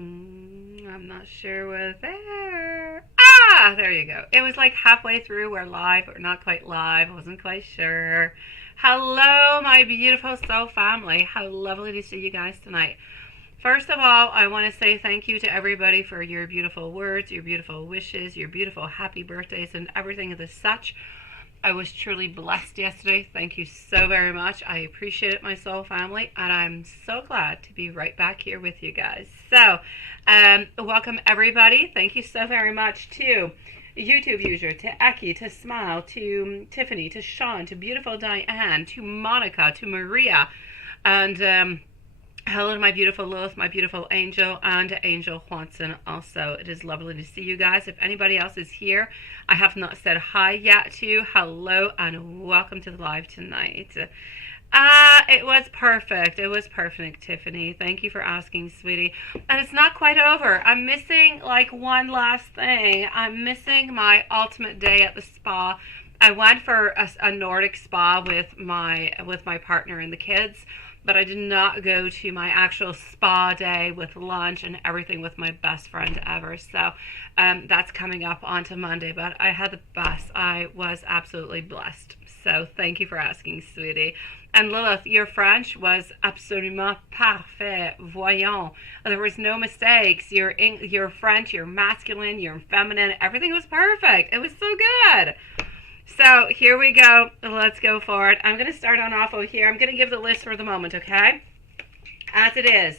I'm not sure we're there. Ah, there you go. It was like halfway through. We're live, but we're not quite live. I wasn't quite sure. Hello, my beautiful soul family. How lovely to see you guys tonight. First of all, I want to say thank you to everybody for your beautiful words, your beautiful wishes, your beautiful happy birthdays, and everything of the such. I was truly blessed yesterday. Thank you so very much. I appreciate it, my soul family, and I'm so glad to be right back here with you guys. So, welcome everybody. Thank you so very much to YouTube user, to Eki, to Smile, to Tiffany, to Sean, to beautiful Diane, to Monica, to Maria, and hello to my beautiful Lilith, my beautiful Angel, and to Angel Watson also. It is lovely to see you guys. If anybody else is here, I have not said hi yet to. Hello and welcome to the live tonight. It was perfect. It was perfect, Tiffany. Thank you for asking, sweetie. And it's not quite over. I'm missing like one last thing. I'm missing my ultimate day at the spa. I went for a Nordic spa with my partner and the kids, but I did not go to my actual spa day with lunch and everything with my best friend ever. So that's coming up onto Monday, but I had the best. I was absolutely blessed. So thank you for asking, sweetie. And Lilith, your French was absolument parfait. Voyons. There was no mistakes. Your French, your masculine, your feminine, everything was perfect. It was so good. So here we go. Let's go for it. I'm going to start on off over here. I'm going to give the list for the moment, okay? As it is,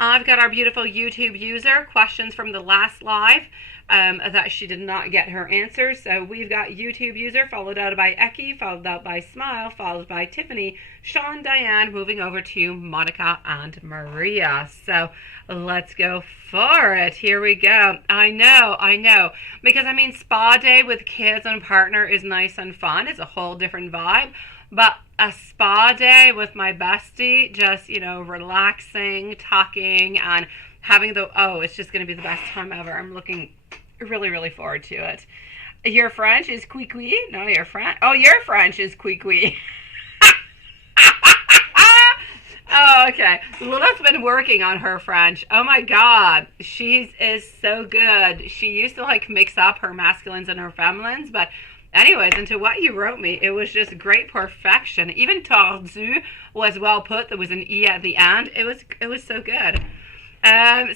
I've got our beautiful YouTube user, questions from the last live that she did not get her answers. So we've got YouTube user, followed out by Eki, followed out by Smile, followed by Tiffany, Sean, Diane, moving over to Monica and Maria. So let's go for it. Here we go. I know. Because, I mean, spa day with kids and partner is nice and fun. It's a whole different vibe. But a spa day with my bestie, just, relaxing, talking, and having it's just going to be the best time ever. I'm looking really, really forward to it. Your French is qui-qui? No, your French is qui-qui. Oh, okay. Lilith's been working on her French. Oh my God. She is so good. She used to mix up her masculines and her feminines, but anyways, into what you wrote me, it was just great perfection. Even tordu was well put. There was an E at the end. It was so good.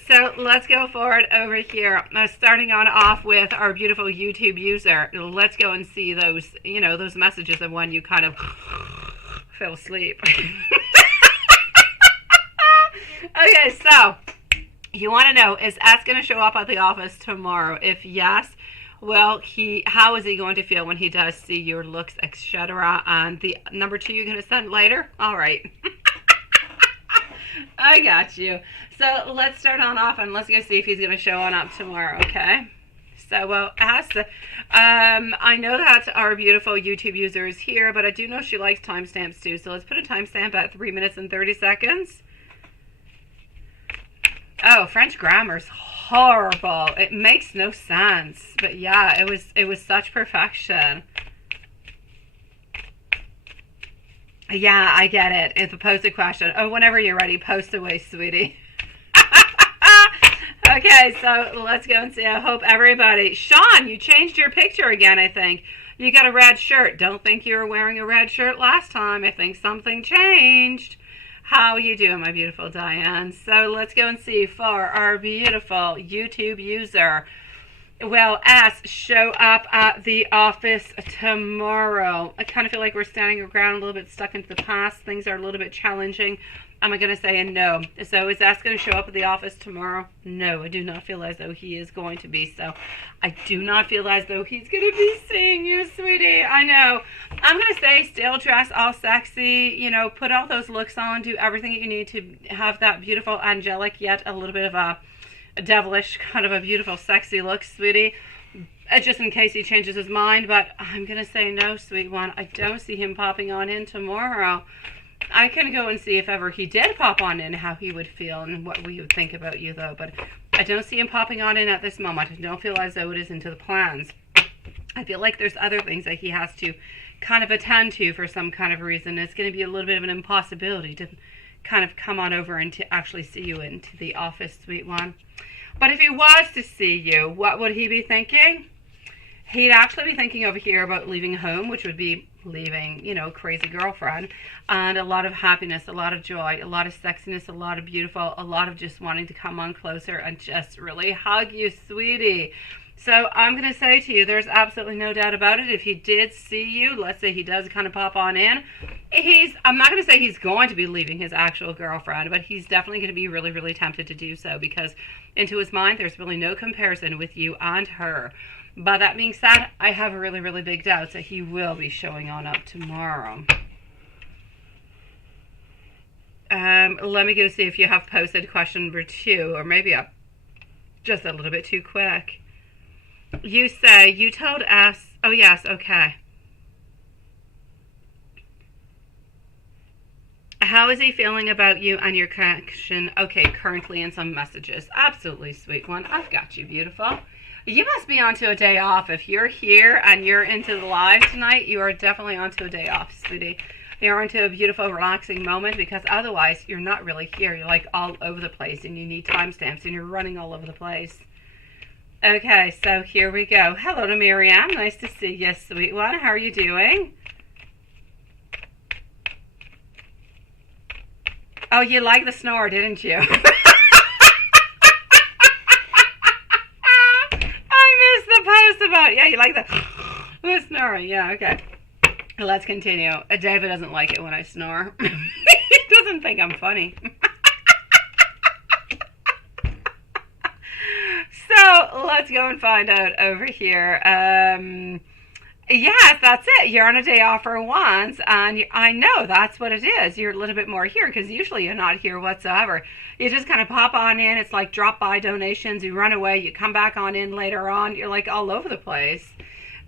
So let's go forward over here. Starting on off with our beautiful YouTube user. Let's go and see those, those messages of when you kind of fell asleep. Okay, so you want to know, is S going to show up at the office tomorrow? If yes, well, how is he going to feel when he does see your looks, etc.? And the number 2 you're going to send later? All right. I got you. So let's start on off and let's go see if he's going to show on up tomorrow, okay? So, well, I know that our beautiful YouTube user is here, but I do know she likes timestamps too. So let's put a timestamp at 3 minutes and 30 seconds. Oh, French grammar's horrible. It makes no sense. But yeah, it was such perfection. Yeah, I get it. It's a posted question. Oh, whenever you're ready, post away, sweetie. Okay, so let's go and see. I hope everybody... Sean, you changed your picture again, I think. You got a red shirt. Don't think you were wearing a red shirt last time. I think something changed. How you doing, my beautiful Diane? So let's go and see for our beautiful YouTube user. Will S show up at the office tomorrow? I kind of feel like we're standing our ground, a little bit stuck into the past. Things are a little bit challenging. I'm going to say a no. So is S going to show up at the office tomorrow? No, I do not feel as though he is going to be. So I do not feel as though he's going to be seeing you, sweetie. I know. I'm going to say still dress all sexy. Put all those looks on. Do everything you need to have that beautiful, angelic, yet a little bit of a devilish, kind of a beautiful, sexy look, sweetie. Just in case he changes his mind. But I'm going to say no, sweet one. I don't see him popping on in tomorrow. I can go and see if ever he did pop on in, how he would feel and what we would think about you, though. But I don't see him popping on in at this moment. I don't feel as though it is into the plans. I feel like there's other things that he has to kind of attend to for some kind of reason. It's going to be a little bit of an impossibility to kind of come on over and to actually see you into the office, sweet one. But if he was to see you, what would he be thinking? He'd actually be thinking over here about leaving home, which would be leaving, you know, crazy girlfriend, and a lot of happiness, a lot of joy, a lot of sexiness, a lot of beautiful, a lot of just wanting to come on closer and just really hug you, sweetie. So I'm going to say to you, there's absolutely no doubt about it. If he did see you, let's say he does kind of pop on in, I'm not going to say he's going to be leaving his actual girlfriend, but he's definitely going to be really, really tempted to do so, because into his mind, there's really no comparison with you and her. But that being said, I have really, really big doubts that he will be showing on up tomorrow. Let me go see if you have posted question number 2, or maybe I'm just a little bit too quick. You say, you told us, oh yes, okay. How is he feeling about you and your connection? Okay, currently in some messages. Absolutely, sweet one. I've got you, beautiful. You must be onto a day off. If you're here and you're into the live tonight, you are definitely onto a day off, sweetie. You're onto a beautiful, relaxing moment, because otherwise you're not really here. You're like all over the place and you need timestamps and you're running all over the place. Okay, so here we go. Hello to Miriam. Nice to see you, sweet one. How are you doing? Oh, you like the snore, didn't you? Post about, yeah, you like the snoring, yeah, okay. Let's continue. David doesn't like it when I snore. He doesn't think I'm funny. So let's go and find out over here. Yes, that's it. You're on a day off for once, and I know that's what it is. You're a little bit more here, because usually you're not here whatsoever. You just kind of pop on in. It's like drop-by donations. You run away. You come back on in later on. You're like all over the place.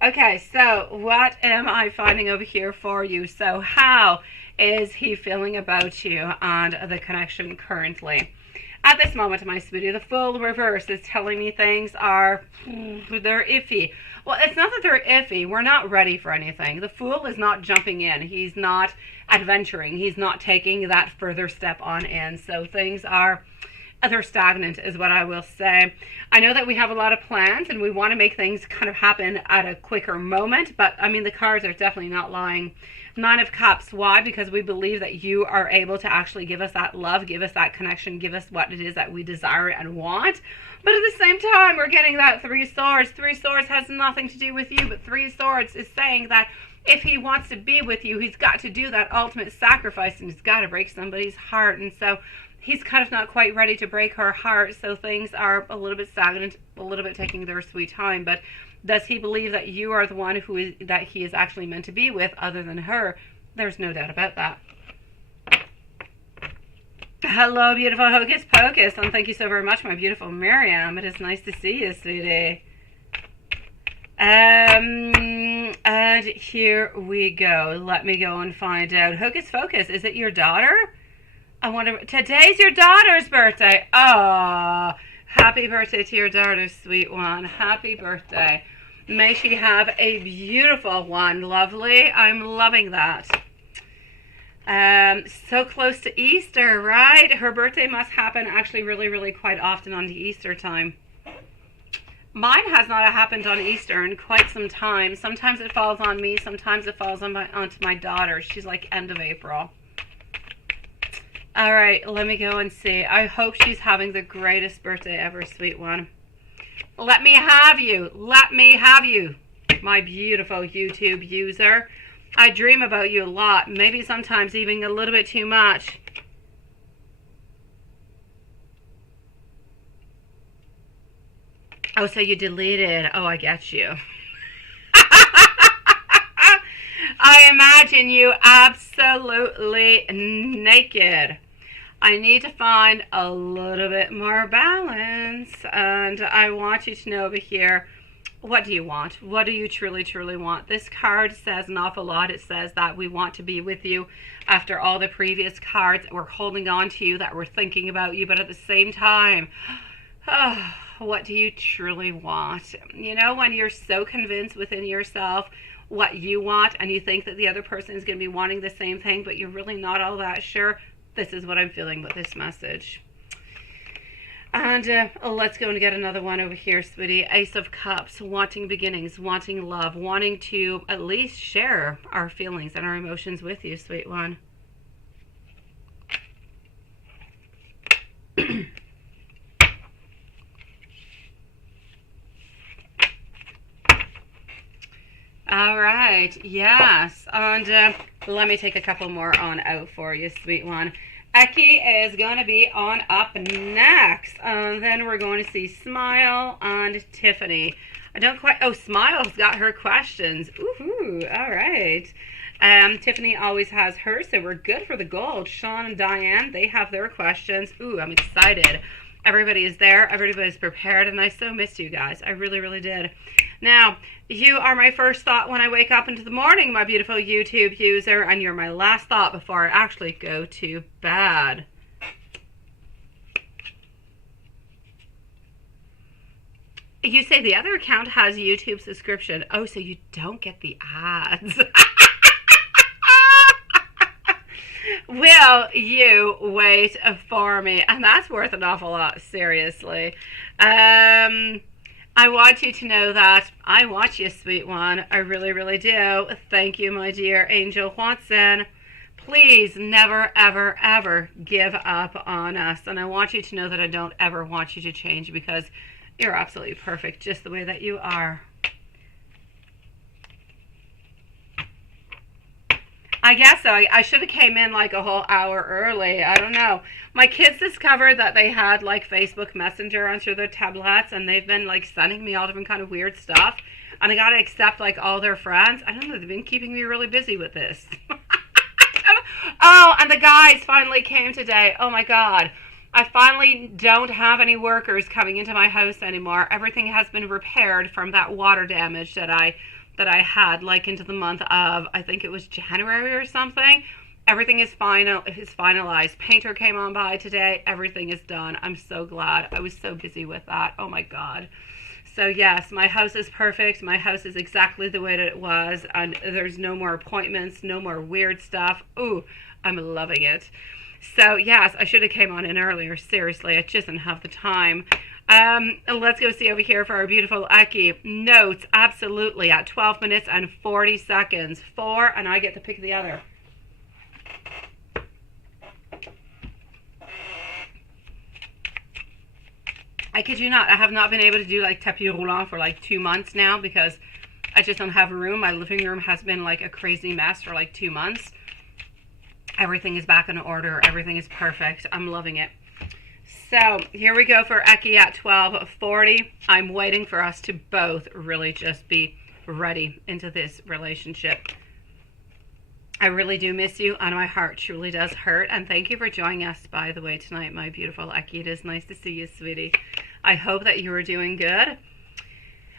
Okay, so what am I finding over here for you? So how is he feeling about you and the connection currently? At this moment, my sweetie, the full reverse is telling me things are, they're iffy. Well, it's not that they're iffy. We're not ready for anything. The Fool is not jumping in. He's not adventuring. He's not taking that further step on in. So things are, they're stagnant is what I will say. I know that we have a lot of plans and we want to make things kind of happen at a quicker moment. But, I mean, the cards are definitely not lying. 9 of Cups. Why? Because we believe that you are able to actually give us that love, give us that connection, give us what it is that we desire and want. But at the same time, we're getting that 3 Swords. 3 Swords has nothing to do with you, but 3 Swords is saying that if he wants to be with you, he's got to do that ultimate sacrifice, and he's got to break somebody's heart. And so he's kind of not quite ready to break her heart, so things are a little bit stagnant, a little bit taking their sweet time. But does he believe that you are the one who is, that he is actually meant to be with other than her? There's no doubt about that. Hello, beautiful Hocus Pocus, and thank you so very much, my beautiful Miriam. It is nice to see you, sweetie. And here we go. Let me go and find out. Hocus Pocus, is it your daughter? I wonder, today's your daughter's birthday. Oh, happy birthday to your daughter, sweet one. Happy birthday. May she have a beautiful one. Lovely. I'm loving that. So close to Easter, right? Her birthday must happen actually really, really quite often on the Easter time. Mine has not happened on Easter in quite some time. Sometimes it falls on me. Sometimes it falls on onto my daughter. She's like end of April. All right, let me go and see. I hope she's having the greatest birthday ever, sweet one. Let me have you. Let me have you, my beautiful YouTube user. I dream about you a lot, maybe sometimes even a little bit too much. Oh, so you deleted. Oh, I get you. I imagine you absolutely naked. I need to find a little bit more balance, and I want you to know over here, what do you want? What do you truly, truly want? This card says an awful lot. It says that we want to be with you after all the previous cards that we're holding on to you, that we're thinking about you, but at the same time, what do you truly want? You know, when you're so convinced within yourself what you want and you think that the other person is going to be wanting the same thing, but you're really not all that sure, This is what I'm feeling with this message. And let's go and get another one over here, sweetie. Ace of Cups, wanting beginnings, wanting love, wanting to at least share our feelings and our emotions with you, sweet one. All right, yes. And let me take a couple more on out for you, sweet one. Eki is going to be on up next. Then we're going to see Smile and Tiffany. I don't quite... Oh, Smile's got her questions. Ooh, all right. Tiffany always has hers, so we're good for the gold. Sean and Diane, they have their questions. Ooh, I'm excited. Everybody is there. Everybody's prepared, and I so missed you guys. I really, really did. Now, you are my first thought when I wake up into the morning, my beautiful YouTube user, and you're my last thought before I actually go to bed. You say the other account has YouTube subscription. Oh, so you don't get the ads. Will you wait for me? And that's worth an awful lot, seriously. I want you to know that I want you, sweet one. I really, really do. Thank you, my dear Angel Watson. Please never, ever, ever give up on us. And I want you to know that I don't ever want you to change, because you're absolutely perfect just the way that you are. I guess so. I should have came in like a whole hour early. I don't know. My kids discovered that they had like Facebook Messenger onto their tablets, and they've been like sending me all different kind of weird stuff. And I got to accept like all their friends. I don't know. They've been keeping me really busy with this. Oh, and the guys finally came today. Oh my God. I finally don't have any workers coming into my house anymore. Everything has been repaired from that water damage that I had like into the month of, I think it was January or something. Everything is finalized. Painter came on by today. Everything is done. I'm so glad. I was so busy with that. Oh my God. So yes, my house is perfect. My house is exactly the way that it was, and there's no more appointments, no more weird stuff. Ooh, I'm loving it. So yes, I should have came on in earlier. Seriously, I just didn't have the time. Let's go see over here for our beautiful Eki. Notes, absolutely, at 12 minutes and 40 seconds. 4, and I get to pick the other. I kid you not, I have not been able to do like tapis roulant for like 2 months now, because I just don't have room. My living room has been like a crazy mess for like 2 months. Everything is back in order. Everything is perfect. I'm loving it. So here we go for Eki at 12:40. I'm waiting for us to both really just be ready into this relationship. I really do miss you, and my heart truly does hurt. And thank you for joining us, by the way, tonight, my beautiful Eki. It is nice to see you, sweetie. I hope that you are doing good.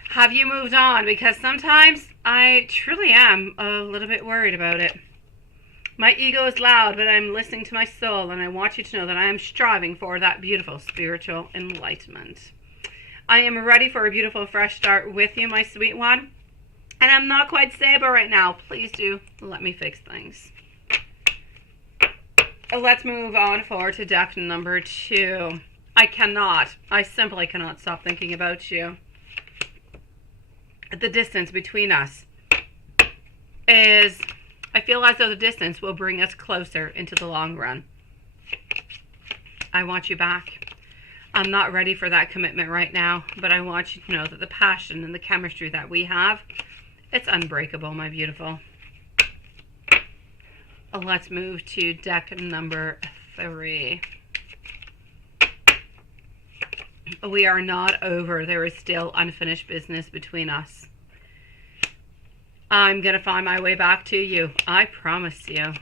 Have you moved on? Because sometimes I truly am a little bit worried about it. My ego is loud, but I'm listening to my soul, and I want you to know that I am striving for that beautiful spiritual enlightenment. I am ready for a beautiful fresh start with you, my sweet one. And I'm not quite stable right now. Please do let me fix things. Let's move on forward to deck number 2. I simply cannot stop thinking about you. The distance between us is... I feel as though the distance will bring us closer into the long run. I want you back. I'm not ready for that commitment right now, but I want you to know that the passion and the chemistry that we have, it's unbreakable, my beautiful. Let's move to deck number 3. We are not over. There is still unfinished business between us. I'm going to find my way back to you. I promise you.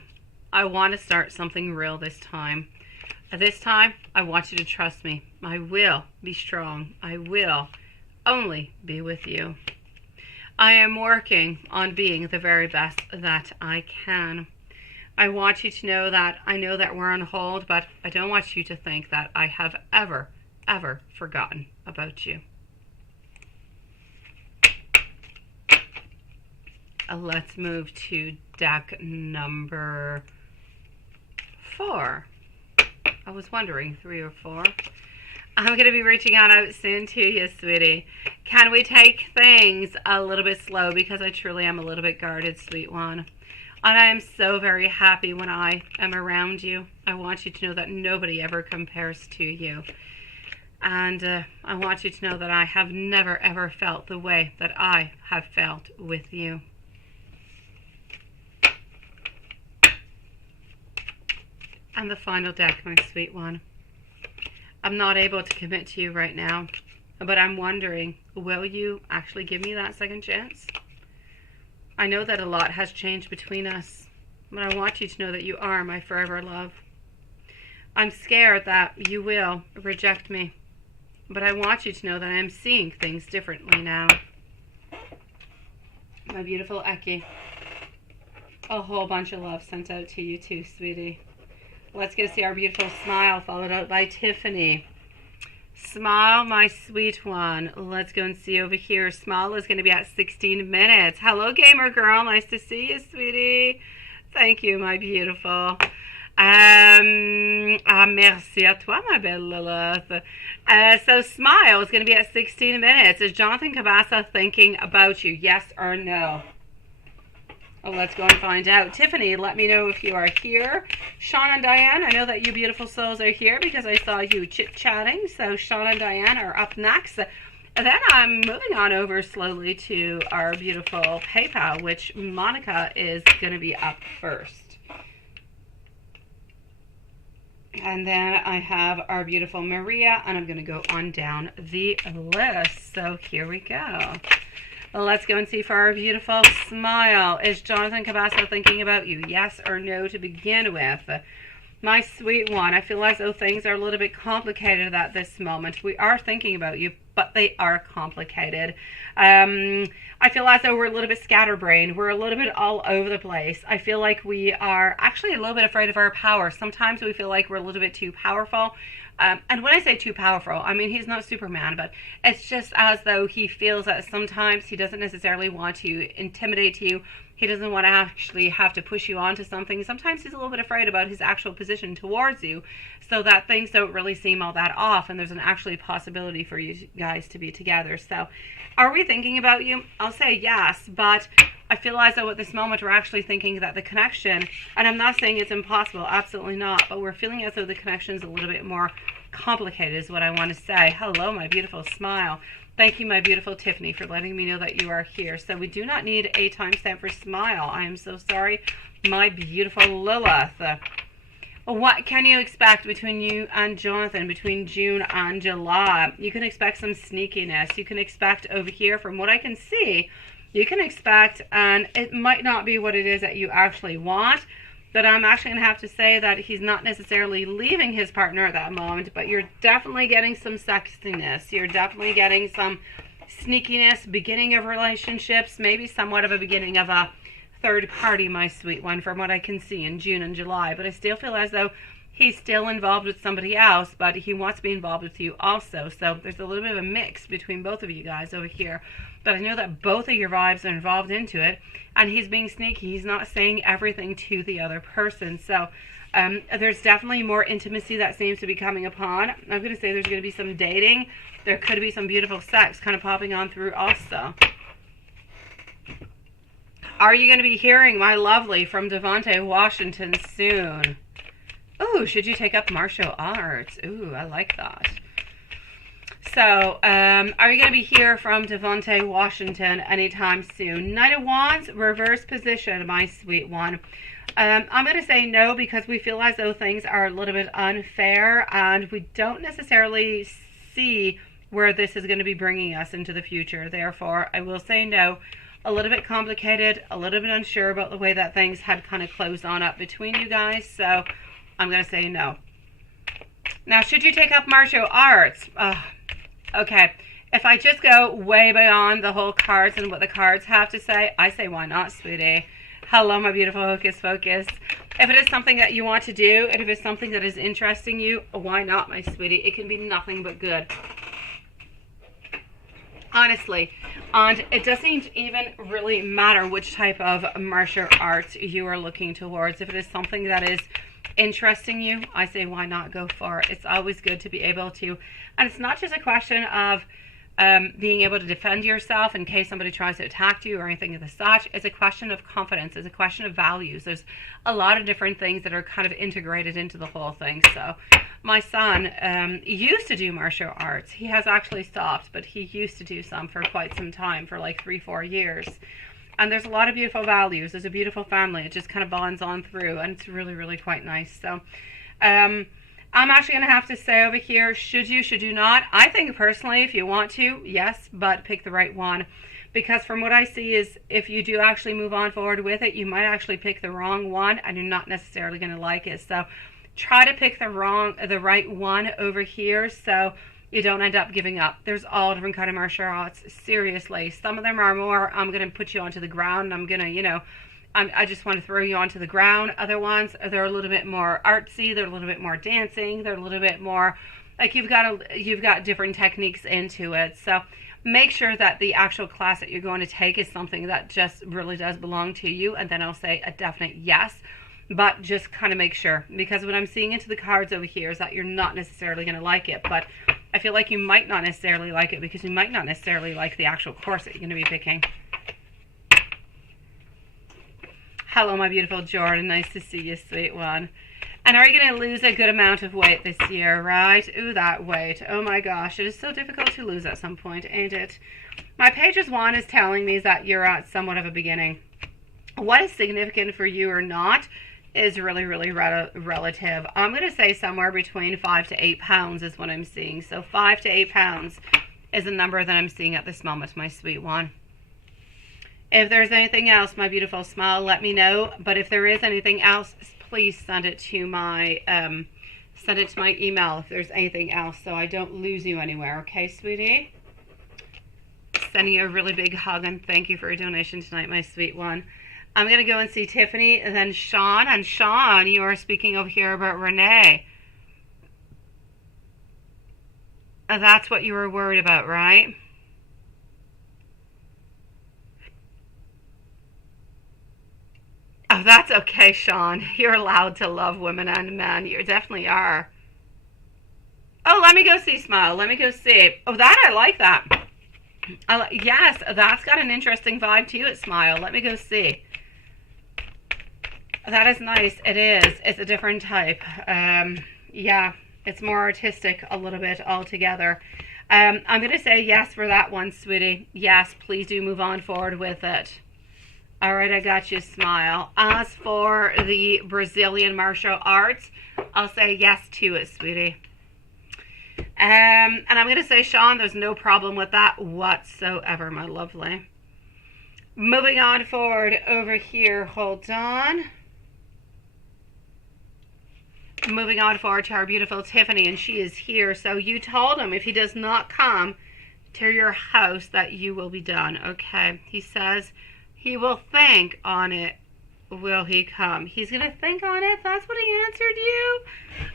I want to start something real this time. This time, I want you to trust me. I will be strong. I will only be with you. I am working on being the very best that I can. I want you to know that I know that we're on hold, but I don't want you to think that I have ever forgotten about you. Let's move to deck number 4. I was wondering, 3 or 4. I'm going to be reaching out soon to you, sweetie. Can we take things a little bit slow, because I truly am a little bit guarded, sweet one. And I am so very happy when I am around you. I want you to know that nobody ever compares to you. And I want you to know that I have never ever felt the way that I have felt with you. And the final deck, my sweet one. I'm not able to commit to you right now, but I'm wondering, will you actually give me that second chance? I know that a lot has changed between us, but I want you to know that you are my forever love. I'm scared that you will reject me, but I want you to know that I am seeing things differently now. My beautiful Eki. A whole bunch of love sent out to you too, sweetie. Let's go see our beautiful Smile, followed out by Tiffany. Smile, my sweet one. Let's go and see over here. Smile is going to be at 16 minutes. Hello, gamer girl. Nice to see you, sweetie. Thank you, my beautiful. Merci à toi, ma belle Lilith. So Smile is going to be at 16 minutes. Is Jonathan Cabasa thinking about you? Yes or no? Oh, let's go and find out. Tiffany, let me know if you are here. Sean and Diane, I know that you beautiful souls are here because I saw you chit-chatting. So Sean and Diane are up next. And then I'm moving on over slowly to our beautiful PayPal, which Monica is going to be up first. And then I have our beautiful Maria, and I'm going to go on down the list. So here we go. Let's go and see for our beautiful Smile. Is Jonathan Cabasa thinking about you? Yes or no to begin with? My sweet one, I feel as though things are a little bit complicated at this moment. We are thinking about you, but they are complicated. I feel as though we're a little bit scatterbrained. We're a little bit all over the place. I feel like we are actually a little bit afraid of our power. Sometimes we feel like we're a little bit too powerful. And when I say too powerful, I mean he's not Superman, but it's just as though he feels that sometimes he doesn't necessarily want to intimidate you. He doesn't want to actually have to push you onto something. Sometimes he's a little bit afraid about his actual position towards you, so that things don't really seem all that off, and there's an actually possibility for you guys to be together. So are we thinking about you? I'll say yes, but I feel as though at this moment we're actually thinking that the connection, and I'm not saying it's impossible, absolutely not, but we're feeling as though the connection is a little bit more complicated is what I want to say. Hello, my beautiful Smile. Thank you, my beautiful Tiffany, for letting me know that you are here. So we do not need a timestamp for Smile. I am so sorry, my beautiful Lilith. What can you expect between you and Jonathan between June and July? You can expect some sneakiness. You can expect over here, from what I can see, you can expect, and it might not be what it is that you actually want, but I'm actually going to have to say that he's not necessarily leaving his partner at that moment, but you're definitely getting some sexiness. You're definitely getting some sneakiness, beginning of relationships, maybe somewhat of a beginning of a third party, my sweet one, from what I can see in June and July. But I still feel as though he's still involved with somebody else, but he wants to be involved with you also. So there's a little bit of a mix between both of you guys over here. But I know that both of your vibes are involved into it, and he's being sneaky. He's not saying everything to the other person. So there's definitely more intimacy that seems to be coming upon. I'm going to say there's going to be some dating. There could be some beautiful sex kind of popping on through also. Are you going to be hearing my lovely from Devontae Washington soon? Ooh, should you take up martial arts? Ooh, I like that. So, are you going to be here from Devontae Washington anytime soon? Knight of Wands, reverse position, my sweet one. I'm going to say no, because we feel as though things are a little bit unfair, and we don't necessarily see where this is going to be bringing us into the future. Therefore, I will say no. A little bit complicated, a little bit unsure about the way that things had kind of closed on up between you guys, so I'm going to say no. Now, should you take up martial arts? Okay, if I just go way beyond the whole cards and what the cards have to say, I say why not, sweetie? Hello, my beautiful Hocus Pocus. If it is something that you want to do, and if it's something that is interesting you, why not, my sweetie? It can be nothing but good. Honestly, and it doesn't even really matter which type of martial arts you are looking towards. If it is something that is interesting you, I say why not go for it. It's always good to be able to, and it's not just a question of being able to defend yourself in case somebody tries to attack you or anything of the such. It's a question of confidence. It's a question of values. There's a lot of different things that are kind of integrated into the whole thing. So my son used to do martial arts. He has actually stopped, but he used to do some for quite some time, for like 3-4 years. And there's a lot of beautiful values. There's a beautiful family. It just kind of bonds on through, and it's really, really quite nice. So I'm actually going to have to say over here, should you not? I think personally, if you want to, yes, but pick the right one. Because from what I see is, if you do actually move on forward with it, you might actually pick the wrong one, and you're not necessarily going to like it. So try to pick the right one over here, so you don't end up giving up. There's all different kind of martial arts. Seriously, some of them are more, I'm going to put you onto the ground. I'm going to, I just want to throw you onto the ground. Other ones, they're a little bit more artsy. They're a little bit more dancing. They're a little bit more like you've got different techniques into it. So make sure that the actual class that you're going to take is something that just really does belong to you. And then I'll say a definite yes. But just kind of make sure, because what I'm seeing into the cards over here is that you're not necessarily going to like it. But I feel like you might not necessarily like it because you might not necessarily like the actual course that you're going to be picking. Hello, my beautiful Jordan. Nice to see you, sweet one. And are you going to lose a good amount of weight this year, right? Ooh, that weight. Oh my gosh, it is so difficult to lose at some point, ain't it? My pages one is telling me that you're at somewhat of a beginning. What is significant for you or not is really, really relative. I'm going to say somewhere between 5 to 8 pounds is what I'm seeing. So 5 to 8 pounds is the number that I'm seeing at this moment, my sweet one. If there's anything else, my beautiful smile, let me know. But if there is anything else, please send it to my email if there's anything else, so I don't lose you anywhere. Okay, sweetie? Sending you a really big hug, and thank you for your donation tonight, my sweet one. I'm going to go and see Tiffany and then Sean. And Sean, you are speaking over here about Renee. That's what you were worried about, right? Oh, that's okay, Sean. You're allowed to love women and men. You definitely are. Oh, let me go see Smile. Let me go see. Oh, that I like that. Yes, that's got an interesting vibe to it, Smile. Let me go see. That is nice. It is. It's a different type. Yeah, it's more artistic a little bit altogether. I'm going to say yes for that one, sweetie. Yes, please do move on forward with it. All right, I got you, Smile. As for the Brazilian martial arts, I'll say yes to it, sweetie. And I'm going to say, Sean, there's no problem with that whatsoever, my lovely. Moving on forward over here. Hold on. Moving on forward to our beautiful Tiffany, and she is here. So you told him if he does not come to your house that you will be done. Okay. He says he will think on it. Will he come? He's going to think on it? That's what he answered you?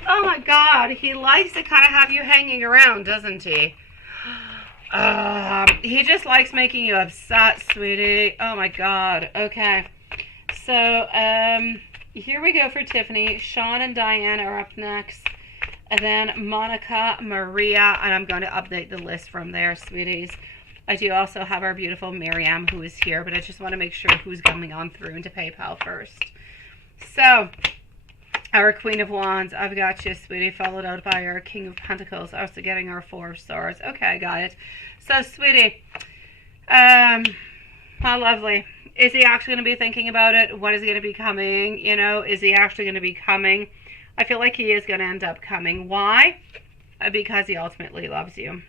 Oh my God. He likes to kind of have you hanging around, doesn't he? He just likes making you upset, sweetie. Oh my God. Okay. So, here we go for Tiffany. Sean and Diane are up next. And then Monica, Maria, and I'm going to update the list from there, sweeties. I do also have our beautiful Miriam who is here, but I just want to make sure who's coming on through into PayPal first. So, our Queen of Wands, I've got you, sweetie, followed out by our King of Pentacles, also getting our Four of Swords. Okay, I got it. So, sweetie, how lovely. Is he actually going to be thinking about it? When is he going to be coming? You know, is he actually going to be coming? I feel like he is going to end up coming. Why? Because he ultimately loves you.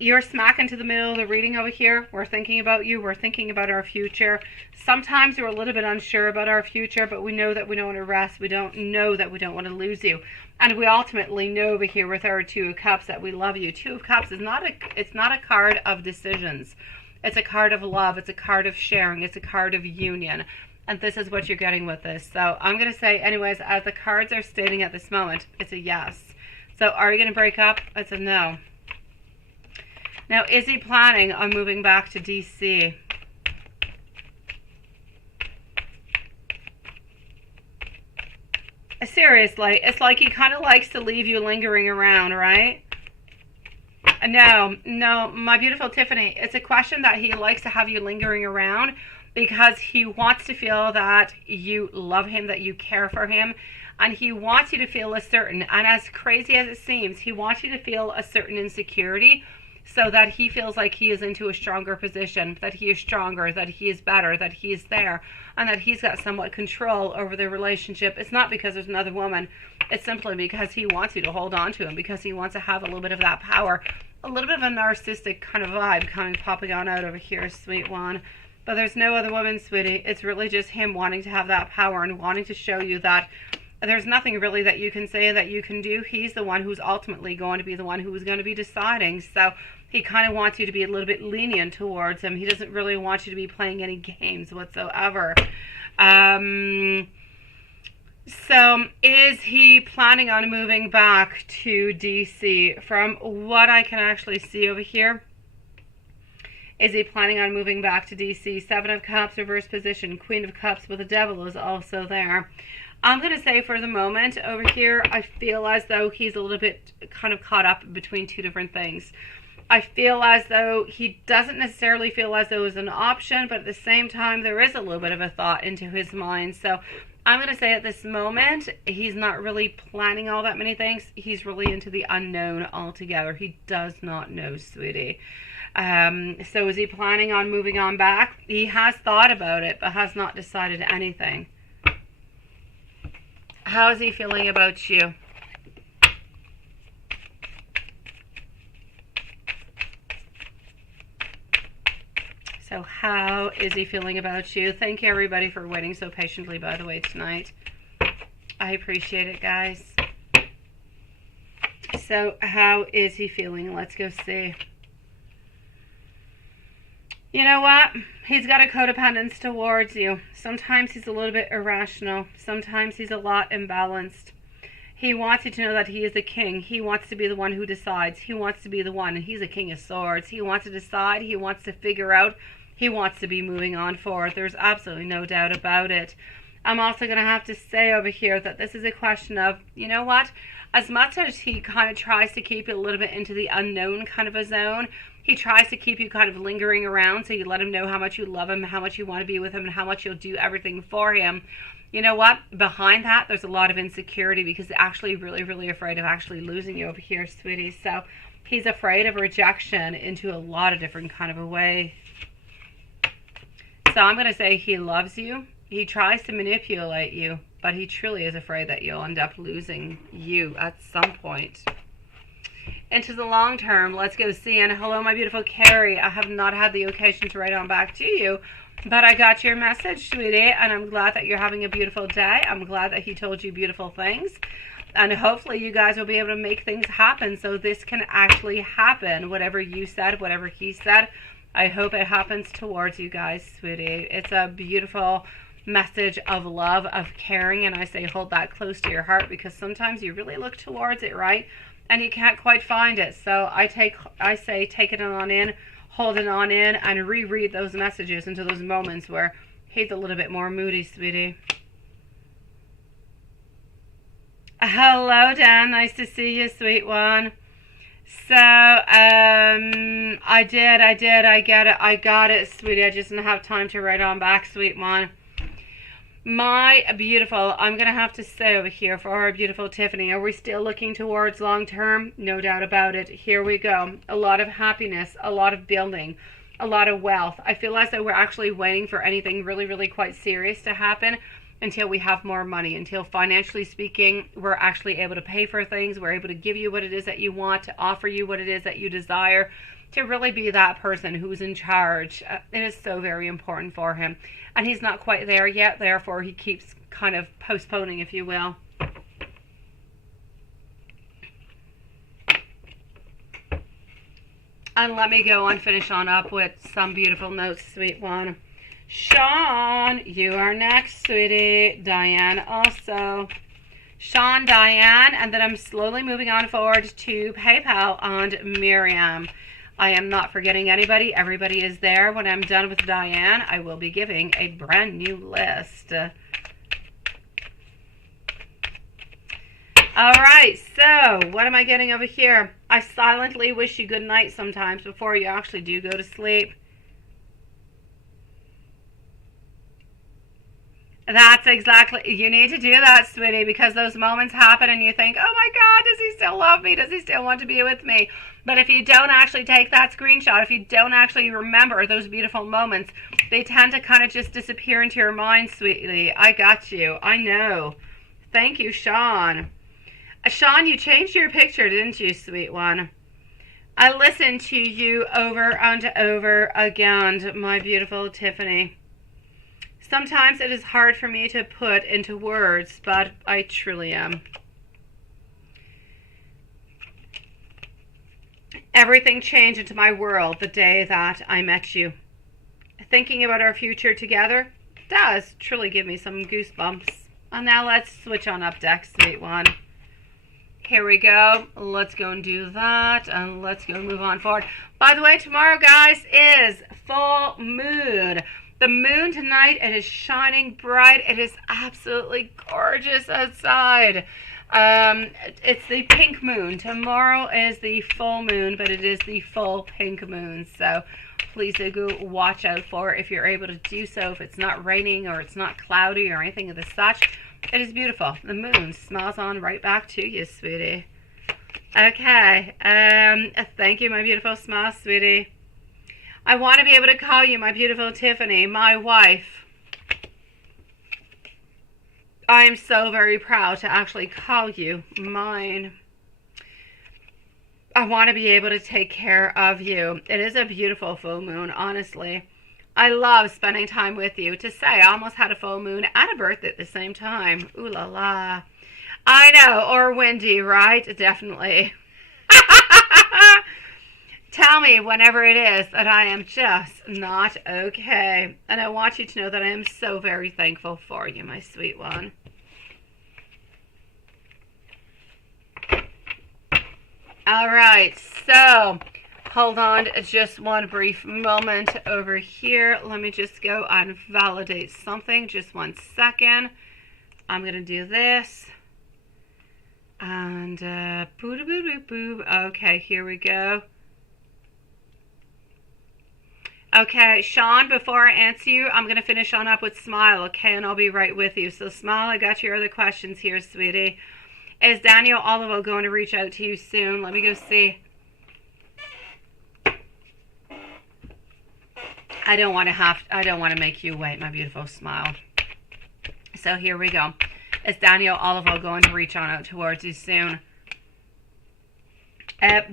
You're smack into the middle of the reading over here. We're thinking about you. We're thinking about our future. Sometimes we're a little bit unsure about our future, but we know that we don't want to rest. We don't know that we don't want to lose you. And we ultimately know over here with our Two of Cups that we love you. Two of Cups is not a card of decisions. It's a card of love. It's a card of sharing. It's a card of union. And this is what you're getting with this. So I'm going to say, anyways, as the cards are stating at this moment, it's a yes. So are you going to break up? It's a no. Now, is he planning on moving back to DC? Seriously, it's like he kind of likes to leave you lingering around, right? No, no, my beautiful Tiffany, it's a question that he likes to have you lingering around because he wants to feel that you love him, that you care for him, and he wants you to feel a certain, and as crazy as it seems, he wants you to feel a certain insecurity so that he feels like he is into a stronger position, that he is stronger, that he is better, that he is there, and that he's got somewhat control over the relationship. It's not because there's another woman. It's simply because he wants you to hold on to him, because he wants to have a little bit of that power, a little bit of a narcissistic kind of vibe kind of popping on out over here, sweet one. But there's no other woman, sweetie. It's really just him wanting to have that power and wanting to show you that there's nothing really that you can say that you can do. He's the one who's ultimately going to be the one who's going to be deciding. So he kind of wants you to be a little bit lenient towards him. He doesn't really want you to be playing any games whatsoever. So is he planning on moving back to DC? From what I can actually see over here, is he planning on moving back to DC? Seven of Cups, reverse position. Queen of Cups with the Devil is also there. I'm going to say for the moment over here, I feel as though he's a little bit kind of caught up between two different things. I feel as though he doesn't necessarily feel as though it's an option, but at the same time, there is a little bit of a thought into his mind. So I'm going to say at this moment, he's not really planning all that many things. He's really into the unknown altogether. He does not know, sweetie. So is he planning on moving on back? He has thought about it, but has not decided anything. How is he feeling about you? So how is he feeling about you? Thank you, everybody, for waiting so patiently, by the way, tonight. I appreciate it, guys. So how is he feeling? Let's go see. You know what? He's got a codependence towards you. Sometimes he's a little bit irrational. Sometimes he's a lot imbalanced. He wants you to know that he is a king. He wants to be the one who decides. He wants to be the one, and he's a king of swords. He wants to decide. He wants to figure out. He wants to be moving on forward. There's absolutely no doubt about it. I'm also going to have to say over here that this is a question of, you know what? As much as he kind of tries to keep you a little bit into the unknown kind of a zone, he tries to keep you kind of lingering around so you let him know how much you love him, how much you want to be with him, and how much you'll do everything for him. You know what? Behind that, there's a lot of insecurity because he's actually really, really afraid of actually losing you over here, sweetie. So he's afraid of rejection into a lot of different kind of a way. So I'm going to say he loves you. He tries to manipulate you, but he truly is afraid that you'll end up losing you at some point. Into the long term, let's go see. And hello, my beautiful Carrie. I have not had the occasion to write on back to you, but I got your message, sweetie, and I'm glad that you're having a beautiful day. I'm glad that he told you beautiful things, and hopefully you guys will be able to make things happen so this can actually happen. Whatever you said, whatever he said, I hope it happens towards you guys, sweetie. It's a beautiful message of love, of caring, and I say hold that close to your heart because sometimes you really look towards it, right? And you can't quite find it. So I say take it on in, hold it on in, and reread those messages into those moments where he's a little bit more moody, sweetie. Hello, Dan. Nice to see you, sweet one. So, I get it. I got it, sweetie. I just didn't have time to write on back, sweet one. My beautiful, I'm going to have to say over here for our beautiful Tiffany, are we still looking towards long term? No doubt about it. Here we go. A lot of happiness, a lot of building, a lot of wealth. I feel as though we're actually waiting for anything really, really quite serious to happen until we have more money, until financially speaking, we're actually able to pay for things. We're able to give you what it is that you want, to offer you what it is that you desire, to really be that person who's in charge. It is so very important for him. And he's not quite there yet, therefore he keeps kind of postponing, if you will. And let me go and finish on up with some beautiful notes, sweet one. Sean, you are next, sweetie. Diane also. Sean, Diane, and then I'm slowly moving on forward to PayPal and Miriam. I am not forgetting anybody. Everybody is there. When I'm done with Diane, I will be giving a brand new list. All right, so what am I getting over here? I silently wish you good night sometimes before you actually do go to sleep. That's exactly, you need to do that, sweetie, because those moments happen and you think, oh my God, does he still love me? Does he still want to be with me? But if you don't actually take that screenshot, if you don't actually remember those beautiful moments, they tend to kind of just disappear into your mind, sweetie. I got you. I know. Thank you, Sean. Sean, you changed your picture, didn't you, sweet one? I listened to you over and over again, my beautiful Tiffany. Sometimes it is hard for me to put into words, but I truly am. Everything changed into my world the day that I met you. Thinking about our future together does truly give me some goosebumps. And now let's switch on up deck, sweet one. Here we go. Let's go and do that, and let's go move on forward. By the way, tomorrow, guys, is full moon. The moon tonight, it is shining bright. It is absolutely gorgeous outside. It's the pink moon. Tomorrow is the full moon, but it is the full pink moon. So please do go watch out for it if you're able to do so. If it's not raining or it's not cloudy or anything of the such, it is beautiful. The moon smiles on right back to you, sweetie. Okay. Thank you, my beautiful smile, sweetie. I want to be able to call you my beautiful Tiffany, my wife. I am so very proud to actually call you mine. I want to be able to take care of you. It is a beautiful full moon, honestly. I love spending time with you. To say I almost had a full moon and a birthday at the same time. Ooh la la. I know, or windy, right? Definitely. Tell me whenever it is that I am just not okay. And I want you to know that I am so very thankful for you, my sweet one. All right, so hold on just one brief moment over here. Let me just go and validate something. Just 1 second. I'm going to do this. And boo boo boo boo. Okay, here we go. Okay, Sean, before I answer you, I'm going to finish on up with Smile, okay? And I'll be right with you. So, Smile, I got your other questions here, sweetie. Is Daniel Olivo going to reach out to you soon? Let me go see. I don't want to make you wait, my beautiful Smile. So, here we go. Is Daniel Olivo going to reach on out towards you soon?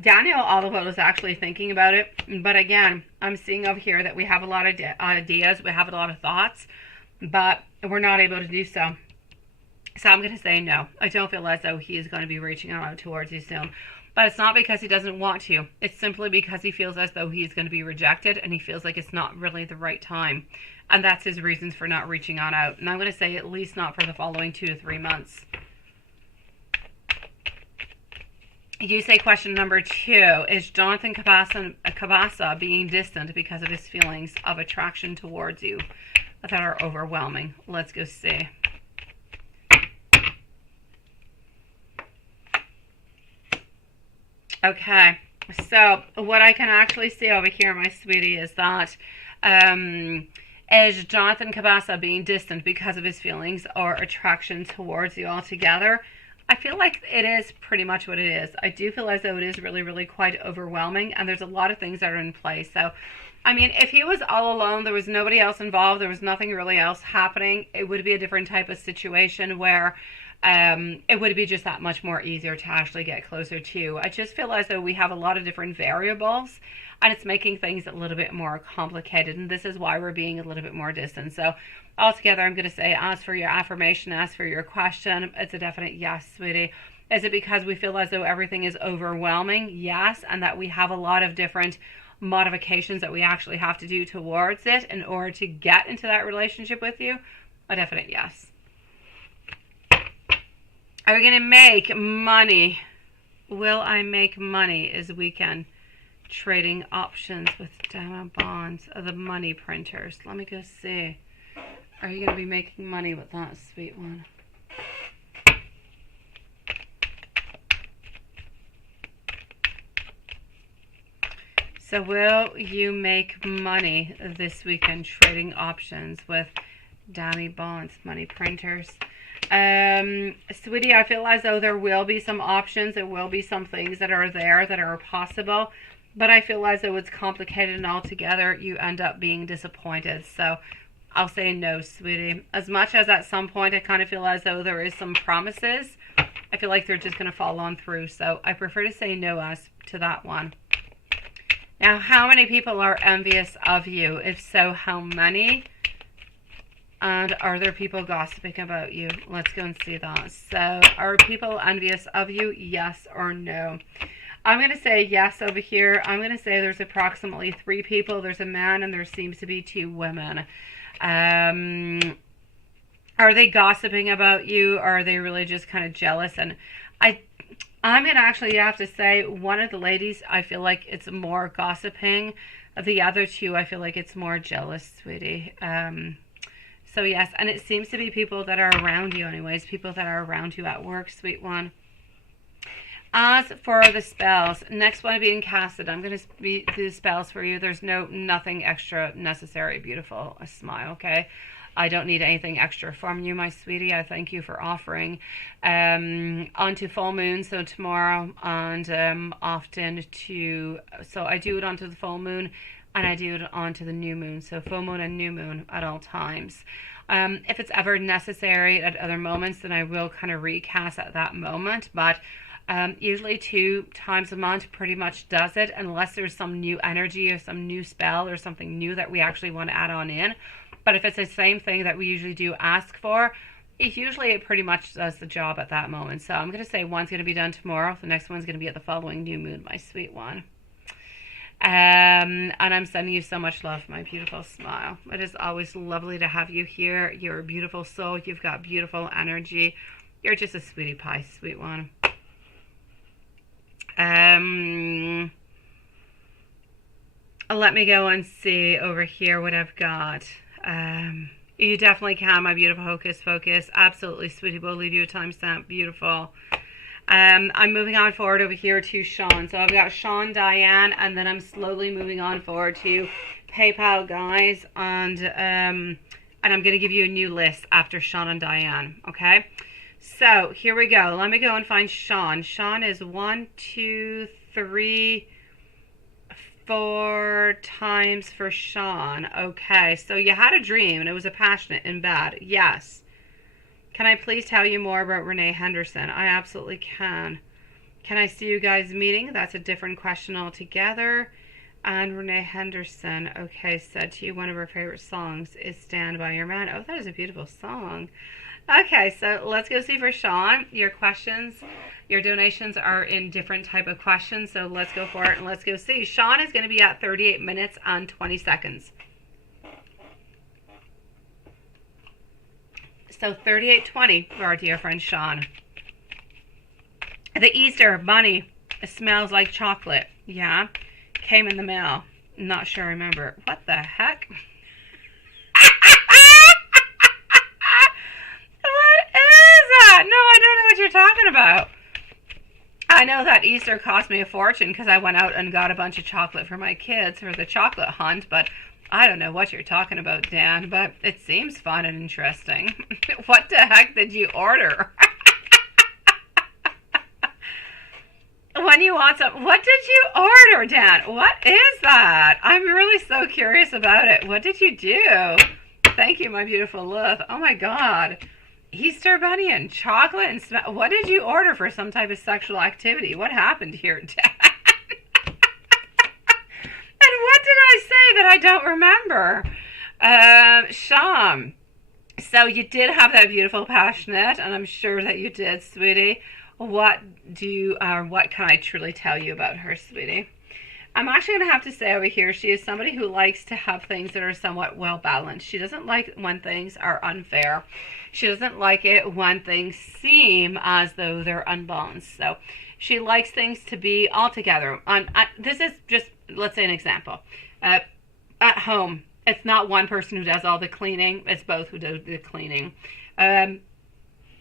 Daniel Olivo is actually thinking about it, but again, I'm seeing over here that we have a lot of ideas, we have a lot of thoughts, but we're not able to do so. So I'm going to say no. I don't feel as though he is going to be reaching out towards you soon. But it's not because he doesn't want to. It's simply because he feels as though he's going to be rejected and he feels like it's not really the right time. And that's his reasons for not reaching on out. And I'm going to say at least not for the following 2 to 3 months. You say question number 2, is Jonathan Cabasa being distant because of his feelings of attraction towards you that are overwhelming? Let's go see. Okay, so what I can actually see over here, my sweetie, is that is Jonathan Cabasa being distant because of his feelings or attraction towards you altogether? I feel like it is pretty much what it is. I do feel as though it is really, really quite overwhelming, and there's a lot of things that are in play. So, I mean, if he was all alone, there was nobody else involved, there was nothing really else happening, it would be a different type of situation where it would be just that much more easier to actually get closer to. I just feel as though we have a lot of different variables, and it's making things a little bit more complicated, and this is why we're being a little bit more distant. So altogether, I'm going to say, as for your affirmation, as for your question, it's a definite yes, sweetie. Is it because we feel as though everything is overwhelming? Yes, and that we have a lot of different modifications that we actually have to do towards it in order to get into that relationship with you? A definite yes. Are we going to make money? Will I make money this weekend? Trading options with diamond bonds of the money printers. Let me go see. Are you going to be making money with that, sweet one? So will you make money this weekend trading options with dummy bonds, money printers? Sweetie, I feel as though there will be some options. There will be some things that are there that are possible. But I feel as though it's complicated and altogether you end up being disappointed. So I'll say no, sweetie. As much as at some point I kind of feel as though there is some promises, I feel like they're just going to fall on through. So I prefer to say no as to that one. Now, how many people are envious of you? If so, how many? And are there people gossiping about you? Let's go and see that. So, are people envious of you? Yes or no? I'm going to say yes over here. I'm going to say there's approximately 3 people. There's a man and there seems to be 2 women. Are they gossiping about you? Or are they really just kind of jealous? And I'm going to actually have to say one of the ladies, I feel like it's more gossiping. The other 2, I feel like it's more jealous, sweetie. So yes, and it seems to be people that are around you anyways, people that are around you at work, sweet one. As for the spells, next one being casted, I'm going to do the spells for you. There's nothing extra necessary, beautiful. A smile, okay? I don't need anything extra from you, my sweetie. I thank you for offering. Onto full moon, so tomorrow, and so I do it onto the full moon, and I do it onto the new moon. So full moon and new moon at all times. If it's ever necessary at other moments, then I will kind of recast at that moment. But usually 2 times a month pretty much does it, unless there's some new energy or some new spell or something new that we actually want to add on in. But if it's the same thing that we usually do ask for, it pretty much does the job at that moment. So I'm going to say one's going to be done tomorrow. The next one's going to be at the following new moon, my sweet one. And I'm sending you so much love, my beautiful smile. It is always lovely to have you here. You're a beautiful soul. You've got beautiful energy. You're just a sweetie pie, sweet one. Let me go and see over here what I've got. You definitely can, my beautiful Hocus Focus. Absolutely, sweetie. We'll leave you a timestamp. Beautiful. I'm moving on forward over here to Sean. So I've got Sean, Diane, and then I'm slowly moving on forward to PayPal, guys. And I'm going to give you a new list after Sean and Diane. Okay? So here we go. Let me go and find Sean. Sean is 1, 2, 3, 4 times for Sean. Okay, so you had a dream and it was a passionate and bad. Yes. Can I please tell you more about Renee Henderson? I absolutely can. Can I see you guys meeting? That's a different question altogether. And Renee Henderson, okay, said to you one of her favorite songs is Stand By Your Man. Oh, that is a beautiful song. Okay, so let's go see for Sean. Your questions, your donations are in different type of questions, so let's go for it and let's go see. Sean is going to be at 38 minutes and 20 seconds. So 38:20 for our dear friend Sean. The Easter Bunny smells like chocolate. Yeah, came in the mail. Not sure I remember. What the heck? No, I don't know what you're talking about. I know that Easter cost me a fortune because I went out and got a bunch of chocolate for my kids for the chocolate hunt, but I don't know what you're talking about, Dan, but it seems fun and interesting. What the heck did you order? When you want some, what did you order, Dan? What is that? I'm really so curious about it. What did you do? Thank you, my beautiful Lilith. Oh my God. Easter Bunny and chocolate and what did you order for some type of sexual activity? What happened here, Dan? And what did I say that I don't remember? Sean, so you did have that beautiful passionate, and I'm sure that you did, sweetie. What can I truly tell you about her, sweetie? I'm actually going to have to say over here, she is somebody who likes to have things that are somewhat well balanced. She doesn't like when things are unfair. She doesn't like it when things seem as though they're unbalanced. So she likes things to be all together. This is just, let's say an example. At home, it's not one person who does all the cleaning. It's both who do the cleaning.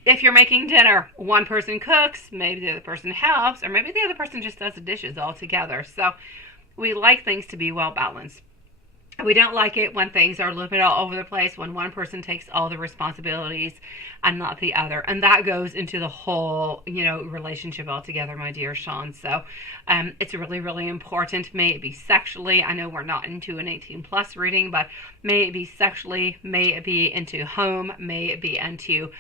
If you're making dinner, one person cooks, maybe the other person helps, or maybe the other person just does the dishes all together. So We like things to be well balanced. We don't like it when things are a little bit all over the place, when one person takes all the responsibilities and not the other. And that goes into the whole, relationship altogether, my dear Sean. So it's really, really important. May it be sexually. I know we're not into an 18 plus reading, but may it be sexually, may it be into home, may it be into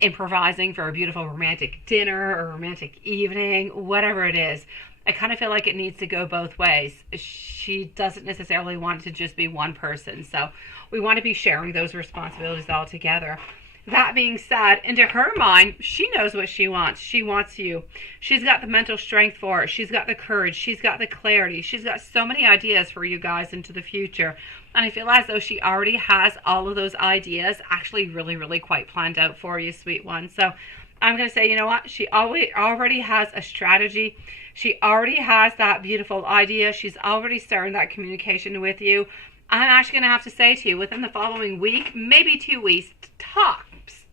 improvising for a beautiful romantic dinner or romantic evening, whatever it is. I kind of feel like it needs to go both ways. She doesn't necessarily want it to just be one person. So we want to be sharing those responsibilities all together. That being said, into her mind, she knows what she wants. She wants you. She's got the mental strength for it. She's got the courage. She's got the clarity. She's got so many ideas for you guys into the future. And I feel as though she already has all of those ideas actually really, really quite planned out for you, sweet one. So I'm going to say, you know what? She already has a strategy. She already has that beautiful idea. She's already starting that communication with you. I'm actually going to have to say to you, within the following week, maybe 2 weeks, tops,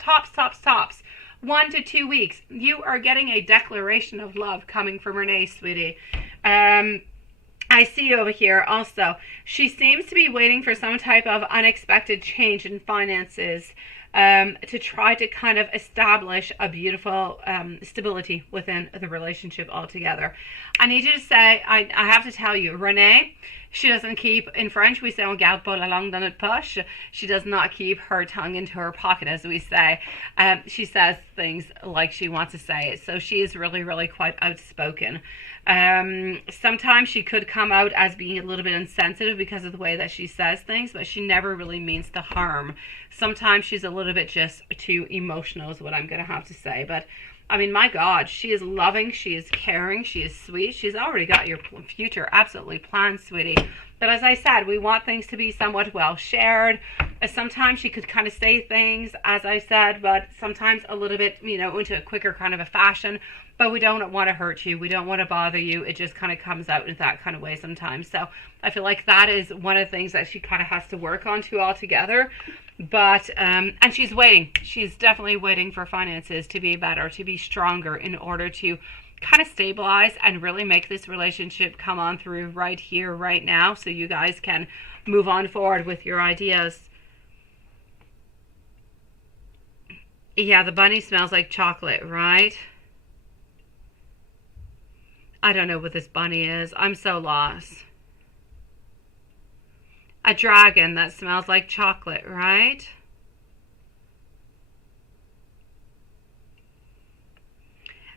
1 to 2 weeks, you are getting a declaration of love coming from Renee, sweetie. I see you over here also. She seems to be waiting for some type of unexpected change in finances. To try to kind of establish a beautiful stability within the relationship altogether. I need you to say, I have to tell you, Renee, she doesn't keep, in French we say, on garde pas la langue dans notre poche. She does not keep her tongue into her pocket, as we say. She says things like she wants to say it. So she is really, really quite outspoken. Sometimes she could come out as being a little bit insensitive because of the way that she says things, but she never really means to harm. Sometimes she's a little bit just too emotional is what I'm going to have to say. But I mean, my God, she is loving, she is caring, she is sweet. She's already got your future absolutely planned, sweetie. But as I said, we want things to be somewhat well shared. Sometimes she could kind of say things, as I said, but sometimes a little bit, into a quicker kind of a fashion. But we don't want to hurt you. We don't want to bother you. It just kind of comes out in that kind of way sometimes. So I feel like that is one of the things that she kind of has to work on too altogether. But, and she's waiting. She's definitely waiting for finances to be better, to be stronger in order to kind of stabilize and really make this relationship come on through right here, right now, so you guys can move on forward with your ideas. Yeah, the bunny smells like chocolate, right? I don't know what this bunny is. I'm so lost. A dragon that smells like chocolate, right?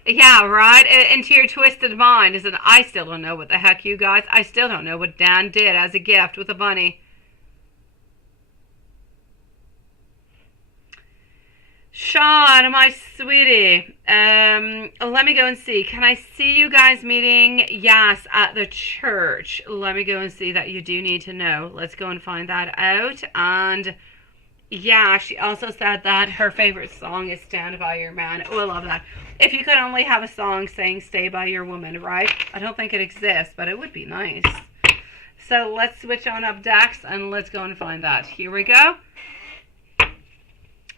Yeah, right? Into your twisted mind. Is it? I still don't know what the heck, you guys. I still don't know what Dan did as a gift with a bunny. Sean, my sweetie, let me go and see. Can I see you guys meeting? Yes, at the church. Let me go and see that you do need to know. Let's go and find that out. And yeah, she also said that her favorite song is Stand By Your Man. Oh, I love that. If you could only have a song saying Stay By Your Woman, right? I don't think it exists, but it would be nice. So let's switch on up decks and let's go and find that. Here we go.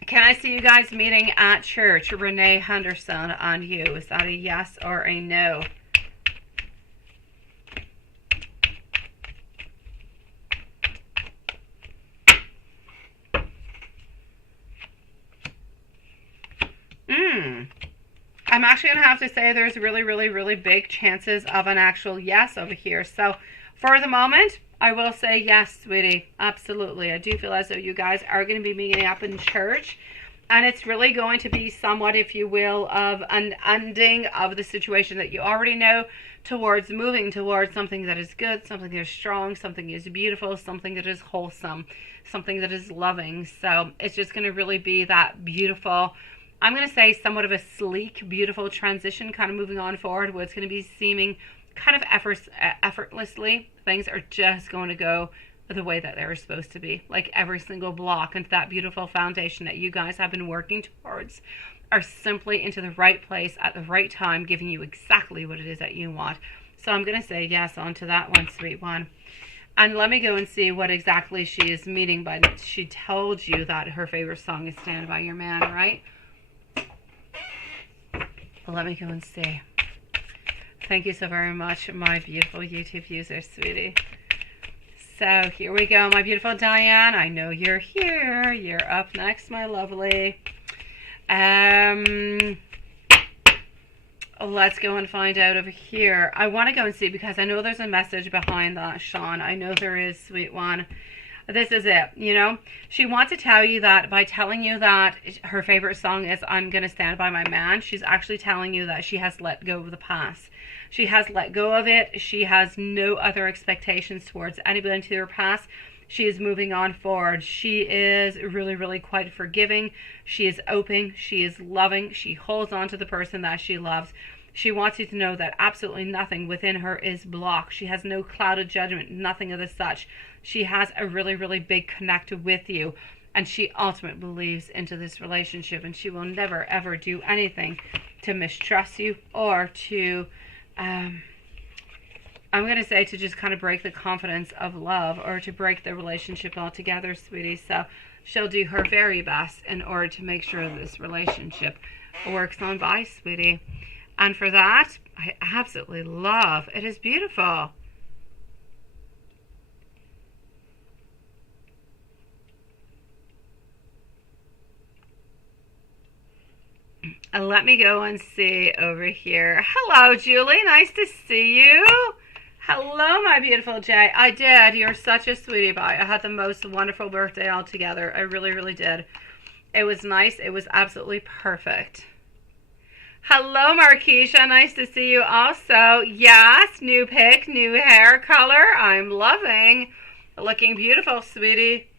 Can I see you guys meeting at church? Renee Henderson on you. Is that a yes or a no? I'm actually going to have to say there's really, really, really big chances of an actual yes over here. So for the moment, I will say yes, sweetie. Absolutely. I do feel as though you guys are going to be meeting up in church. And it's really going to be somewhat, if you will, of an ending of the situation that you already know towards moving towards something that is good, something that is strong, something that is beautiful, something that is wholesome, something that is loving. So it's just going to really be that beautiful, I'm going to say somewhat of a sleek, beautiful transition kind of moving on forward where it's going to be seeming kind of effortlessly. Things are just going to go the way that they're supposed to be. Like every single block into that beautiful foundation that you guys have been working towards are simply into the right place at the right time, giving you exactly what it is that you want. So I'm going to say yes onto that one, sweet one. And let me go and see what exactly she is meeting by. She told you that her favorite song is Stand By Your Man, right? Let me go and see. Thank you so very much, my beautiful YouTube user, sweetie. So here we go, my beautiful Diane. I know you're here. You're up next, my lovely. Let's go and find out over here. I want to go and see because I know there's a message behind that, Sean. I know there is, sweet one. This is it, you know. She wants to tell you that by telling you that her favorite song is I'm Gonna Stand By My Man, she's actually telling you that she has let go of the past. She has let go of it. She has no other expectations towards anybody to her past. She is moving on forward. She is really, really quite forgiving. She is open. She is loving. She holds on to the person that she loves. She wants you to know that absolutely nothing within her is blocked. She has no cloud of judgment, nothing of the such. She has a really, really big connect with you. And she ultimately believes into this relationship. And she will never, ever do anything to mistrust you or to, I'm going to say to just kind of break the confidence of love or to break the relationship altogether, sweetie. So she'll do her very best in order to make sure this relationship works on by, sweetie. And for that, I absolutely love. It is beautiful. And let me go and see over here. Hello, Julie. Nice to see you. Hello, my beautiful Jay. I did. You're such a sweetie pie. I had the most wonderful birthday altogether. I really, really did. It was nice. It was absolutely perfect. Hello, Marquisha. Nice to see you also. Yes, new pic, new hair color. I'm loving. Looking beautiful, sweetie.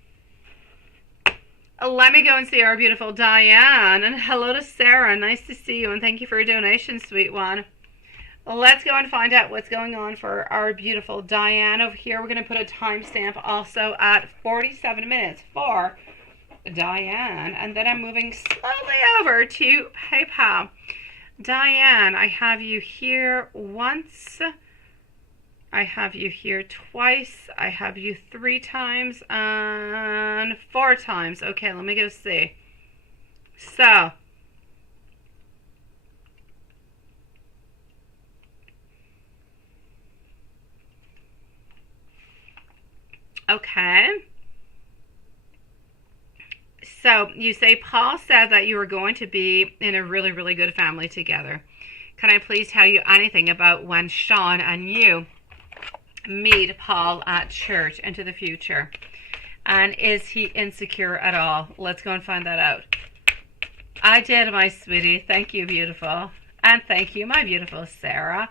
Let me go and see our beautiful Diane. And hello to Sarah. Nice to see you. And thank you for your donation, sweet one. Let's go and find out what's going on for our beautiful Diane over here. We're going to put a timestamp also at 47 minutes for Diane. And then I'm moving slowly over to PayPal. Diane, I have you here once. I have you here twice. I have you 3 times and 4 times. Okay, let me go see. So, okay. So you say Paul said that you were going to be in a really, really good family together. Can I please tell you anything about when Sean and you meet Paul at church into the future? And is he insecure at all? Let's go and find that out. I did, my sweetie. Thank you, beautiful. And thank you, my beautiful Sarah.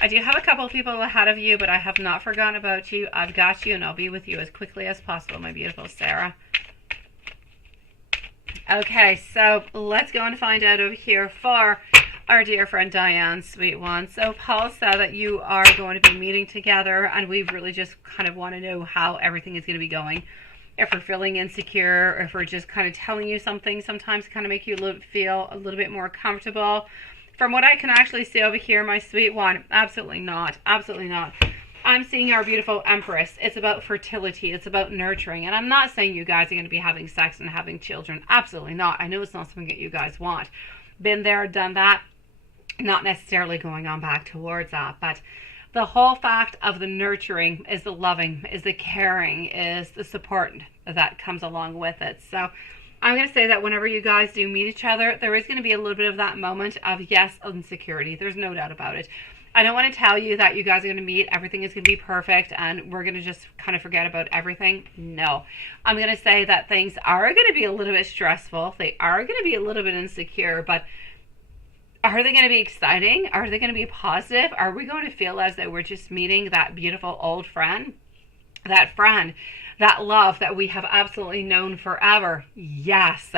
I do have a couple of people ahead of you, but I have not forgotten about you. I've got you, and I'll be with you as quickly as possible, my beautiful Sarah. Okay, so let's go and find out over here for our dear friend Diane, sweet one. So Paul said that you are going to be meeting together, and we really just kind of want to know how everything is going to be going. If we're feeling insecure, or if we're just kind of telling you something, sometimes kind of make you feel a little bit more comfortable. From what I can actually see over here, my sweet one, absolutely not. Absolutely not. I'm seeing our beautiful Empress. It's about fertility. It's about nurturing. And I'm not saying you guys are going to be having sex and having children. Absolutely not. I know it's not something that you guys want. Been there, done that. Not necessarily going on back towards that. But the whole fact of the nurturing is the loving, is the caring, is the support that comes along with it. So I'm going to say that whenever you guys do meet each other, there is going to be a little bit of that moment of, yes, insecurity. There's no doubt about it. I don't want to tell you that you guys are going to meet, everything is going to be perfect, and we're going to just kind of forget about everything. No. I'm going to say that things are going to be a little bit stressful. They are going to be a little bit insecure, but are they going to be exciting? Are they going to be positive? Are we going to feel as though we're just meeting that beautiful old friend? That friend, that love that we have absolutely known forever? Yes.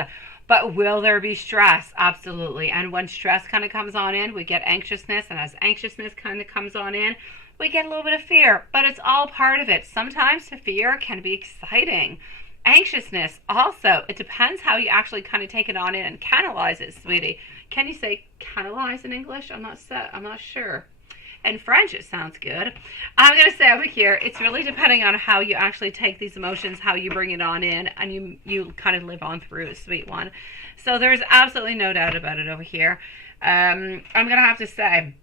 But will there be stress? Absolutely. And when stress kind of comes on in, we get anxiousness. And as anxiousness kind of comes on in, we get a little bit of fear. But it's all part of it. Sometimes the fear can be exciting. Anxiousness also, it depends how you actually kind of take it on in and canalize it, sweetie. Can you say canalize in English? I'm not sure. In French, it sounds good. I'm going to say over here, it's really depending on how you actually take these emotions, how you bring it on in, and you kind of live on through it, sweet one. So there's absolutely no doubt about it over here. I'm going to have to say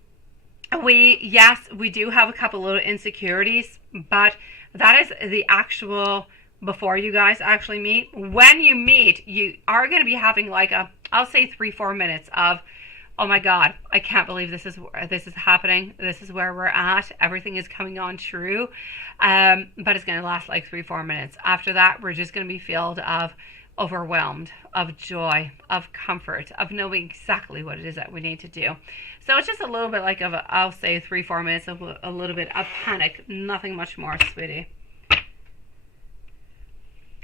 Yes, we do have a couple little insecurities, but that is the actual before you guys actually meet. When you meet, you are going to be having like I'll say 3-4 minutes of, oh my God, I can't believe this is happening. This is where we're at. Everything is coming on true. But it's going to last like 3-4 minutes. After that, we're just going to be filled of overwhelmed, of joy, of comfort, of knowing exactly what it is that we need to do. So it's just a little bit like I'll say 3-4 minutes of a little bit of panic, nothing much more, sweetie.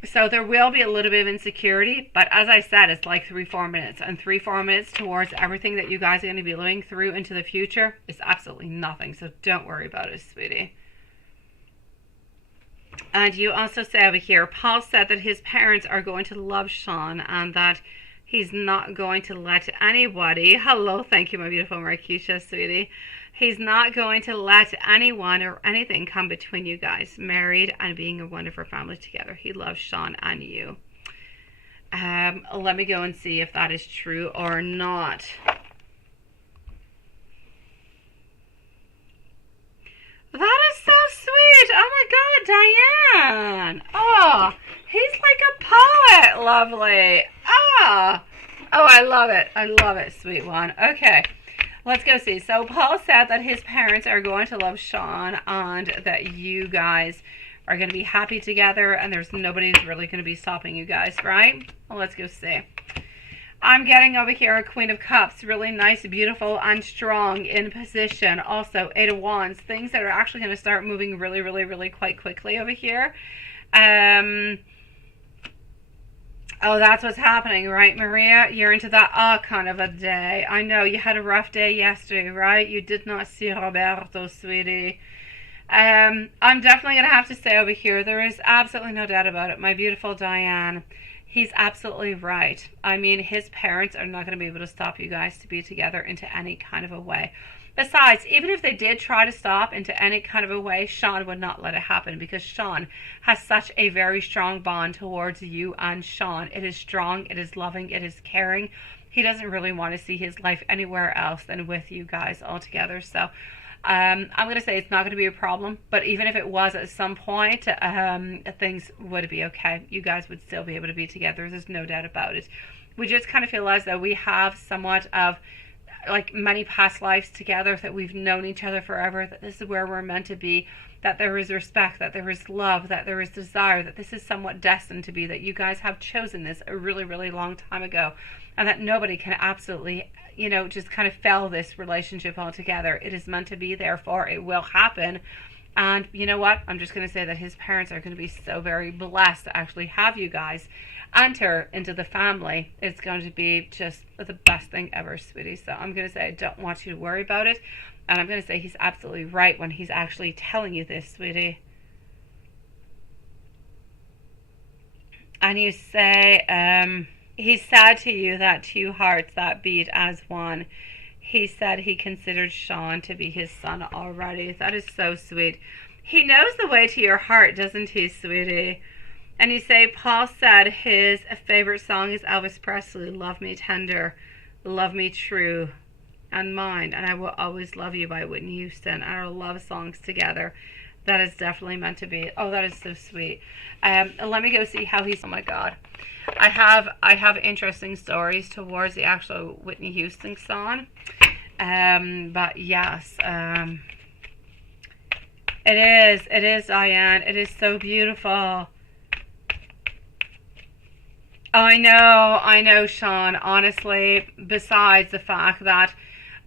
So there will be a little bit of insecurity, but as I said, it's like 3-4 minutes, and 3-4 minutes towards everything that you guys are going to be living through into the future is absolutely nothing. So don't worry about it, sweetie. And you also say over here, Paul said that his parents are going to love Sean and that he's not going to let anybody, hello, thank you, my beautiful Marquisha, sweetie. He's not going to let anyone or anything come between you guys, married and being a wonderful family together. He loves Sean and you. Let me go and see if that is true or not. That is so sweet. Oh my God, Diane. Oh, he's like a poet. Lovely. Oh, I love it. I love it, sweet one. Okay, let's go see. So Paul said that his parents are going to love Sean and that you guys are going to be happy together and there's nobody who's really going to be stopping you guys, right? Well, let's go see. I'm getting over here a Queen of Cups, really nice, beautiful, and strong in position. Also, 8 of Wands, things that are actually going to start moving really, really, really quite quickly over here. Oh, that's what's happening, right, Maria? You're into that kind of a day. I know, you had a rough day yesterday, right? You did not see Roberto, sweetie. I'm definitely going to have to say over here, there is absolutely no doubt about it, my beautiful Diane. He's absolutely right. I mean, his parents are not going to be able to stop you guys to be together into any kind of a way. Besides, even if they did try to stop into any kind of a way, Sean would not let it happen because Sean has such a very strong bond towards you and Sean. It is strong, it is loving, it is caring. He doesn't really want to see his life anywhere else than with you guys all together. So I'm going to say it's not going to be a problem, but even if it was at some point, things would be okay. You guys would still be able to be together. There's no doubt about it. We just kind of feel as though we have somewhat of like many past lives together, that we've known each other forever, that this is where we're meant to be, that there is respect, that there is love, that there is desire, that this is somewhat destined to be, that you guys have chosen this a really, really long time ago, and that nobody can absolutely, just kind of fail this relationship altogether. It is meant to be, therefore it will happen. And you know what? I'm just going to say that his parents are going to be so very blessed to actually have you guys enter into the family. It's going to be just the best thing ever, sweetie. So I'm going to say I don't want you to worry about it. And I'm going to say he's absolutely right when he's actually telling you this, sweetie. And you say, he said to you that 2 hearts that beat as one. He said he considered Sean to be his son already. That is so sweet. He knows the way to your heart, doesn't he, sweetie? And you say, Paul said his favorite song is Elvis Presley, Love Me Tender, Love Me True, and Mine, and I Will Always Love You by Whitney Houston, and our love songs together. That is definitely meant to be. Oh, that is so sweet. Let me go see how he's, oh my God. I have interesting stories towards the actual Whitney Houston song. But yes, it is, Diane. It is so beautiful. I know, Sean. Honestly, besides the fact that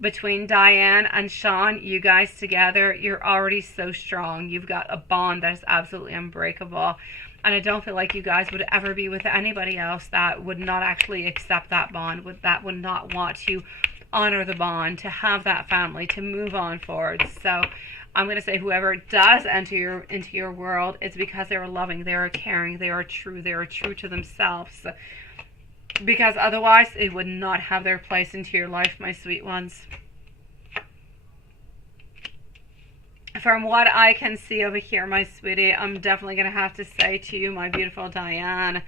between Diane and Sean, you guys together, you're already so strong. You've got a bond that is absolutely unbreakable. And I don't feel like you guys would ever be with anybody else that would not actually accept that bond, that would not want to honor the bond, to have that family, to move on forward. So I'm going to say whoever does enter into your world, it's because they are loving, they are caring, they are true to themselves. Because otherwise, it would not have their place into your life, my sweet ones. From what I can see over here, my sweetie, I'm definitely going to have to say to you, my beautiful Diane,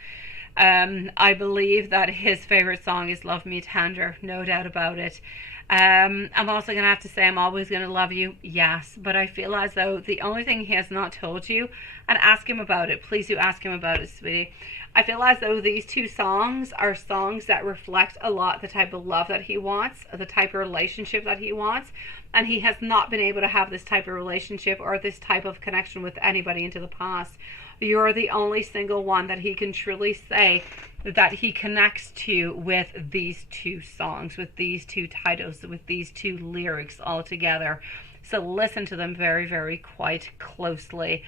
I believe that his favorite song is Love Me Tender, no doubt about it. I'm also going to have to say I'm always going to love you, yes, but I feel as though the only thing he has not told you, and ask him about it, please do ask him about it, sweetie. I feel as though these two songs are songs that reflect a lot the type of love that he wants, the type of relationship that he wants, and he has not been able to have this type of relationship or this type of connection with anybody into the past. You're the only single one that he can truly say that he connects to with these two songs, with these two titles, with these two lyrics all together. So listen to them very, very quite closely,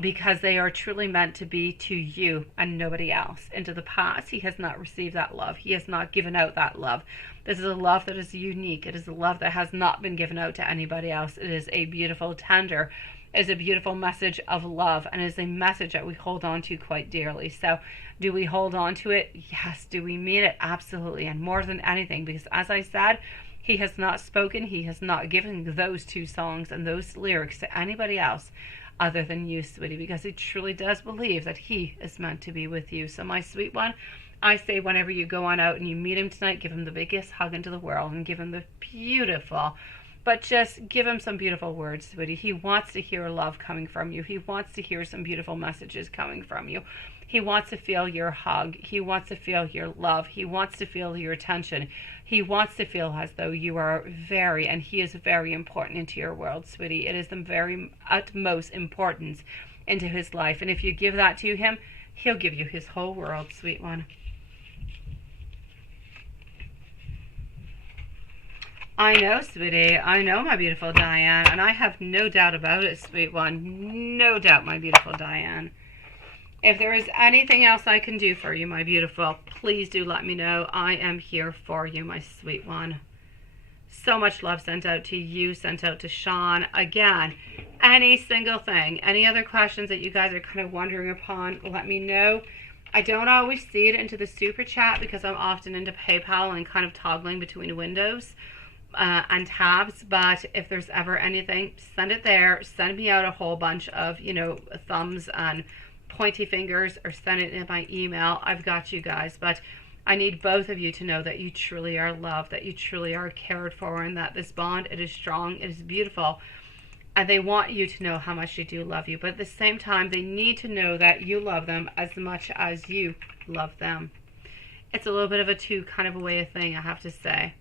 because they are truly meant to be to you and nobody else. Into the past, he has not received that love. He has not given out that love. This is a love that is unique. It is a love that has not been given out to anybody else. It is a beautiful, tender, is a beautiful message of love, and is a message that we hold on to quite dearly. So do we hold on to it? Yes. Do we mean it? Absolutely. And more than anything, because as I said, he has not spoken, he has not given those two songs and those lyrics to anybody else other than you, sweetie, because he truly does believe that he is meant to be with you. So my sweet one, I say whenever you go on out and you meet him tonight, give him the biggest hug into the world and give him the beautiful, but just give him some beautiful words, sweetie. He wants to hear love coming from you. He wants to hear some beautiful messages coming from you. He wants to feel your hug. He wants to feel your love. He wants to feel your attention. He wants to feel as though you are very, and he is very important into your world, sweetie. It is the very utmost importance into his life. And if you give that to him, he'll give you his whole world, sweet one. I know, sweetie. I know, my beautiful Diane. And I have no doubt about it, sweet one. No doubt, my beautiful Diane. If there is anything else I can do for you, my beautiful, please do let me know. I am here for you, my sweet one. So much love sent out to you, sent out to Sean. Again, any single thing, any other questions that you guys are kind of wondering upon, let me know. I don't always see it into the super chat because I'm often into PayPal and kind of toggling between windows and tabs, but if there's ever anything, send it there. Send me out a whole bunch of, thumbs and pointy fingers, or send it in my email. I've got you guys, but I need both of you to know that you truly are loved, that you truly are cared for, and that this bond, it is strong, it is beautiful, and they want you to know how much they do love you. But at the same time, they need to know that you love them as much as you love them. It's a little bit of a two kind of a way of thing, I have to say.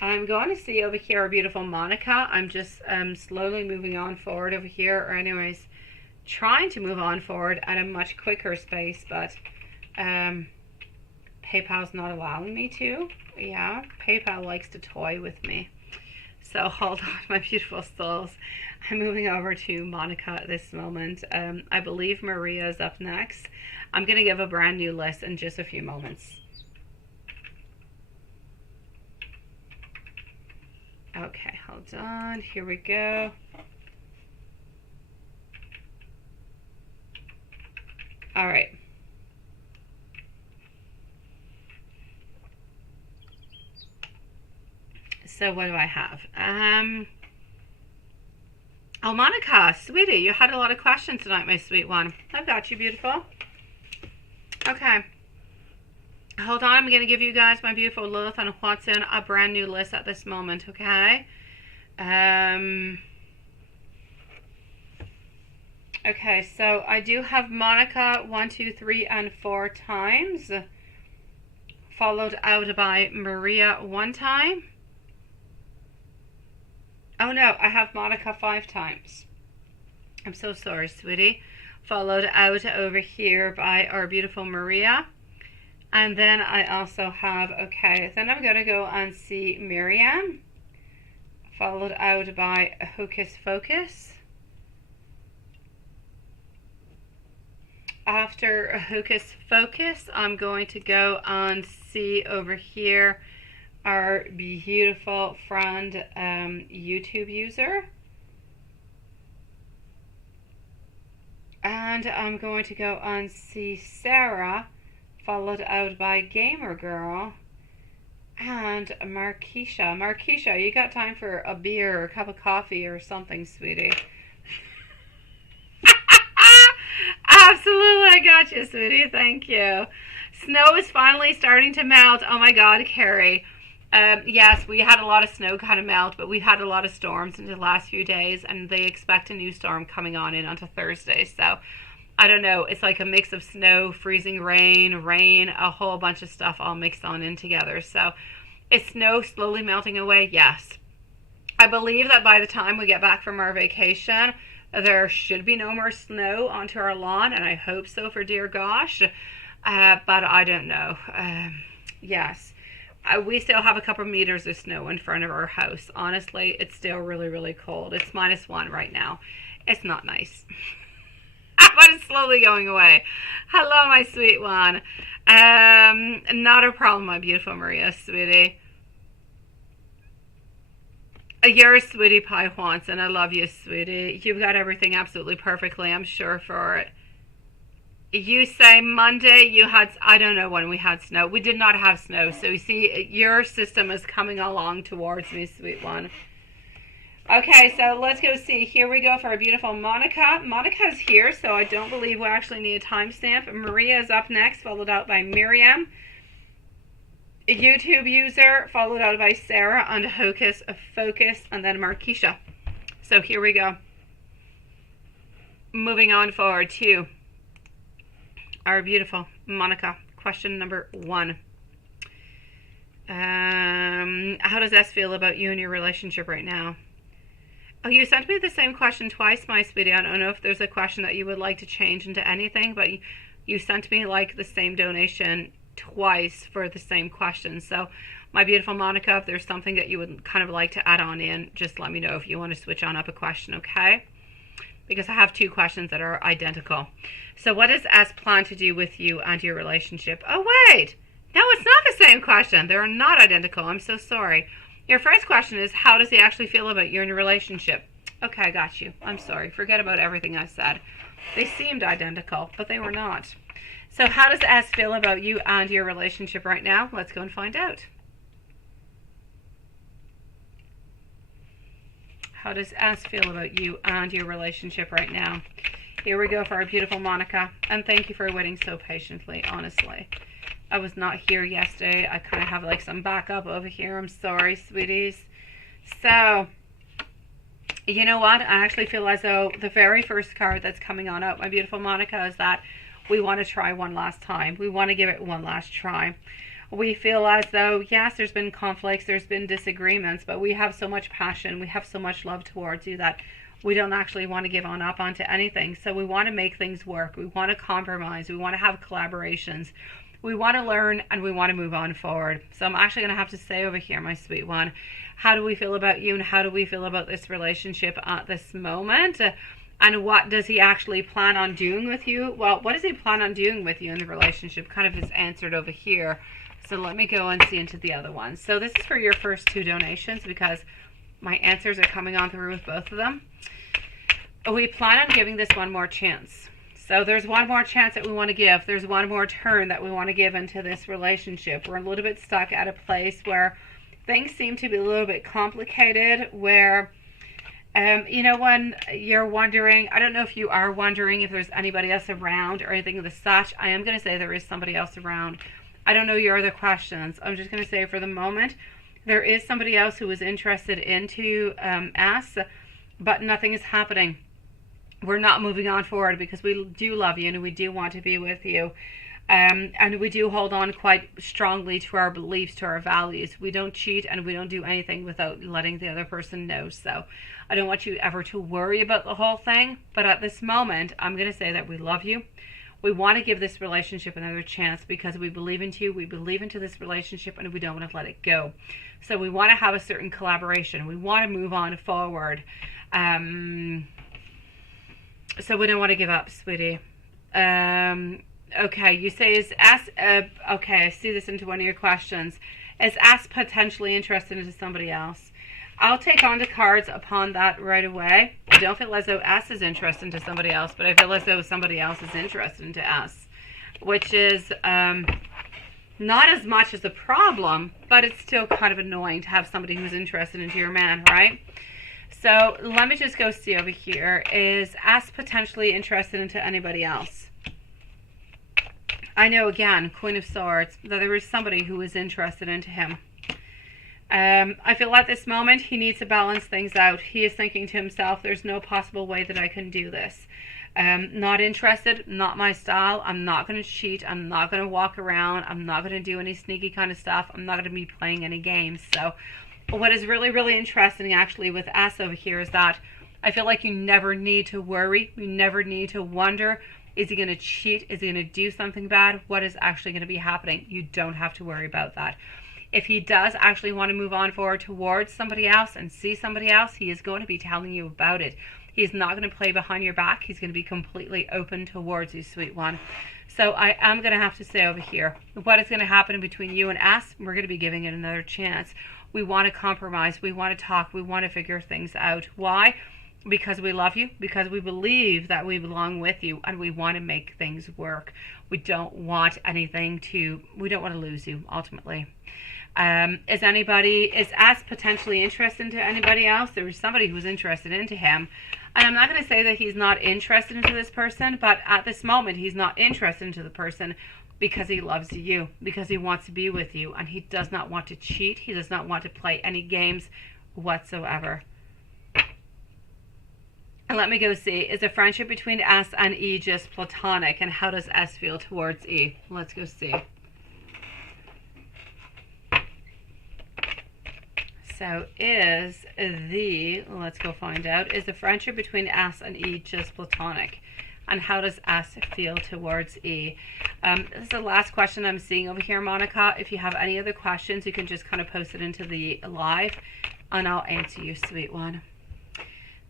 I'm going to see over here our beautiful Monica. I'm just slowly moving on forward over here, or anyways, trying to move on forward at a much quicker space, but PayPal's not allowing me to. Yeah, PayPal likes to toy with me. So hold on, my beautiful souls. I'm moving over to Monica at this moment. I believe Maria is up next. I'm going to give a brand new list in just a few moments. Okay, hold on. Here we go. All right. So what do I have? Oh, Monica, sweetie, you had a lot of questions tonight, my sweet one. I've got you, beautiful. Okay. Hold on, I'm going to give you guys my beautiful Lilith and what's in a brand new list at this moment, okay? Okay, so I do have Monica 1, 2, 3, and 4 times, followed out by Maria 1 time. Oh no, I have Monica 5 times. I'm so sorry, sweetie. Followed out over here by our beautiful Maria. And then I also have, okay, then I'm going to go and see Miriam, followed out by Hocus Focus. After Hocus Focus, I'm going to go and see over here our beautiful friend, YouTube user. And I'm going to go and see Sarah, followed out by Gamer Girl and Marquisha. Marquisha, you got time for a beer or a cup of coffee or something, sweetie? Absolutely, I got you, sweetie. Thank you. Snow is finally starting to melt. Oh my God, Carrie. Yes, we had a lot of snow kind of melt, but we've had a lot of storms in the last few days, and they expect a new storm coming on in onto Thursday. So I don't know. It's like a mix of snow, freezing rain, a whole bunch of stuff all mixed on in together. So is snow slowly melting away? Yes. I believe that by the time we get back from our vacation, there should be no more snow onto our lawn, and I hope so for dear gosh. But I don't know. Yes. We still have a couple meters of snow in front of our house. Honestly, it's still really, really cold. It's -1 right now. It's not nice. But it's slowly going away. Hello, my sweet one. Not a problem, my beautiful Maria, sweetie. You're a sweetie pie, Juanson. I love you, sweetie. You've got everything absolutely perfectly, I'm sure for it. You say Monday you had, I don't know when we had snow. We did not have snow. So you see, your system is coming along towards me, sweet one. Okay, so let's go see. Here we go for our beautiful Monica. Monica's here, so I don't believe we actually need a timestamp. Maria is up next, followed out by Miriam. A YouTube user, followed out by Sarah on Hocus Focus, and then Marquisha. So here we go. Moving on forward to our beautiful Monica. Question number 1. How does S feel about you and your relationship right now? Oh, you sent me the same question twice, my sweetie. I don't know if there's a question that you would like to change into anything, but you sent me like the same donation twice for the same question. So my beautiful Monica, if there's something that you would kind of like to add on in, just let me know if you want to switch on up a question, okay? Because I have 2 questions that are identical. So what does S plan to do with you and your relationship? Oh, wait. No, it's not the same question. They're not identical. I'm so sorry. Your first question is, how does he actually feel about you and your relationship? Okay, I got you. I'm sorry. Forget about everything I said. They seemed identical, but they were not. So how does S feel about you and your relationship right now? Let's go and find out. How does S feel about you and your relationship right now? Here we go for our beautiful Monica. And thank you for waiting so patiently, honestly. I was not here yesterday. I kind of have like some backup over here. I'm sorry, sweeties. So, you know what? I actually feel as though the very first card that's coming on up, my beautiful Monica, is that we want to try one last time. We want to give it one last try. We feel as though, yes, there's been conflicts, there's been disagreements, but we have so much passion, we have so much love towards you that we don't actually want to give on up onto anything. So we want to make things work. We want to compromise. We want to have collaborations. We want to learn, and we want to move on forward. So I'm actually going to have to say over here, my sweet one, how do we feel about you and how do we feel about this relationship at this moment? And what does he actually plan on doing with you? Well, what does he plan on doing with you in the relationship kind of is answered over here. So let me go and see into the other ones. So this is for your first 2 donations because my answers are coming on through with both of them. We plan on giving this one more chance. So there's one more chance that we want to give. There's one more turn that we want to give into this relationship. We're a little bit stuck at a place where things seem to be a little bit complicated, where you know, when you're wondering, I don't know if you are wondering if there's anybody else around or anything of the such. I am going to say there is somebody else around. I don't know your other questions. I'm just going to say for the moment, there is somebody else who is interested into us, but nothing is happening. We're not moving on forward because we do love you and we do want to be with you. And we do hold on quite strongly to our beliefs, to our values. We don't cheat and we don't do anything without letting the other person know. So I don't want you ever to worry about the whole thing. But at this moment, I'm going to say that we love you. We want to give this relationship another chance because we believe into you. We believe into this relationship and we don't want to let it go. So we want to have a certain collaboration. We want to move on forward. So we don't want to give up, sweetie. Okay, you say is S, okay, I see this into one of your questions. Is S potentially interested into somebody else? I'll take on the cards upon that right away. I don't feel as though S is interested into somebody else, but I feel as though somebody else is interested into S, which is not as much as a problem, but it's still kind of annoying to have somebody who's interested into your man, right? So let me just go see over here. Is S potentially interested into anybody else? I know, again, Queen of Swords, that there is somebody who is interested into him. I feel at this moment he needs to balance things out. He is thinking to himself, there's no possible way that I can do this. Not interested, not my style. I'm not going to cheat. I'm not going to walk around. I'm not going to do any sneaky kind of stuff. I'm not going to be playing any games. So what is really, really interesting actually with us over here is that I feel like you never need to worry. You never need to wonder, is he going to cheat? Is he going to do something bad? What is actually going to be happening? You don't have to worry about that. If he does actually want to move on forward towards somebody else and see somebody else, he is going to be telling you about it. He's not going to play behind your back. He's going to be completely open towards you, sweet one. So I am going to have to say over here, what is going to happen between you and us, we're going to be giving it another chance. We want to compromise. We want to talk. We want to figure things out. Why? Because we love you, because we believe that we belong with you, and we want to make things work. We don't want we don't want to lose you, ultimately. Is us potentially interested into anybody else? There was somebody who was interested into him. And I'm not going to say that he's not interested into this person, but at this moment, he's not interested into the person because he loves you, because he wants to be with you, and he does not want to cheat. He does not want to play any games whatsoever. And let me go see, is the friendship between S and E just platonic? And how does S feel towards E? Let's go see. So let's go find out, is the friendship between S and E just platonic? And how does S feel towards E? This is the last question I'm seeing over here, Monica. If you have any other questions, you can just kind of post it into the live, and I'll answer you, sweet one.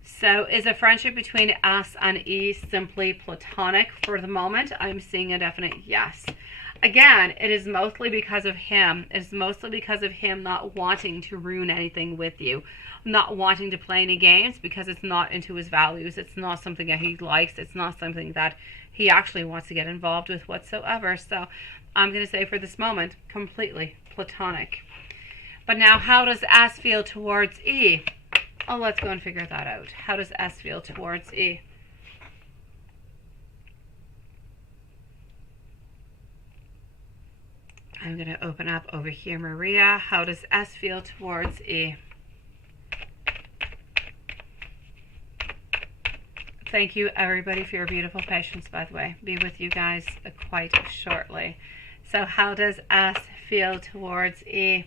So is a friendship between S and E simply platonic for the moment? I'm seeing a definite yes. Again, it is mostly because of him. It's mostly because of him not wanting to ruin anything with you, not wanting to play any games because it's not into his values. It's not something that he likes. It's not something that he actually wants to get involved with whatsoever. So I'm going to say for this moment, completely platonic. But now, how does S feel towards E? Oh, let's go and figure that out. How does S feel towards E? I'm going to open up over here, Maria. How does S feel towards E? Thank you, everybody, for your beautiful patience, by the way. Be with you guys quite shortly. So how does S feel towards E?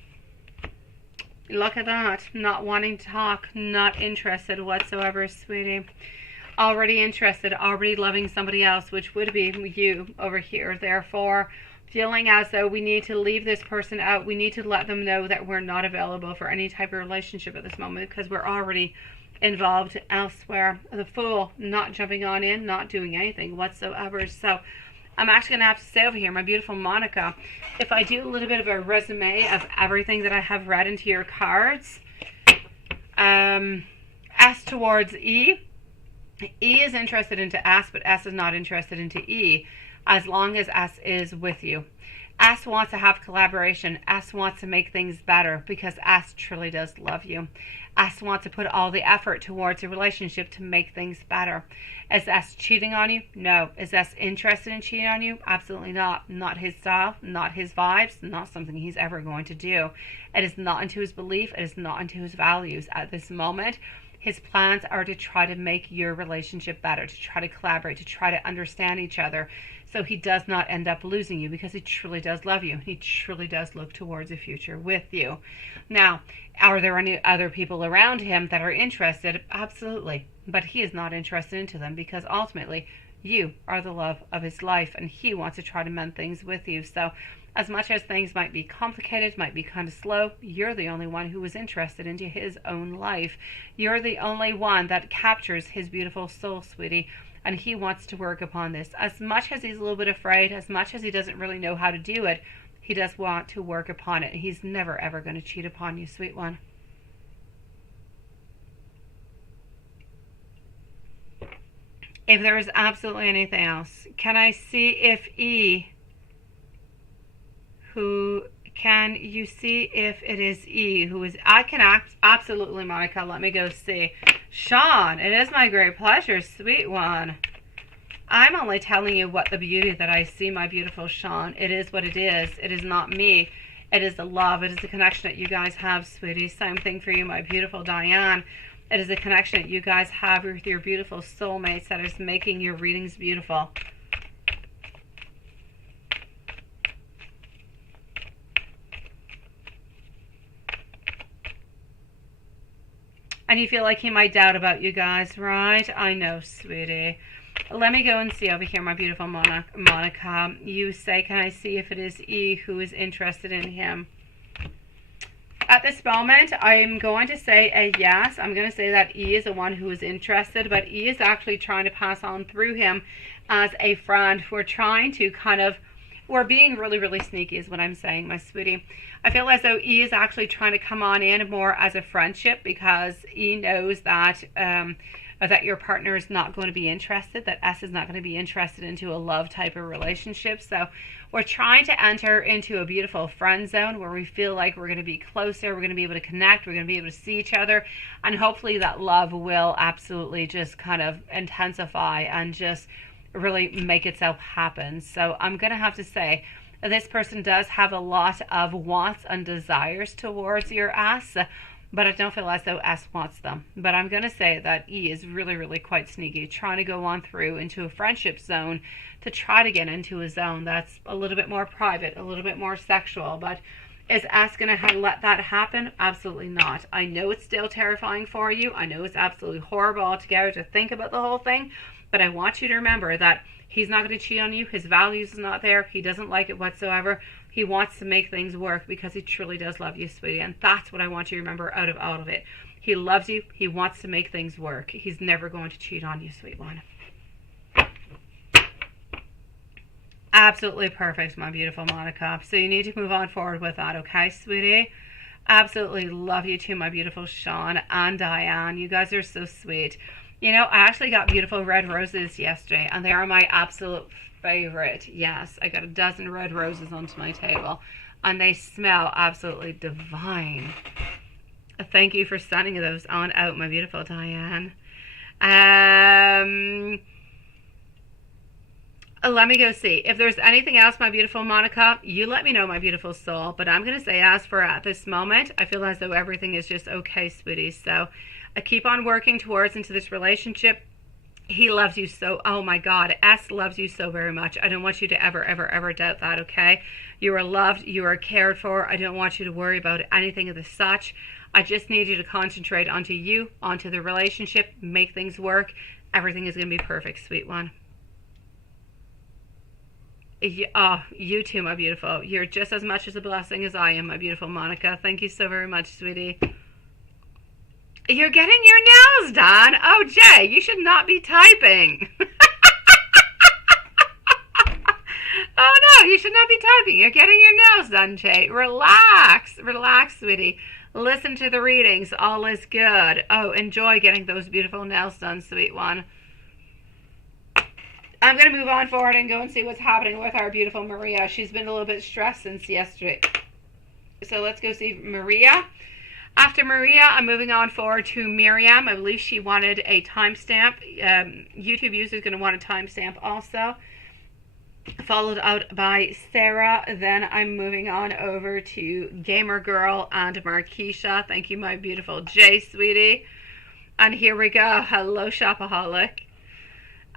Look at that. Not wanting to talk. Not interested whatsoever, sweetie. Already interested. Already loving somebody else, which would be you over here. Therefore, feeling as though we need to leave this person out. We need to let them know that we're not available for any type of relationship at this moment because we're already involved elsewhere. The Fool, not jumping on in, not doing anything whatsoever. So I'm actually going to have to say over here, my beautiful Monica, if I do a little bit of a resume of everything that I have read into your cards, S towards E. E is interested into S, but S is not interested into E as long as S is with you. S wants to have collaboration. S wants to make things better because S truly does love you. S wants to put all the effort towards a relationship to make things better. Is S cheating on you? No. Is S interested in cheating on you? Absolutely not. Not his style, not his vibes, not something he's ever going to do. It is not into his belief. It is not into his values at this moment. His plans are to try to make your relationship better, to try to collaborate, to try to understand each other, so he does not end up losing you because he truly does love you. He truly does look towards a future with you. Now, are there any other people around him that are interested? Absolutely. But he is not interested into them because ultimately you are the love of his life and he wants to try to mend things with you. So as much as things might be complicated, might be kind of slow, you're the only one who is interested into his own life. You're the only one that captures his beautiful soul, sweetie. And he wants to work upon this. As much as he's a little bit afraid, as much as he doesn't really know how to do it, he does want to work upon it. He's never, ever going to cheat upon you, sweet one. If there is absolutely anything else, can I see if E, can you see if it is E who is, I can absolutely, Monica, let me go see. Sean, it is my great pleasure, sweet one. I'm only telling you what the beauty that I see, my beautiful Sean. It is what it is. It is not me. It is the love. It is the connection that you guys have, sweetie. Same thing for you, my beautiful Diane. It is the connection that you guys have with your beautiful soulmates that is making your readings beautiful. And you feel like he might doubt about you guys, right? I know, sweetie. Let me go and see over here, my beautiful Monica. You say, can I see if it is E who is interested in him? At this moment, I'm going to say a yes. I'm going to say that E is the one who is interested, but E is actually trying to pass on through him as a friend. We're trying to we're being really, really sneaky is what I'm saying, my sweetie. I feel as though E is actually trying to come on in more as a friendship because E knows that that your partner is not going to be interested, that S is not going to be interested into a love type of relationship. So we're trying to enter into a beautiful friend zone where we feel like we're going to be closer, we're going to be able to connect, we're going to be able to see each other, and hopefully that love will absolutely just kind of intensify and just really make itself happen. So I'm going to have to say this person does have a lot of wants and desires towards your S, but I don't feel as though S wants them. But I'm going to say that E is really, really quite sneaky, trying to go on through into a friendship zone to try to get into a zone that's a little bit more private, a little bit more sexual. But is S going to let that happen? Absolutely not. I know it's still terrifying for you. I know it's absolutely horrible altogether to think about the whole thing. But I want you to remember that he's not going to cheat on you. His values is not there. He doesn't like it whatsoever. He wants to make things work because he truly does love you, sweetie. And that's what I want you to remember out of all of it. He loves you. He wants to make things work. He's never going to cheat on you, sweet one. Absolutely perfect, my beautiful Monica. So you need to move on forward with that, okay, sweetie? Absolutely love you too, my beautiful Sean and Diane. You guys are so sweet. You know, I actually got beautiful red roses yesterday, and they are my absolute favorite. Yes, I got a dozen red roses onto my table, and they smell absolutely divine. Thank you for sending those on out, my beautiful Diane. Let me go see. If there's anything else, my beautiful Monica, you let me know, my beautiful soul. But I'm going to say, as for at this moment, I feel as though everything is just okay, sweetie. So I keep on working towards into this relationship. He loves you so, oh my God, S loves you so very much. I don't want you to ever, ever, ever doubt that, okay? You are loved. You are cared for. I don't want you to worry about anything of the such. I just need you to concentrate onto you, onto the relationship, make things work. Everything is going to be perfect, sweet one. You too, my beautiful. You're just as much as a blessing as I am, my beautiful Monica. Thank you so very much, sweetie. You're getting your nails done? Oh, Jay, you should not be typing. Oh, no, you should not be typing. You're getting your nails done, Jay. Relax. Relax, sweetie. Listen to the readings. All is good. Oh, enjoy getting those beautiful nails done, sweet one. I'm going to move on forward and go and see what's happening with our beautiful Maria. She's been a little bit stressed since yesterday. So let's go see Maria. After Maria, I'm moving on forward to Miriam. I believe she wanted a timestamp. YouTube user is going to want a timestamp also. Followed out by Sarah. Then I'm moving on over to Gamer Girl and Marquisha. Thank you, my beautiful Jay, sweetie. And here we go. Hello, Shopaholic.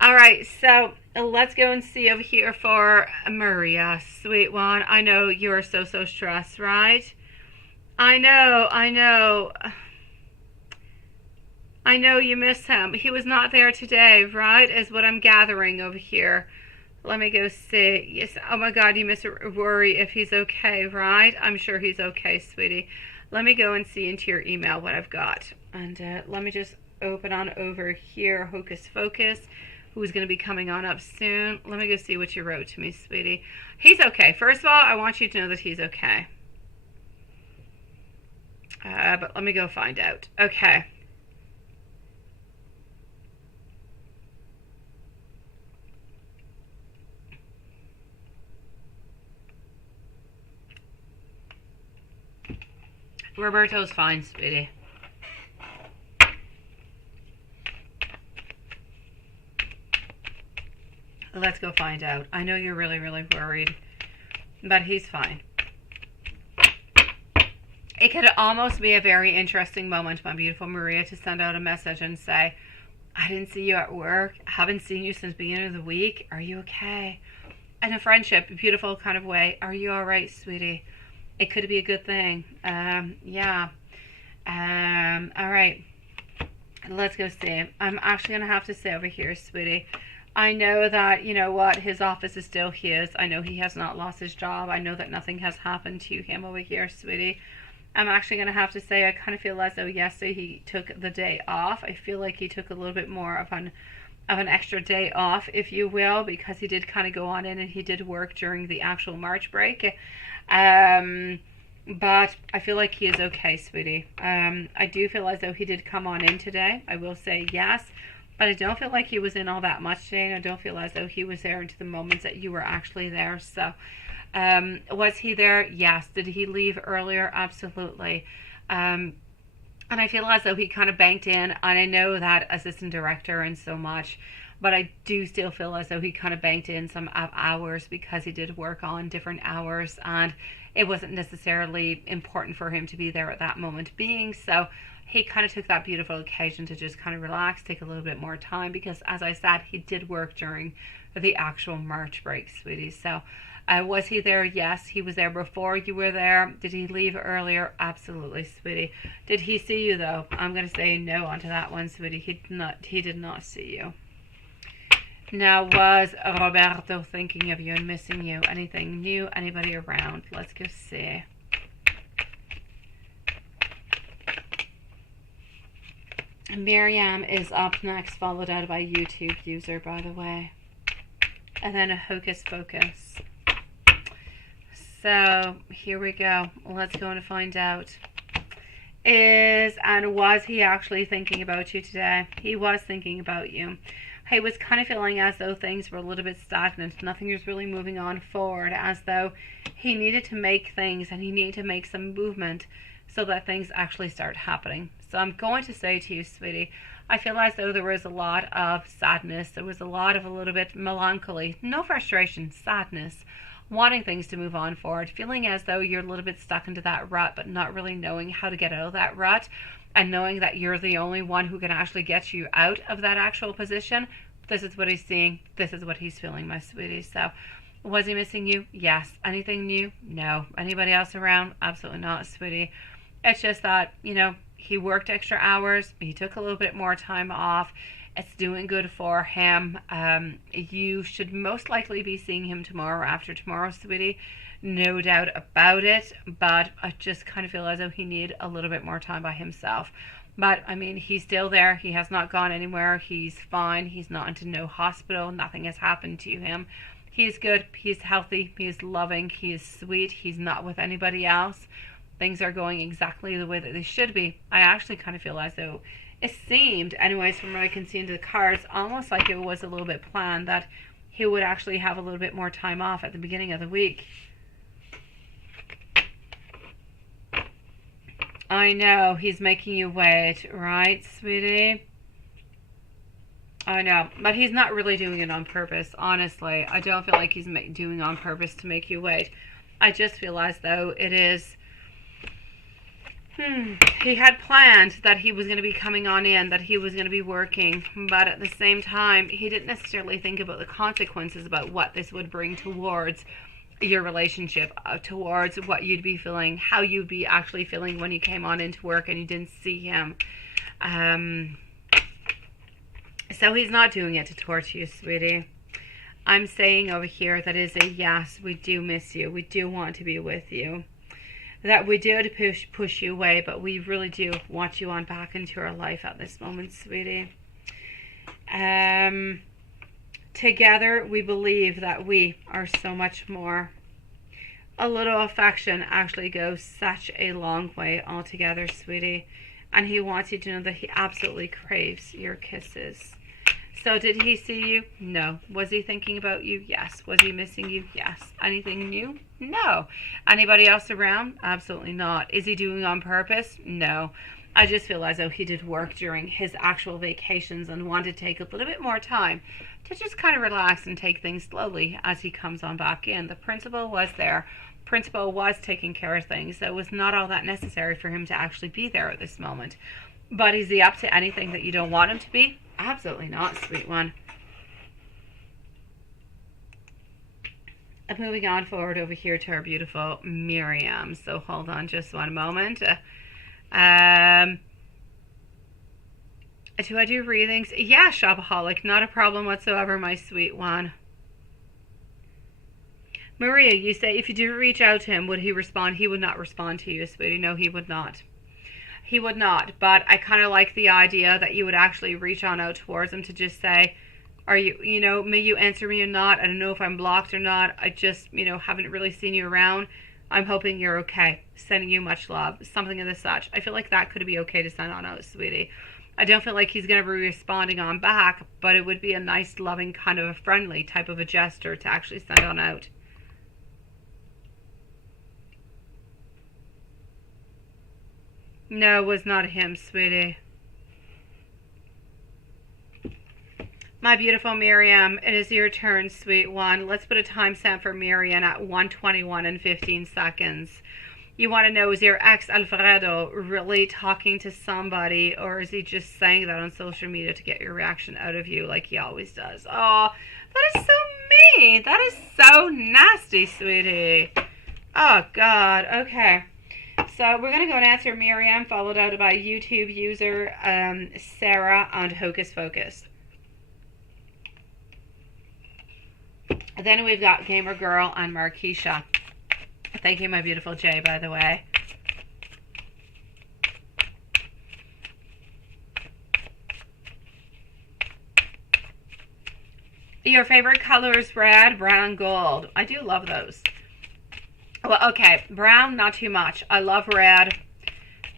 All right, so let's go and see over here for Maria, sweet one. I know you are so stressed, right? I know you miss him. He was not there today, right? Is what I'm gathering over here. Let me go see. Yes. Oh my God, you must worry if he's okay, right? I'm sure he's okay, sweetie. Let me go and see into your email what I've got. And let me just open on over here, Hocus Focus, who's going to be coming on up soon. Let me go see what you wrote to me, sweetie. He's okay. First of all, I want you to know that he's okay. But let me go find out. Okay. Roberto's fine, sweetie. Let's go find out. I know you're really, really worried, but he's fine. It could almost be a very interesting moment, my beautiful Maria, to send out a message and say, I didn't see you at work. I haven't seen you since the beginning of the week. Are you okay? In a friendship, beautiful kind of way. Are you all right, sweetie? It could be a good thing. Yeah. All right. Let's go see. I'm actually going to have to say over here, sweetie, I know that, you know what, his office is still his. I know he has not lost his job. I know that nothing has happened to him over here, sweetie. I'm actually going to have to say I kind of feel as though yesterday he took the day off. I feel like he took a little bit more of an extra day off, if you will, because he did kind of go on in and he did work during the actual March break. But I feel like he is okay, sweetie. I do feel as though he did come on in today. I will say yes. But I don't feel like he was in all that much today. And I don't feel as though he was there into the moments that you were actually there. So was he there? Yes. Did he leave earlier? Absolutely. And I feel as though he kind of banked in, and I know that assistant director and so much, but I do still feel as though he kind of banked in some hours because he did work on different hours, and it wasn't necessarily important for him to be there at that moment being. So he kind of took that beautiful occasion to just kind of relax, take a little bit more time, because as I said, he did work during the actual March break, sweetie. So was he there? Yes. He was there before you were there. Did he leave earlier? Absolutely, sweetie. Did he see you though? I'm going to say no onto that one, sweetie. He did not see you. Now, was Roberto thinking of you and missing you? Anything new? Anybody around? Let's go see. Miriam is up next, followed out by YouTube user, by the way. And then a Hocus Pocus. So here we go. Let's go and find out. Was he actually thinking about you today? He was thinking about you. He was kind of feeling as though things were a little bit stagnant. Nothing was really moving on forward, as though he needed to make things and he needed to make some movement so that things actually start happening. So I'm going to say to you, sweetie, I feel as though there was a lot of sadness. There was a little bit melancholy, no frustration, sadness, wanting things to move on forward, feeling as though you're a little bit stuck into that rut, but not really knowing how to get out of that rut, and knowing that you're the only one who can actually get you out of that actual position. This is what he's seeing. This is what he's feeling, my sweetie. So was he missing you? Yes. Anything new? No. Anybody else around? Absolutely not, sweetie. It's just that, you know, he worked extra hours. He took a little bit more time off. It's doing good for him. You should most likely be seeing him tomorrow or after tomorrow, sweetie. No doubt about it. But I just kind of feel as though he needed a little bit more time by himself. But, I mean, he's still there. He has not gone anywhere. He's fine. He's not into no hospital. Nothing has happened to him. He's good. He's healthy. He's loving. He is sweet. He's not with anybody else. Things are going exactly the way that they should be. I actually kind of feel as though it seemed, anyways, from what I can see into the cards, almost like it was a little bit planned that he would actually have a little bit more time off at the beginning of the week. I know, he's making you wait, right, sweetie? I know, but he's not really doing it on purpose, honestly. I don't feel like he's doing it on purpose to make you wait. I just feel as though it is... He had planned that he was going to be coming on in, that he was going to be working, but at the same time, he didn't necessarily think about the consequences about what this would bring towards your relationship, towards what you'd be feeling, how you'd be actually feeling when you came on into work and you didn't see him. So he's not doing it to torture you, sweetie. I'm saying over here that is a yes, we do miss you. We do want to be with you. That we do push you away, but we really do want you on back into our life at this moment, sweetie. Together, we believe that we are so much more. A little affection actually goes such a long way altogether, sweetie. And he wants you to know that he absolutely craves your kisses. So did he see you? No. Was he thinking about you? Yes. Was he missing you? Yes. Anything new? No. Anybody else around? Absolutely not. Is he doing it on purpose? No. I just feel as though he did work during his actual vacations and wanted to take a little bit more time to just kind of relax and take things slowly as he comes on back in. The principal was there. Principal was taking care of things, so it was not all that necessary for him to actually be there at this moment. But is he up to anything that you don't want him to be? Absolutely not, sweet one. And moving on forward over here to our beautiful Miriam. So hold on just one moment. Do I do readings? Yeah, Shopaholic. Not a problem whatsoever, my sweet one. Maria, you say if you do reach out to him, would he respond? He would not respond to you, sweetie. No, he would not. He would not. But I kind of like the idea that you would actually reach on out towards him to just say, are you, may you answer me or not? I don't know if I'm blocked or not. I just, haven't really seen you around. I'm hoping you're okay. Sending you much love. Something of the such. I feel like that could be okay to send on out, sweetie. I don't feel like he's going to be responding on back, but it would be a nice, loving, kind of a friendly type of a gesture to actually send on out. No, it was not him, sweetie. My beautiful Miriam, it is your turn, sweet one. Let's put a timestamp for Miriam at 1:21 and 15 seconds. You want to know, is your ex Alfredo really talking to somebody, or is he just saying that on social media to get your reaction out of you like he always does? Oh, that is so mean. That is so nasty, sweetie. Oh, God. Okay. So we're going to go and answer Miriam, followed out by YouTube user Sarah and Hocus Focus. Then we've got Gamer Girl and Marquisha. Thank you, my beautiful Jay, by the way. Your favorite color is red, brown, gold. I do love those. Well, okay, brown, not too much. I love red.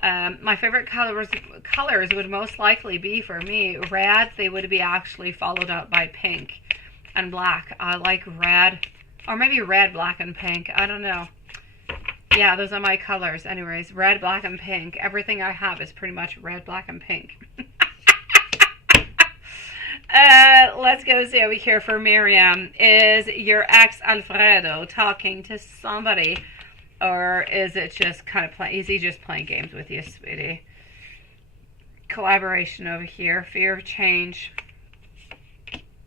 My favorite colors would most likely be, for me, red. They would be actually followed up by pink and black. I like red, or maybe red, black, and pink. I don't know. Yeah, those are my colors. Anyways, red, black, and pink. Everything I have is pretty much red, black, and pink. Let's go see over here for Miriam. Is your ex Alfredo talking to somebody, or is it just kind of is he just playing games with you, sweetie? Collaboration over here. Fear of change.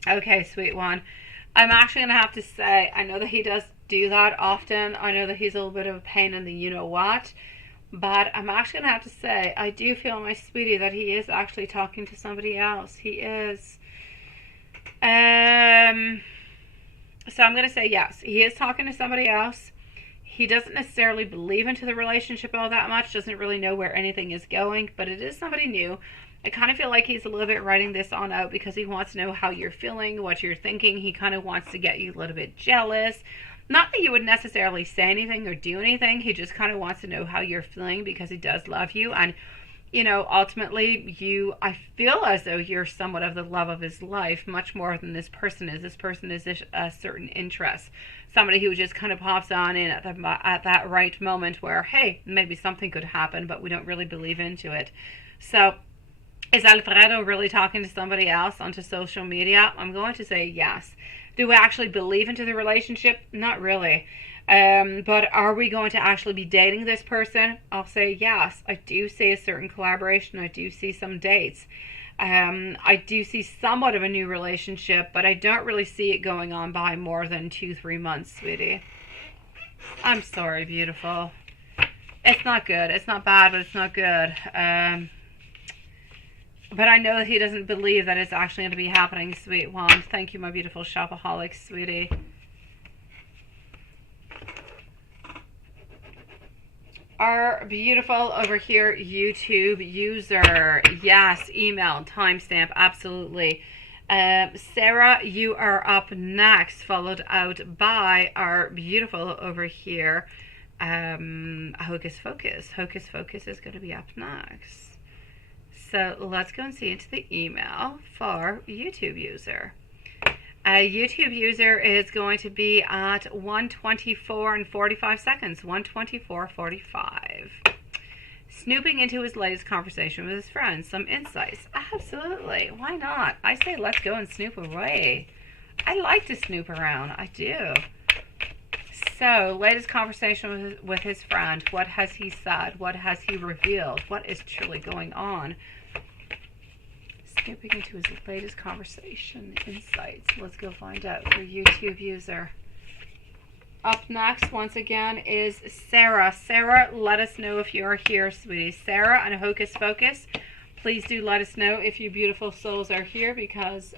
Okay, sweet one. I'm actually going to have to say, I know that he does do that often. I know that he's a little bit of a pain in the you-know-what. But I'm actually going to have to say, I do feel, my sweetie, that he is actually talking to somebody else. He is. So I'm going to say yes. He is talking to somebody else. He doesn't necessarily believe into the relationship all that much. Doesn't really know where anything is going. But it is somebody new. I kind of feel like he's a little bit writing this on out because he wants to know how you're feeling, what you're thinking. He kind of wants to get you a little bit jealous. Not that you would necessarily say anything or do anything. He just kind of wants to know how you're feeling because he does love you. And, ultimately, I feel as though you're somewhat of the love of his life, much more than this person is. This person is a certain interest. Somebody who just kind of pops on in at that right moment where, hey, maybe something could happen, but we don't really believe into it. So, is Alfredo really talking to somebody else onto social media? I'm going to say yes. Do we actually believe into the relationship? Not really. But are we going to actually be dating this person? I'll say yes. I do see a certain collaboration. I do see some dates. I do see somewhat of a new relationship, but I don't really see it going on by more than 2-3 months, sweetie. I'm sorry, beautiful. It's not good. It's not bad, but it's not good. But I know that he doesn't believe that it's actually going to be happening, sweet one. Thank you, my beautiful shopaholic, sweetie. Our beautiful over here YouTube user. Yes, email, timestamp, absolutely. Sarah, you are up next, followed out by our beautiful over here, Hocus Focus. Hocus Focus is going to be up next. So let's go and see into the email for YouTube user. YouTube user is going to be at 1:24 and 45 seconds. 1:24:45. Snooping into his latest conversation with his friends. Some insights. Absolutely. Why not? I say let's go and snoop away. I like to snoop around. I do. So, latest conversation with his friend. What has he said? What has he revealed? What is truly going on? Snooping into his latest conversation. Insights. Let's go find out for YouTube user. Up next, once again, is Sarah. Sarah, let us know if you're here, sweetie. Sarah and Hocus Pocus, please do let us know if you beautiful souls are here, because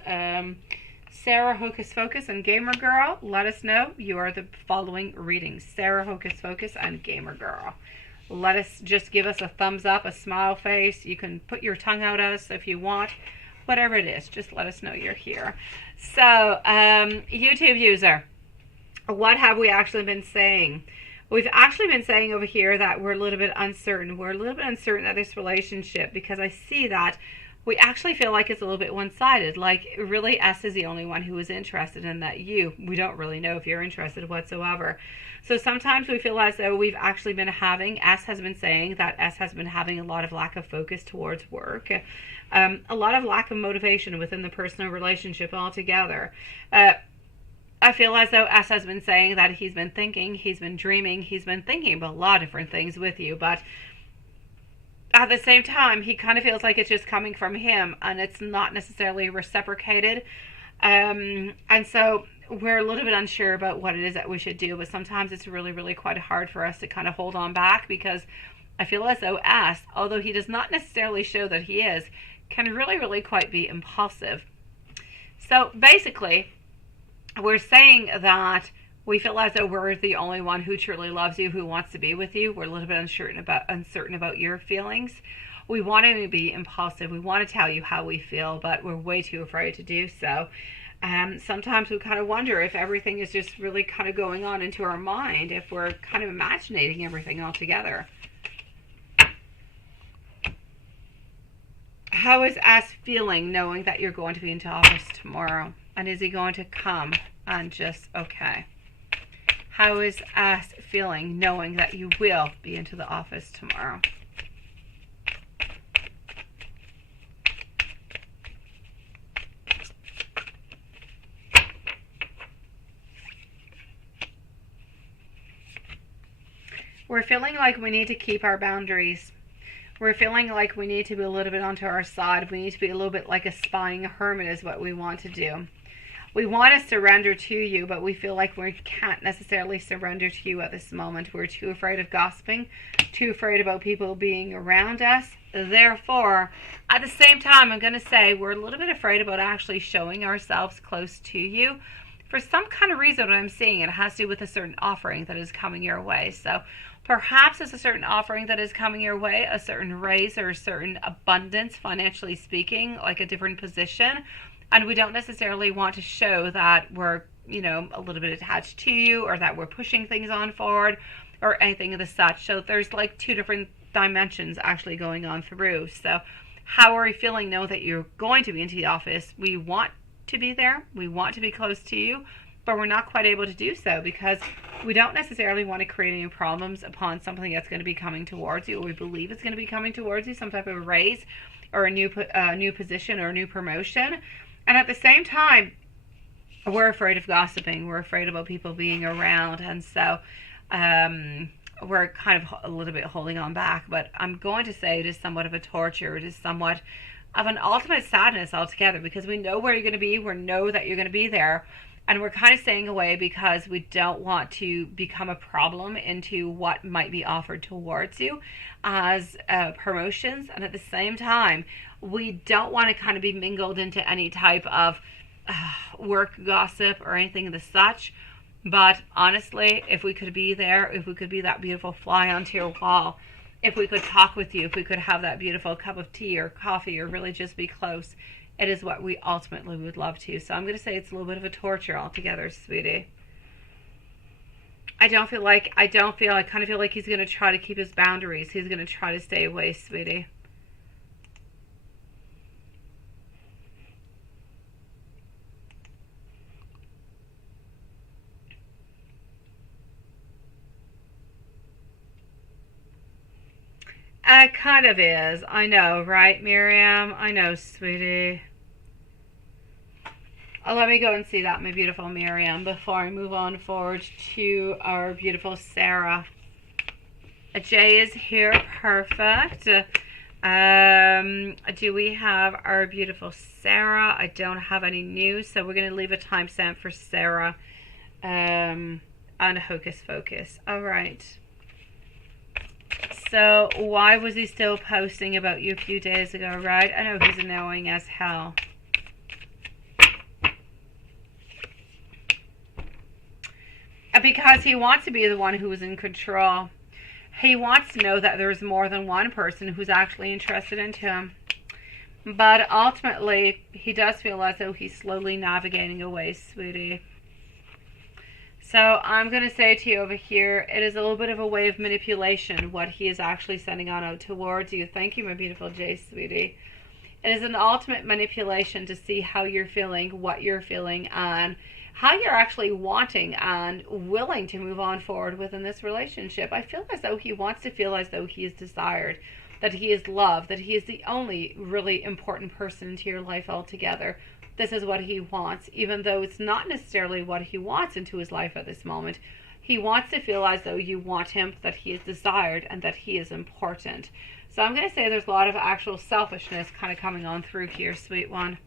Sarah, Hocus Pocus, and Gamer Girl, let us know you are the following readings. Sarah, Hocus Pocus, and Gamer Girl. Let us just give us a thumbs up, a smile face. You can put your tongue out at us if you want. Whatever it is, just let us know you're here. So, YouTube user, what have we actually been saying? We've actually been saying over here that we're a little bit uncertain. We're a little bit uncertain of this relationship, because I see that we actually feel like it's a little bit one-sided. Like, really, S is the only one who is interested in that we don't really know if you're interested whatsoever. So sometimes we feel as though we've actually been having, S has been saying that S has been having a lot of lack of focus towards work. A lot of lack of motivation within the personal relationship altogether. I feel as though S has been saying that he's been thinking, he's been dreaming, he's been thinking about a lot of different things with you, but at the same time, he kind of feels like it's just coming from him, and it's not necessarily reciprocated. And so we're a little bit unsure about what it is that we should do, but sometimes it's really, really quite hard for us to kind of hold on back, because I feel as though S, although he does not necessarily show that he is, can really, really quite be impulsive. So basically, we're saying that we feel as though we're the only one who truly loves you, who wants to be with you. We're a little bit uncertain about your feelings. We want to be impulsive. We want to tell you how we feel, but we're way too afraid to do so. Sometimes we kind of wonder if everything is just really kind of going on into our mind, if we're kind of imagining everything all together. How is S feeling knowing that you're going to be into office tomorrow? And is he going to come and just, okay. How is S feeling knowing that you will be into the office tomorrow? We're feeling like we need to keep our boundaries. We're feeling like we need to be a little bit onto our side. We need to be a little bit like a spying hermit is what we want to do. We want to surrender to you, but we feel like we can't necessarily surrender to you at this moment. We're too afraid of gossiping, too afraid about people being around us. Therefore, at the same time, I'm going to say we're a little bit afraid about actually showing ourselves close to you. For some kind of reason, what I'm seeing, it has to do with a certain offering that is coming your way. So perhaps it's a certain offering that is coming your way, a certain raise or a certain abundance, financially speaking, like a different position. And we don't necessarily want to show that we're, a little bit attached to you, or that we're pushing things on forward or anything of the such. So there's like two different dimensions actually going on through. So how are we feeling? Know that you're going to be into the office. We want to be there. We want to be close to you, but we're not quite able to do so because we don't necessarily want to create any problems upon something that's going to be coming towards you, or we believe it's going to be coming towards you, some type of raise or a new position or a new promotion. And at the same time, we're afraid of gossiping. We're afraid about people being around. And so we're kind of a little bit holding on back. But I'm going to say it is somewhat of a torture. It is somewhat of an ultimate sadness altogether, because we know where you're going to be. We know that you're going to be there. And we're kind of staying away because we don't want to become a problem into what might be offered towards you as promotions. And at the same time, we don't want to kind of be mingled into any type of work gossip or anything of the such. But honestly, if we could be there, if we could be that beautiful fly onto your wall, if we could talk with you, if we could have that beautiful cup of tea or coffee, or really just be close, it is what we ultimately would love to. So I'm going to say it's a little bit of a torture altogether, sweetie. I kind of feel like he's going to try to keep his boundaries. He's going to try to stay away, sweetie. It kind of is. I know, right, Miriam? I know, sweetie. Let me go and see that, my beautiful Miriam, before I move on forward to our beautiful Sarah. Jay is here. Perfect. Do we have our beautiful Sarah? I don't have any news, so we're going to leave a timestamp for Sarah on Hocus Focus. All right. So why was he still posting about you a few days ago, right? I know he's annoying as hell. Because he wants to be the one who is in control. He wants to know that there's more than one person who's actually interested in him. But ultimately, he does feel as though he's slowly navigating away, sweetie. So I'm going to say to you over here, it is a little bit of a way of manipulation, what he is actually sending on out towards you. Thank you, my beautiful Jay, sweetie. It is an ultimate manipulation to see how you're feeling, what you're feeling, and how you're actually wanting and willing to move on forward within this relationship. I feel as though he wants to feel as though he is desired, that he is loved, that he is the only really important person into your life altogether. This is what he wants, even though it's not necessarily what he wants into his life at this moment. He wants to feel as though you want him, that he is desired, and that he is important. So I'm going to say there's a lot of actual selfishness kind of coming on through here, sweet one.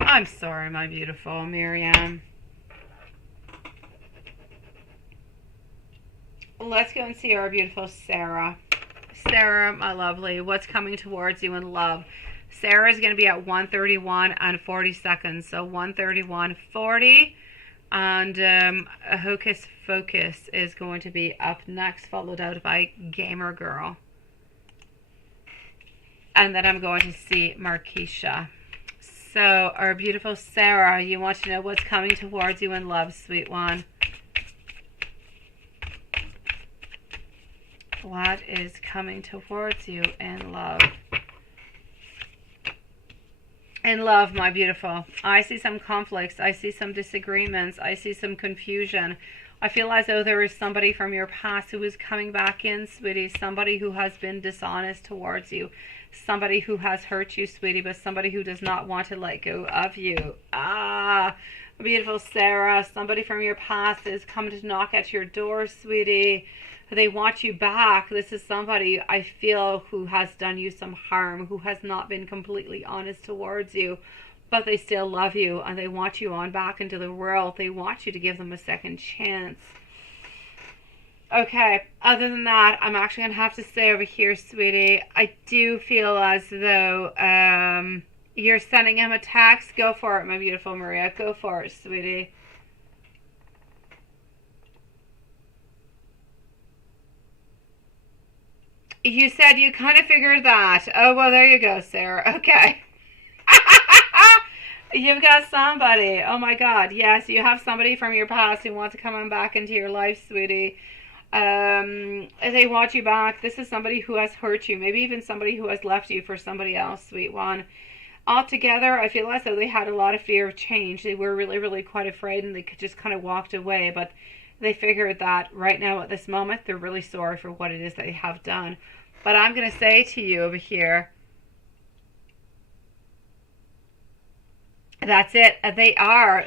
I'm sorry, my beautiful Miriam. Let's go and see our beautiful Sarah. Sarah, my lovely, what's coming towards you in love? Sarah is going to be at 1:31 and 40 seconds. So 1:31:40. And Hocus Focus is going to be up next, followed out by Gamer Girl. And then I'm going to see Marquisha. So, our beautiful Sarah, you want to know what's coming towards you in love, sweet one. What is coming towards you in love? In love, my beautiful. I see some conflicts. I see some disagreements. I see some confusion. I feel as though there is somebody from your past who is coming back in, sweetie. Somebody who has been dishonest towards you. Somebody who has hurt you, sweetie, but somebody who does not want to let go of you. Ah, beautiful Sarah. Somebody from your past is coming to knock at your door, sweetie. They want you back. This is somebody, I feel, who has done you some harm, who has not been completely honest towards you, but they still love you, and they want you on back into the world. They want you to give them a second chance. Okay, other than that, I'm actually going to have to say over here, sweetie, I do feel as though you're sending him a text. Go for it, my beautiful Maria. Go for it, sweetie. You said you kind of figured that. Oh, well, there you go, Sarah. Okay. You've got somebody. Oh, my God. Yes, you have somebody from your past who wants to come on back into your life, sweetie. They want you back. This is somebody who has hurt you. Maybe even somebody who has left you for somebody else, sweet one. Altogether, I feel as though they had a lot of fear of change. They were really, really quite afraid, and they could just kind of walked away. But they figured that right now at this moment, they're really sorry for what it is that they have done. But I'm going to say to you over here, that's it. They are,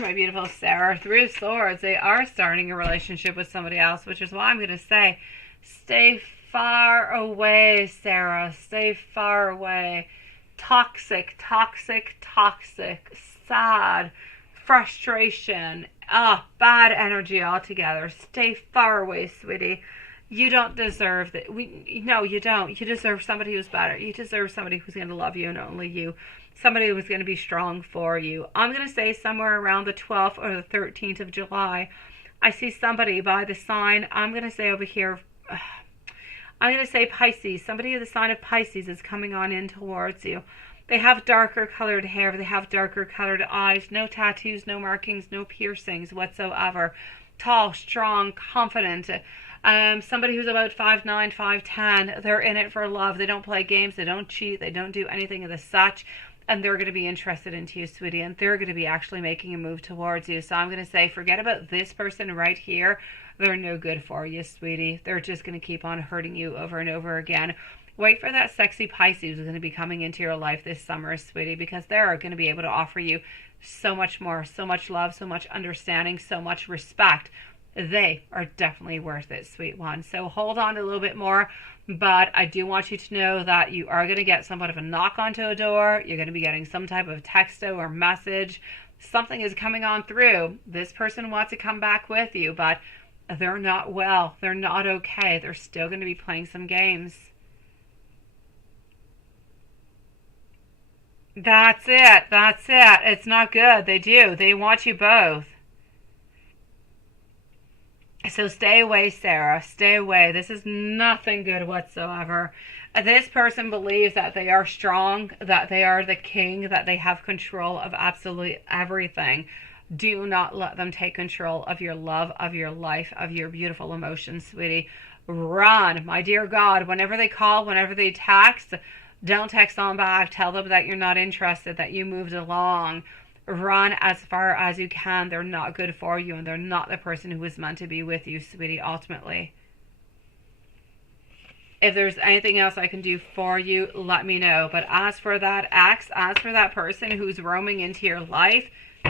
my beautiful Sarah, through swords. They are starting a relationship with somebody else, which is why I'm going to say, stay far away, Sarah. Stay far away. Toxic, toxic, toxic, sad, frustration, bad energy altogether. Stay far away, sweetie. You don't deserve that. No, you don't. You deserve somebody who's better. You deserve somebody who's going to love you and only you. Somebody who's going to be strong for you. I'm going to say somewhere around the 12th or the 13th of July, I see somebody by the sign. I'm going to say over here, I'm going to say Pisces. Somebody of the sign of Pisces is coming on in towards you. They have darker colored hair. They have darker colored eyes. No tattoos, no markings, no piercings whatsoever. Tall, strong, confident. Somebody who's about 5'9", 5'10". They're in it for love. They don't play games. They don't cheat. They don't do anything of the such. and they're going to be interested into you, sweetie, and they're going to be actually making a move towards you. So I'm going to say, forget about this person right here. They're no good for you, sweetie. They're just going to keep on hurting you over and over again. Wait for that sexy Pisces who's going to be coming into your life this summer, sweetie, because they're going to be able to offer you so much more, so much love, so much understanding, so much respect. They are definitely worth it, sweet one. So hold on a little bit more. But I do want you to know that you are going to get somewhat of a knock onto a door. You're going to be getting some type of texto or message. Something is coming on through. This person wants to come back with you, but they're not well. They're not okay. They're still going to be playing some games. That's it. That's it. It's not good. They do. They want you both. So stay away, Sarah. Stay away. This is nothing good whatsoever. This person believes that they are strong, that they are the king, that they have control of absolutely everything. Do not let them take control of your love, of your life, of your beautiful emotions, sweetie. Run, my dear God. Whenever they call, whenever they text, don't text on back. Tell them that you're not interested, that you moved along. Run as far as you can. They're not good for you, and they're not the person who was meant to be with you, sweetie, ultimately. If there's anything else I can do for you, let me know. But as for that ex, as for that person who's roaming into your life,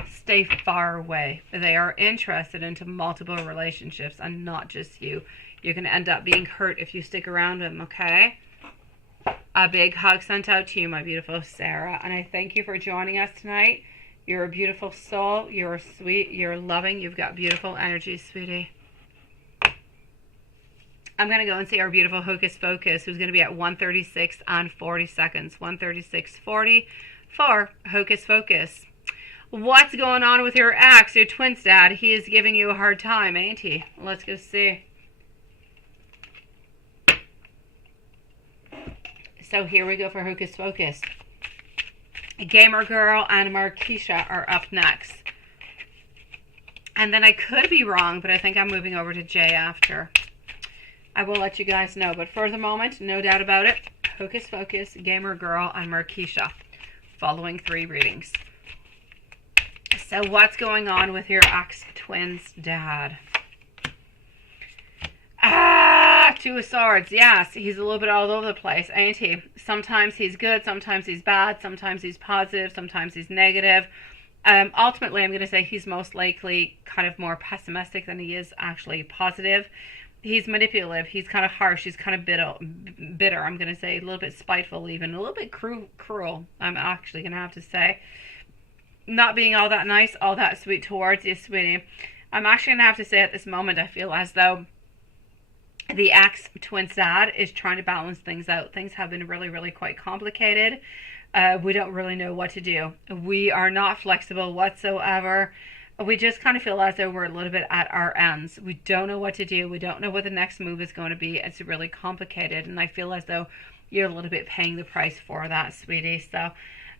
stay far away. They are interested into multiple relationships and not just you. You're going to end up being hurt if you stick around them, okay? A big hug sent out to you, my beautiful Sarah. And I thank you for joining us tonight. You're a beautiful soul. You're sweet. You're loving. You've got beautiful energy, sweetie. I'm going to go and see our beautiful Hocus Pocus, who's going to be at 1:36 and 40 seconds. 1:36:40 for Hocus Pocus. What's going on with your ex, your twins dad? He is giving you a hard time, ain't he? Let's go see. So here we go for Hocus Pocus. Gamer Girl and Markeisha are up next. And then I could be wrong, but I think I'm moving over to Jay after. I will let you guys know. But for the moment, no doubt about it, Hocus Pocus, Gamer Girl, and Markeisha. Following 3 readings. So what's going on with your ex-twins dad? Two of Swords. Yes, he's a little bit all over the place, ain't he? Sometimes he's good, sometimes he's bad, sometimes he's positive, sometimes he's negative. Ultimately, I'm going to say he's most likely kind of more pessimistic than he is actually positive. He's manipulative. He's kind of harsh. He's kind of bitter. I'm going to say a little bit spiteful, even a little bit cruel. I'm actually going to have to say, not being all that nice, all that sweet towards you, sweetie. I'm actually going to have to say at this moment, I feel as though the ex-twin dad is trying to balance things out. Things have been really, really quite complicated. We don't really know what to do. We are not flexible whatsoever. We just kind of feel as though we're a little bit at our ends. We don't know what to do. We don't know what the next move is going to be. It's really complicated, and I feel as though you're a little bit paying the price for that, sweetie. So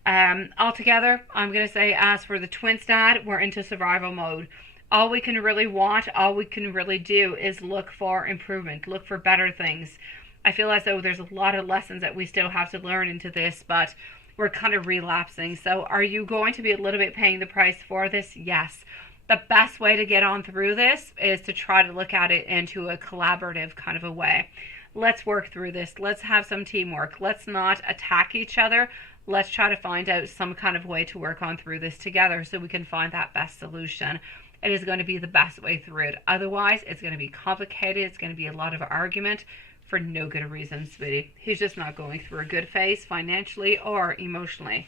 altogether, I'm going to say, as for the twin dad, we're into survival mode. All we can really want, all we can really do is look for improvement, look for better things. I feel as though there's a lot of lessons that we still have to learn into this, but we're kind of relapsing. So are you going to be a little bit paying the price for this? Yes. The best way to get on through this is to try to look at it into a collaborative kind of a way. Let's work through this. Let's have some teamwork. Let's not attack each other. Let's try to find out some kind of way to work on through this together so we can find that best solution. It is going to be the best way through it. Otherwise, it's going to be complicated. It's going to be a lot of argument for no good reason, sweetie. He's just not going through a good phase financially or emotionally.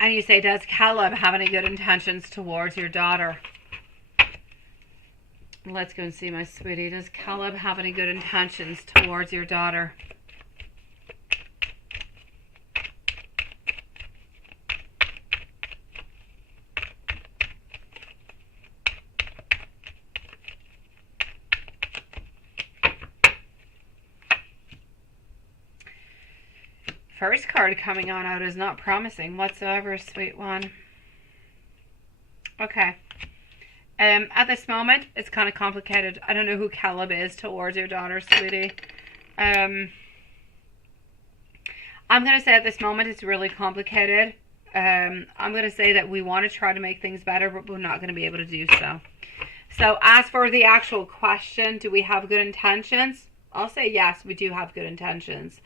And you say, does Caleb have any good intentions towards your daughter? Let's go and see, my sweetie. Does Caleb have any good intentions towards your daughter? First card coming on out is not promising whatsoever, sweet one. Okay. At this moment, it's kind of complicated. I don't know who Caleb is towards your daughter, sweetie. I'm going to say at this moment it's really complicated. I'm going to say that we want to try to make things better, but we're not going to be able to do so. So as for the actual question, do we have good intentions? I'll say yes, we do have good intentions.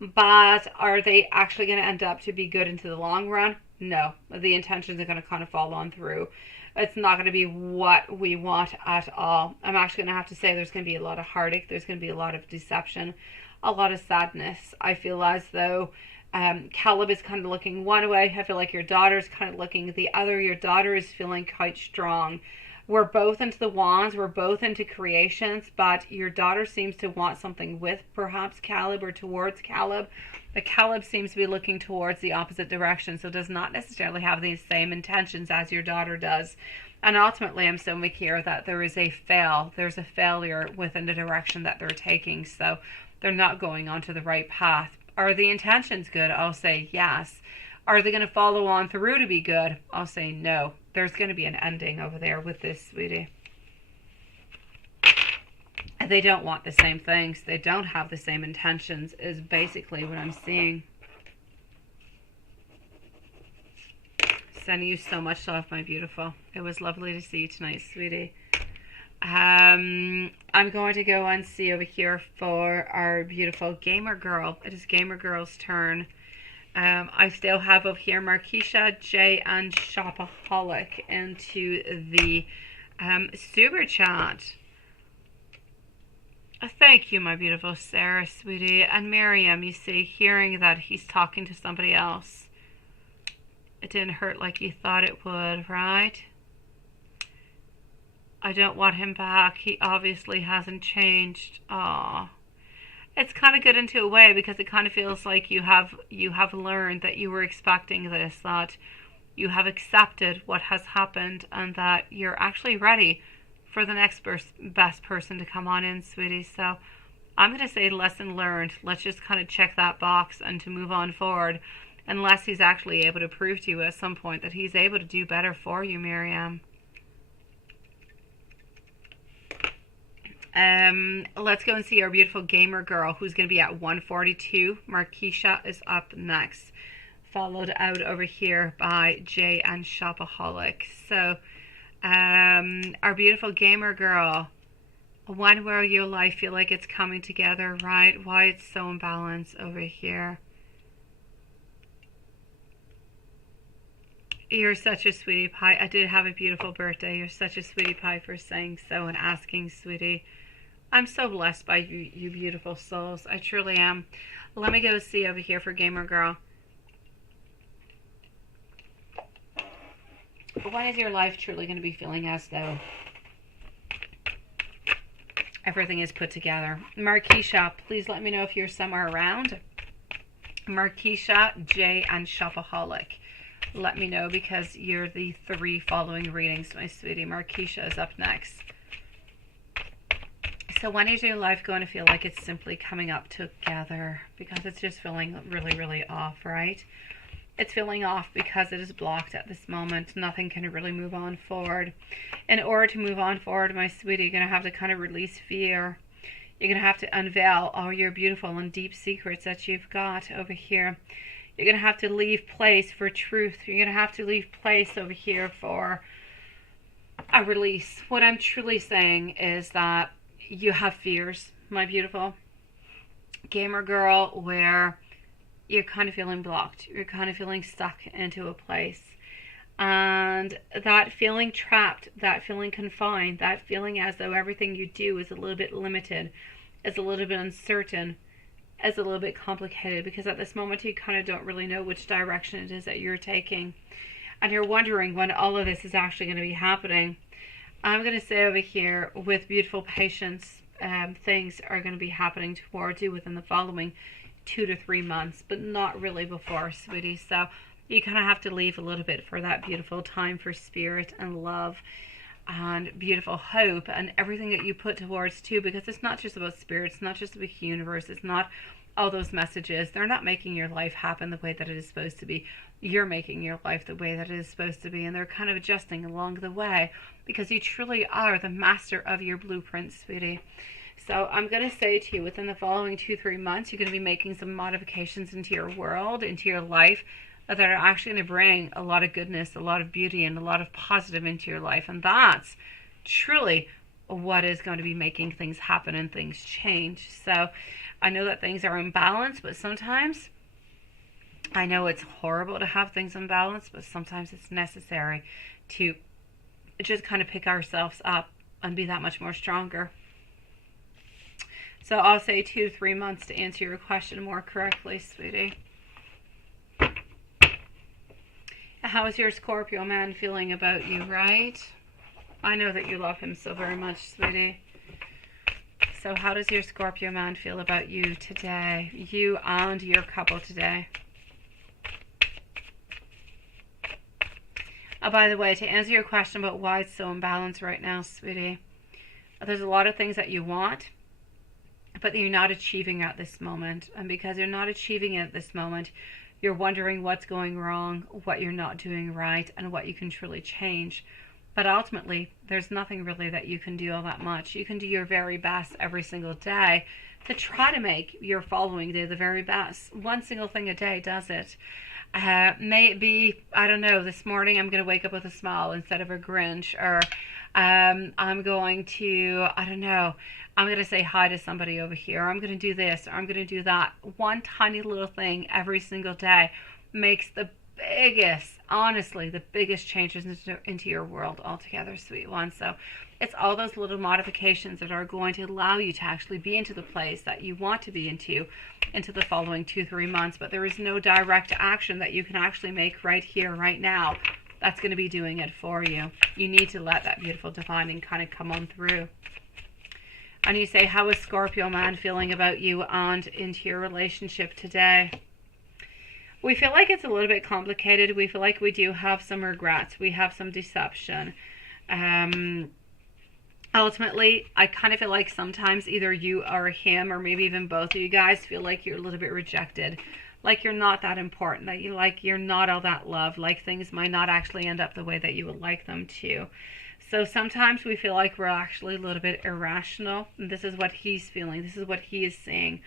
But are they actually going to end up to be good into the long run? No. The intentions are going to kind of fall on through. It's not going to be what we want at all. I'm actually going to have to say there's going to be a lot of heartache. There's going to be a lot of deception, a lot of sadness. I feel as though Caleb is kind of looking one way. I feel like your daughter's kind of looking the other. Your daughter is feeling quite strong. We're both into the wands. We're both into creations, but your daughter seems to want something with perhaps Caleb or towards Caleb. But Caleb seems to be looking towards the opposite direction, so does not necessarily have these same intentions as your daughter does. And ultimately, I'm so making here that there is a fail. There's a failure within the direction that they're taking, so they're not going onto the right path. Are the intentions good? I'll say yes. Are they going to follow on through to be good? I'll say no. There's going to be an ending over there with this, sweetie. They don't want the same things. They don't have the same intentions is basically what I'm seeing. Sending you so much love, my beautiful. It was lovely to see you tonight, sweetie. I'm going to go and see over here for our beautiful gamer girl. It is gamer girl's turn. I still have over here Markeisha, Jay, and Shopaholic into the super chat. Thank you, my beautiful Sarah, sweetie. And Miriam, you see, hearing that he's talking to somebody else. It didn't hurt like you thought it would, right? I don't want him back. He obviously hasn't changed. Aww. It's kind of good into a way because it kind of feels like you have learned that you were expecting this, that you have accepted what has happened, and that you're actually ready for the next best person to come on in, sweetie. So I'm going to say lesson learned. Let's just kind of check that box and to move on forward, unless he's actually able to prove to you at some point that he's able to do better for you, Miriam. Let's go and see our beautiful gamer girl, who's going to be at 142. Markeisha is up next, followed out over here by Jay and Shopaholic. So our beautiful gamer girl, when will your life feel like it's coming together, right? Why it's so imbalanced over here. You're such a sweetie pie. I did have a beautiful birthday. You're such a sweetie pie for saying so and asking, sweetie. I'm so blessed by you beautiful souls. I truly am. Let me go see over here for gamer girl. When is your life truly going to be feeling as though everything is put together? Markeisha, please let me know if you're somewhere around. Markeisha, Jay, and Shopaholic. Let me know because you're the 3 following readings, my sweetie. Markeisha is up next. So when is your life going to feel like it's simply coming up together? Because it's just feeling really, really off, right? It's feeling off because it is blocked at this moment. Nothing can really move on forward. In order to move on forward, my sweetie, you're going to have to kind of release fear. You're going to have to unveil all your beautiful and deep secrets that you've got over here. You're going to have to leave place for truth. You're going to have to leave place over here for a release. What I'm truly saying is that you have fears, my beautiful gamer girl, where you're kind of feeling blocked. You're kind of feeling stuck into a place. And that feeling trapped, that feeling confined, that feeling as though everything you do is a little bit limited, is a little bit uncertain, is a little bit complicated, because at this moment you kind of don't really know which direction it is that you're taking. And you're wondering when all of this is actually going to be happening. I'm going to say over here, with beautiful patience, things are going to be happening towards you within the following 2 to 3 months, but not really before, sweetie. So you kind of have to leave a little bit for that beautiful time for spirit and love and beautiful hope and everything that you put towards too, because it's not just about spirit, it's not just about the universe, it's not all those messages. They're not making your life happen the way that it is supposed to be. You're making your life the way that it is supposed to be, and they're kind of adjusting along the way because you truly are the master of your blueprint, sweetie. So I'm going to say to you, within the following 2-3 months, you're going to be making some modifications into your world, into your life, that are actually going to bring a lot of goodness, a lot of beauty, and a lot of positive into your life. And that's truly what is going to be making things happen and things change. So I know that things are imbalanced, but sometimes I know it's horrible to have things imbalanced, but sometimes it's necessary to just kind of pick ourselves up and be that much more stronger. So I'll say 2-3 months to answer your question more correctly, sweetie. How is your Scorpio man feeling about you, right? I know that you love him so very much, sweetie. So how does your Scorpio man feel about you today? You and your couple today. Oh, by the way, to answer your question about why it's so imbalanced right now, sweetie, there's a lot of things that you want, but you're not achieving at this moment. And because you're not achieving it at this moment, you're wondering what's going wrong, what you're not doing right, and what you can truly change. But ultimately, there's nothing really that you can do all that much. You can do your very best every single day to try to make your following day the very best. One single thing a day does it. May it be, I don't know, this morning I'm going to wake up with a smile instead of a Grinch, or I'm going to, I don't know, I'm going to say hi to somebody over here, I'm going to do this, or I'm going to do that. One tiny little thing every single day makes the biggest, honestly, the biggest changes into your world altogether, sweet one. So it's all those little modifications that are going to allow you to actually be into the place that you want to be into the following 2-3 months. But there is no direct action that you can actually make right here, right now, that's going to be doing it for you. You need to let that beautiful divining kind of come on through. And you say, how is Scorpio man feeling about you and into your relationship today? We feel like it's a little bit complicated. We feel like we do have some regrets. We have some deception. Ultimately, I kind of feel like sometimes either you or him, or maybe even both of you guys, feel like you're a little bit rejected. Like you're not that important. That you're not all that loved. Like things might not actually end up the way that you would like them to. So sometimes we feel like we're actually a little bit irrational. And this is what he's feeling. This is what he is saying.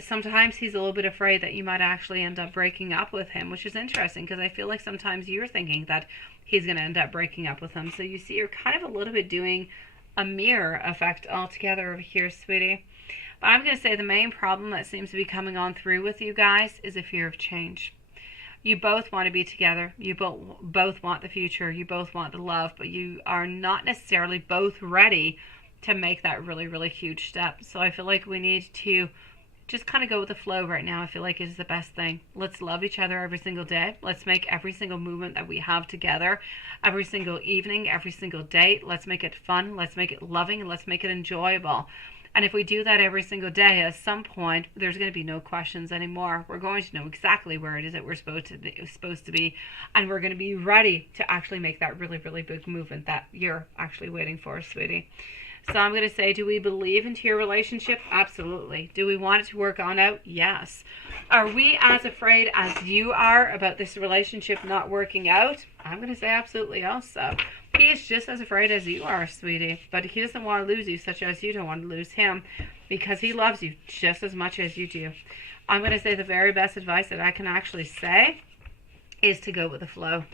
Sometimes he's a little bit afraid that you might actually end up breaking up with him, which is interesting because I feel like sometimes you're thinking that he's going to end up breaking up with him. So you see, you're kind of a little bit doing a mirror effect altogether over here, sweetie. But I'm going to say the main problem that seems to be coming on through with you guys is a fear of change. You both want to be together. You both want the future. You both want the love, but you are not necessarily both ready to make that really, really huge step. So I feel like we need to just kind of go with the flow right now. I feel like is the best thing. Let's love each other every single day. Let's make every single movement that we have together, every single evening, every single date. Let's make it fun. Let's make it loving, and let's make it enjoyable. And if we do that every single day, at some point, there's going to be no questions anymore. We're going to know exactly where it is that we're supposed to be, and we're going to be ready to actually make that really, really big movement that you're actually waiting for, sweetie. So I'm going to say, do we believe into your relationship? Absolutely. Do we want it to work on out? Yes. Are we as afraid as you are about this relationship not working out? I'm going to say absolutely also. He is just as afraid as you are, sweetie. But he doesn't want to lose you, such as you don't want to lose him, because he loves you just as much as you do. I'm going to say the very best advice that I can actually say is to go with the flow.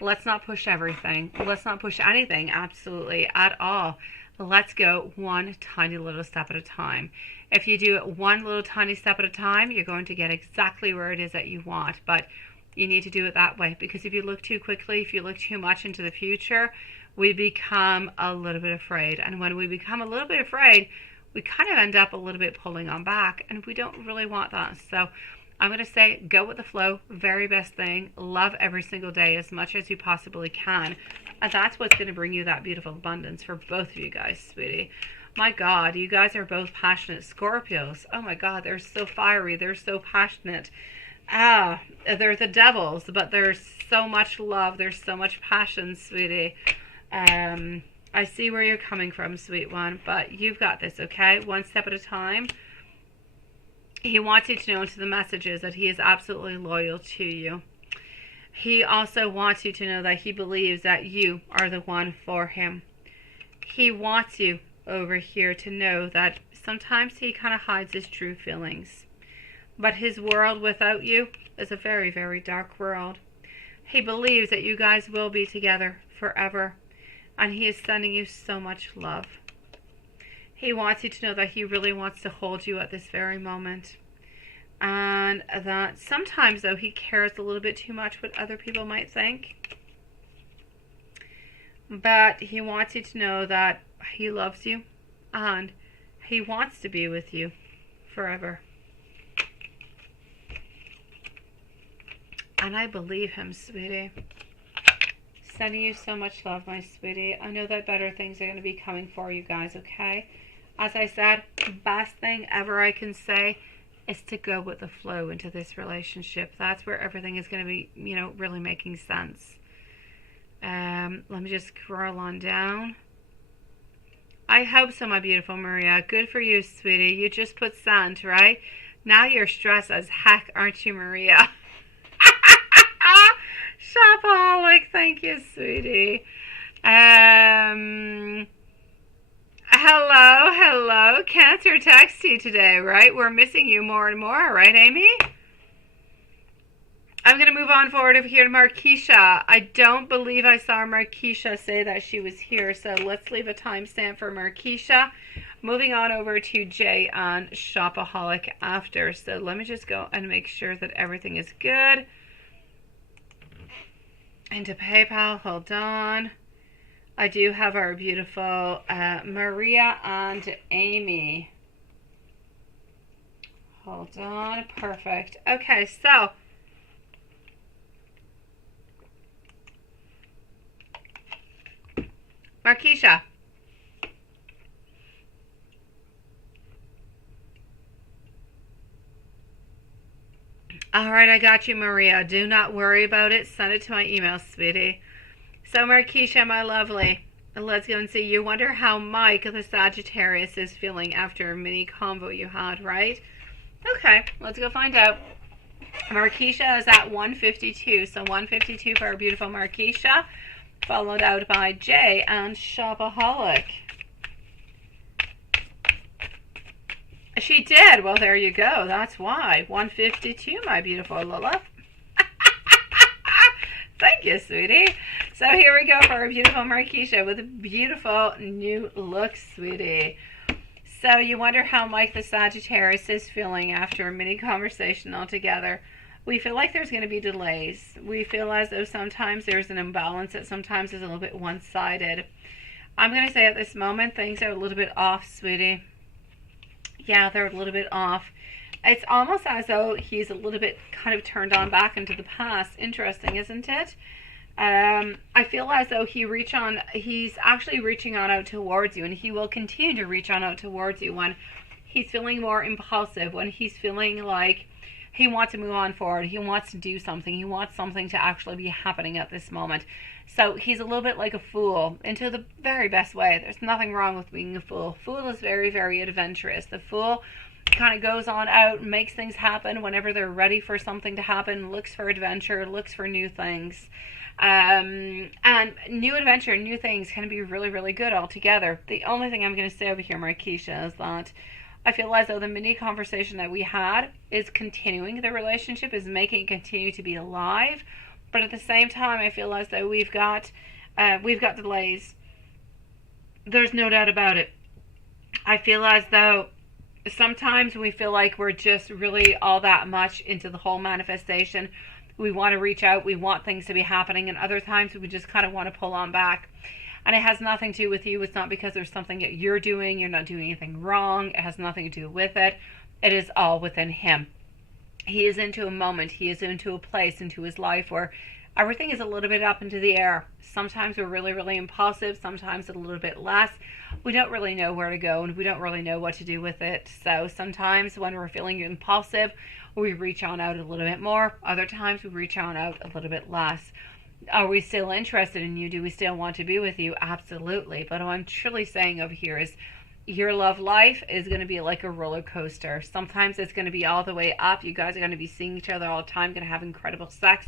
Let's not push everything. Let's not push anything, absolutely, at all. Let's go one tiny little step at a time. If you do it one little tiny step at a time, you're going to get exactly where it is that you want. But you need to do it that way, because if you look too quickly, if you look too much into the future, we become a little bit afraid. And when we become a little bit afraid, we kind of end up a little bit pulling on back, and we don't really want that. So I'm going to say, go with the flow, very best thing. Love every single day as much as you possibly can. And that's what's going to bring you that beautiful abundance for both of you guys, sweetie. My God, you guys are both passionate Scorpios. Oh my God, they're so fiery. They're so passionate. They're the devils, but there's so much love. There's so much passion, sweetie. I see where you're coming from, sweet one, but you've got this, okay? One step at a time. He wants you to know into the messages that he is absolutely loyal to you. He also wants you to know that he believes that you are the one for him. He wants you over here to know that sometimes he kind of hides his true feelings. But his world without you is a very, very dark world. He believes that you guys will be together forever. And he is sending you so much love. He wants you to know that he really wants to hold you at this very moment. And that sometimes, though, he cares a little bit too much what other people might think. But he wants you to know that he loves you. And he wants to be with you forever. And I believe him, sweetie. Sending you so much love, my sweetie. I know that better things are going to be coming for you guys, okay? As I said, the best thing ever I can say is to go with the flow into this relationship. That's where everything is going to be, you know, really making sense. Let me just scroll on down. I hope so, my beautiful Maria. Good for you, sweetie. You just put sand, right? Now you're stressed as heck, aren't you, Maria? Shopaholic, thank you, sweetie. Hello. Cancer text you today, right? We're missing you more and more, right, Amy? I'm going to move on forward over here to Markeisha. I don't believe I saw Markeisha say that she was here, so let's leave a timestamp for Markeisha. Moving on over to Jay on Shopaholic after. So let me just go and make sure that everything is good. Into PayPal, hold on. I do have our beautiful Maria and Amy. Hold on, perfect. Okay, so Markeisha. All right, I got you, Maria. Do not worry about it. Send it to my email, sweetie. So, Markeisha, my lovely, let's go and see. You wonder how Mike, the Sagittarius, is feeling after a mini convo you had, right? Okay, let's go find out. Markeisha is at 152. So, 152 for our beautiful Markeisha, followed out by Jay and Shopaholic. She did. Well, there you go. That's why. 152, my beautiful Lila. Thank you, sweetie. So here we go for our beautiful Markeisha with a beautiful new look, sweetie. So you wonder how Mike the Sagittarius is feeling after a mini conversation altogether. We feel like there's going to be delays. We feel as though sometimes there's an imbalance, that sometimes is a little bit one-sided. I'm going to say at this moment, things are a little bit off, sweetie. Yeah, they're a little bit off. It's almost as though he's a little bit kind of turned on back into the past. Interesting, isn't it? I feel as though he's actually reaching on out towards you, and he will continue to reach on out towards you when he's feeling more impulsive, when he's feeling like he wants to move on forward, he wants to do something, he wants something to actually be happening at this moment. So he's a little bit like a fool, into the very best way. There's nothing wrong with being a fool. Fool is very, very adventurous. The fool kind of goes on out and makes things happen whenever they're ready for something to happen, looks for adventure, looks for new things. And new adventure, new things can be really, really good altogether. The only thing I'm going to say over here, Markeisha, is that I feel as though the mini conversation that we had is continuing the relationship, is making it continue to be alive. But at the same time, I feel as though we've got delays. There's no doubt about it. I feel as though sometimes we feel like we're just really all that much into the whole manifestation. We want to reach out. We want things to be happening. And other times we just kind of want to pull on back. And it has nothing to do with you. It's not because there's something that you're doing. You're not doing anything wrong. It has nothing to do with it. It is all within him. He is into a moment. He is into a place, into his life where everything is a little bit up into the air. Sometimes we're really, really impulsive. Sometimes a little bit less. We don't really know where to go, and we don't really know what to do with it. So sometimes when we're feeling impulsive, we reach on out a little bit more. Other times we reach on out a little bit less. Are we still interested in you? Do we still want to be with you? Absolutely. But what I'm truly saying over here is your love life is going to be like a roller coaster. Sometimes it's going to be all the way up. You guys are going to be seeing each other all the time, going to have incredible sex.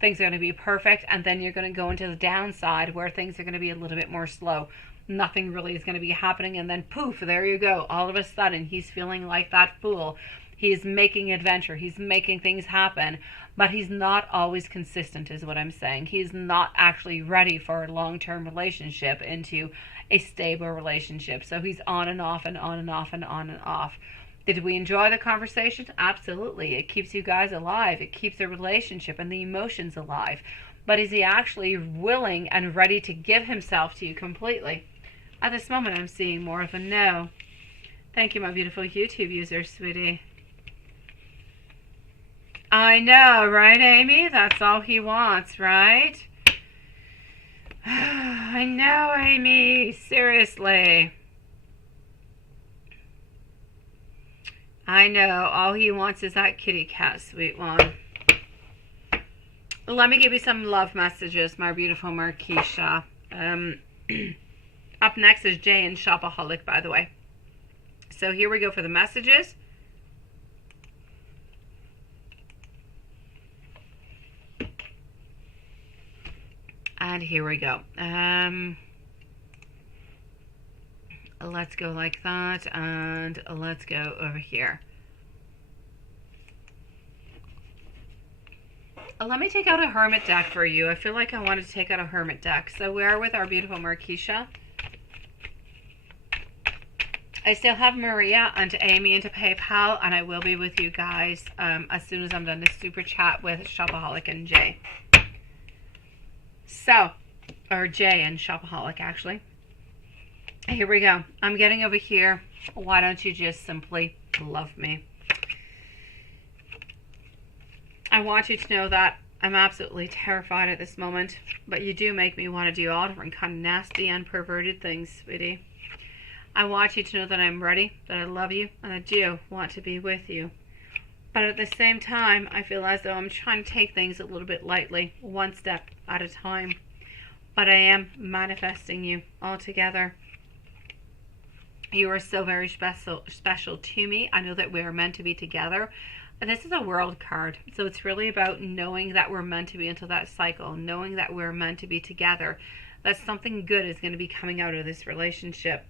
Things are going to be perfect. And then you're going to go into the downside where things are going to be a little bit more slow. nothing really is going to be happening, and then poof, there you go. All of a sudden, he's feeling like that fool. He's making adventure. He's making things happen, but he's not always consistent, is what I'm saying. He's not actually ready for a long-term relationship, into a stable relationship. So he's on and off and on and off and on and off. Did we enjoy the conversation? Absolutely. It keeps you guys alive. It keeps the relationship and the emotions alive. But is he actually willing and ready to give himself to you completely? At this moment, I'm seeing more of a no. Thank you, my beautiful YouTube user, sweetie. I know, right, Amy? That's all he wants, right? I know, Amy. Seriously. I know. All he wants is that kitty cat, sweet one. Let me give you some love messages, my beautiful Marquisha. Up next is Jay and Shopaholic, by the way. So here we go for the messages. And here we go. Let's go like that, and let's go over here. Let me take out a Hermit deck for you. I feel like I wanted to take out a Hermit deck. So we are with our beautiful Marquisha. I still have Maria and Amy into PayPal, and I will be with you guys as soon as I'm done this super chat with Shopaholic and Jay. So, or Jay and Shopaholic, actually. Here we go. I'm getting over here. Why don't you just simply love me? I want you to know that I'm absolutely terrified at this moment, but you do make me want to do all different kind of nasty and perverted things, sweetie. I want you to know that I'm ready, that I love you, and I do want to be with you. But at the same time, I feel as though I'm trying to take things a little bit lightly, one step at a time. But I am manifesting you all together. You are so very special to me. I know that we are meant to be together. And this is a world card. So it's really about knowing that we're meant to be into that cycle, knowing that we're meant to be together, that something good is going to be coming out of this relationship.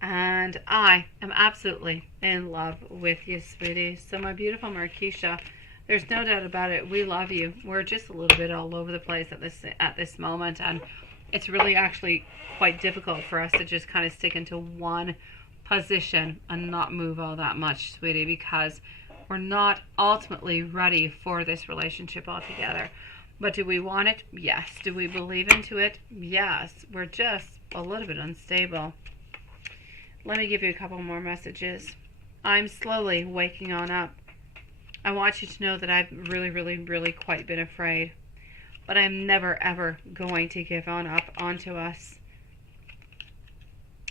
And I am absolutely in love with you, sweetie. So my beautiful Marquisha, there's no doubt about it. We love you. We're just a little bit all over the place at this moment. And it's really actually quite difficult for us to just kind of stick into one position and not move all that much, sweetie, because we're not ultimately ready for this relationship altogether. But do we want it? Yes. Do we believe into it? Yes. We're just a little bit unstable. Let me give you a couple more messages. I'm slowly waking on up. I want you to know that I've really quite been afraid. But I'm never ever going to give up onto us.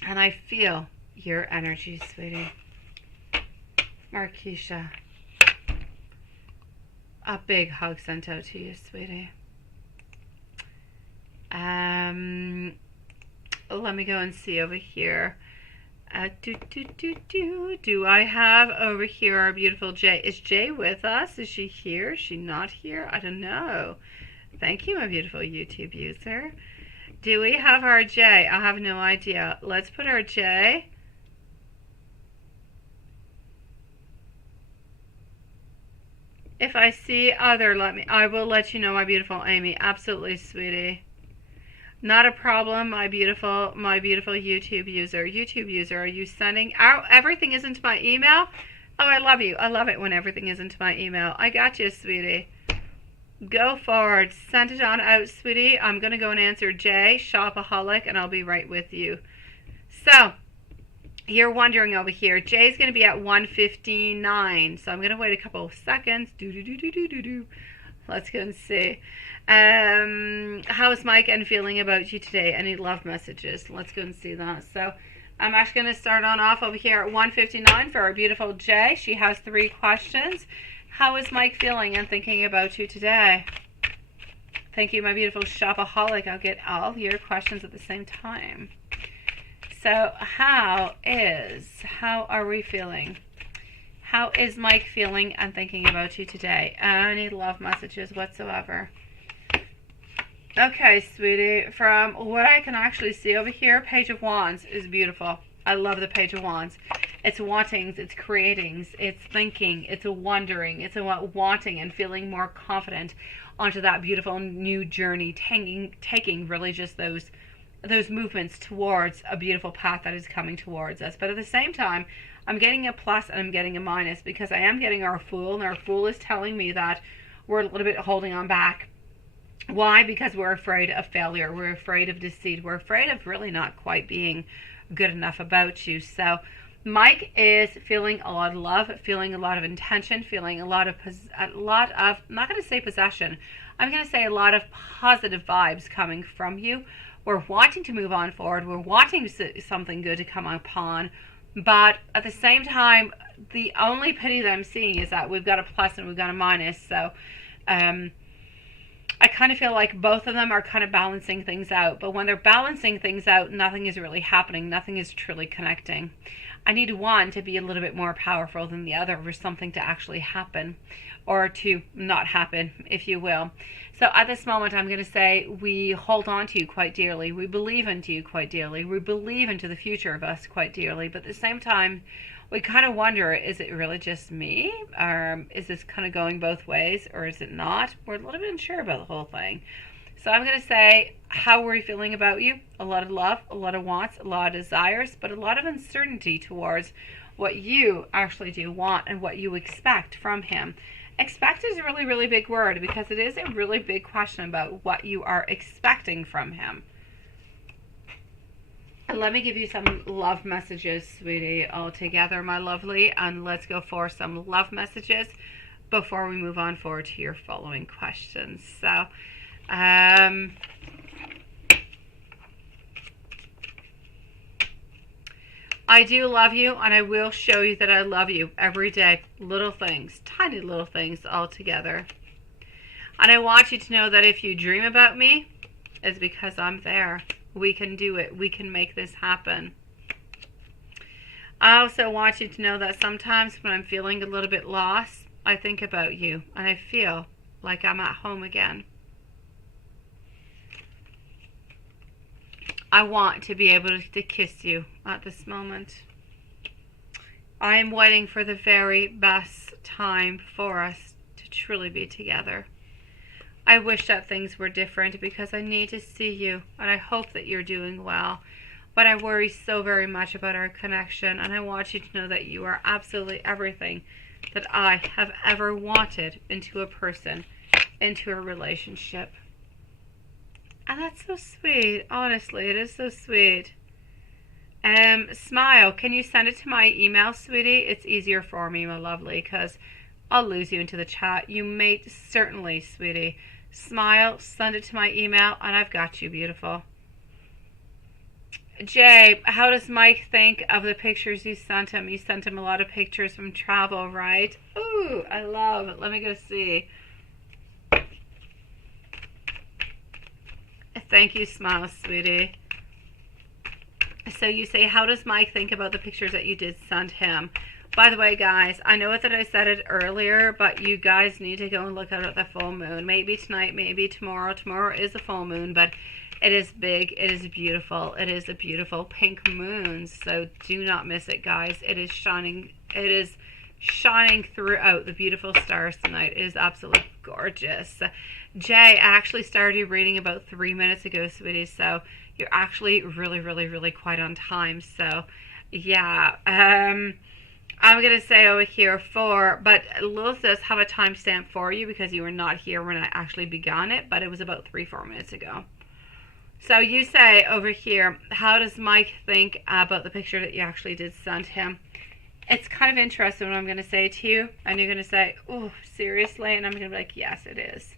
And I feel your energy, sweetie. Marquisha. A big hug sent out to you, sweetie. Let me go and see over here. Do I have over here our beautiful Jay? Is Jay with us? Is she here? Is she not here? I don't know. Thank you, my beautiful YouTube user. Do we have our Jay? I have no idea. Let's put our Jay. If I see other, I will let you know, my beautiful Amy. Absolutely, sweetie. Not a problem, my beautiful YouTube user. YouTube user, are you sending out everything is into my email? Oh, I love you. I love it when everything is into my email. I got you, sweetie. Go forward. Send it on out, sweetie. I'm going to go and answer Jay, Shopaholic, and I'll be right with you. So, you're wondering over here, Jay's going to be at 1:59. So I'm going to wait a couple of seconds. Let's go and see. How's Mike and feeling about you today? Any love messages? Let's go and see that. So I'm actually going to start on off over here at 1:59 for our beautiful Jay. She has 3 questions. How is Mike feeling and thinking about you today? Thank you, my beautiful Shopaholic. I'll get all your questions at the same time. So how are we feeling? How is Mike feeling and thinking about you today? Any love messages whatsoever? Okay, sweetie, from what I can actually see over here, Page of Wands is beautiful. I love the Page of Wands. It's wantings, it's creatings, it's thinking, it's a wondering, it's a wanting and feeling more confident onto that beautiful new journey, taking really just those movements towards a beautiful path that is coming towards us. But at the same time, I'm getting a plus and I'm getting a minus, because I am getting our Fool, and our Fool is telling me that we're a little bit holding on back. Why? Because we're afraid of failure. We're afraid of deceit. We're afraid of really not quite being good enough about you. So Mike is feeling a lot of love, feeling a lot of intention, feeling a lot of, I'm not going to say possession. I'm going to say a lot of positive vibes coming from you. We're wanting to move on forward. We're wanting something good to come upon. But at the same time, the only pity that I'm seeing is that we've got a plus and we've got a minus. So, I kind of feel like both of them are kind of balancing things out. But when they're balancing things out, nothing is really happening. Nothing is truly connecting. I need one to be a little bit more powerful than the other for something to actually happen, or to not happen, if you will. So at this moment, I'm going to say we hold on to you quite dearly. We believe into you quite dearly. We believe into the future of us quite dearly. But at the same time, we kind of wonder, is it really just me? Or is this kind of going both ways, or is it not? We're a little bit unsure about the whole thing. So I'm going to say, how are we feeling about you? A lot of love, a lot of wants, a lot of desires, but a lot of uncertainty towards what you actually do want and what you expect from him. Expect is a really, really big word, because it is a really big question about what you are expecting from him. Let me give you some love messages, sweetie, all together, my lovely, and let's go for some love messages before we move on forward to your following questions. So, I do love you, and I will show you that I love you every day. Little things, tiny little things all together. And I want you to know that if you dream about me, it's because I'm there. We can do it. We can make this happen. I also want you to know that sometimes when I'm feeling a little bit lost, I think about you and I feel like I'm at home again. I want to be able to kiss you at this moment. I am waiting for the very best time for us to truly be together. I wish that things were different, because I need to see you and I hope that you're doing well. But I worry so very much about our connection, and I want you to know that you are absolutely everything that I have ever wanted into a person, into a relationship. And that's so sweet. Honestly, it is so sweet. Smile. Can you send it to my email, sweetie? It's easier for me, my lovely, because I'll lose you into the chat. You may certainly, sweetie. Smile, send it to my email, and I've got you, beautiful. Jay, how does Mike think of the pictures you sent him? You sent him a lot of pictures from travel, right? Ooh, I love it. Let me go see. Thank you, Smile, sweetie. So you say, how does Mike think about the pictures that you did send him? By the way, guys, I know that I said it earlier, but you guys need to go and look out at the full moon. Maybe tonight, maybe tomorrow. Tomorrow is a full moon, but it is big. It is beautiful. It is a beautiful pink moon, so do not miss it, guys. It is shining. It is shining throughout the beautiful stars tonight. It is absolutely gorgeous. Jay, I actually started reading about 3 minutes ago, sweetie, so you're actually really, really, really quite on time. So, yeah. I'm going to say over here 4, but Lilith does have a timestamp for you because you were not here when I actually began it, but it was about 3-4 minutes ago. So you say over here, how does Mike think about the picture that you actually did send him? It's kind of interesting what I'm going to say to you, and you're going to say, oh, seriously? And I'm going to be like, yes, it is.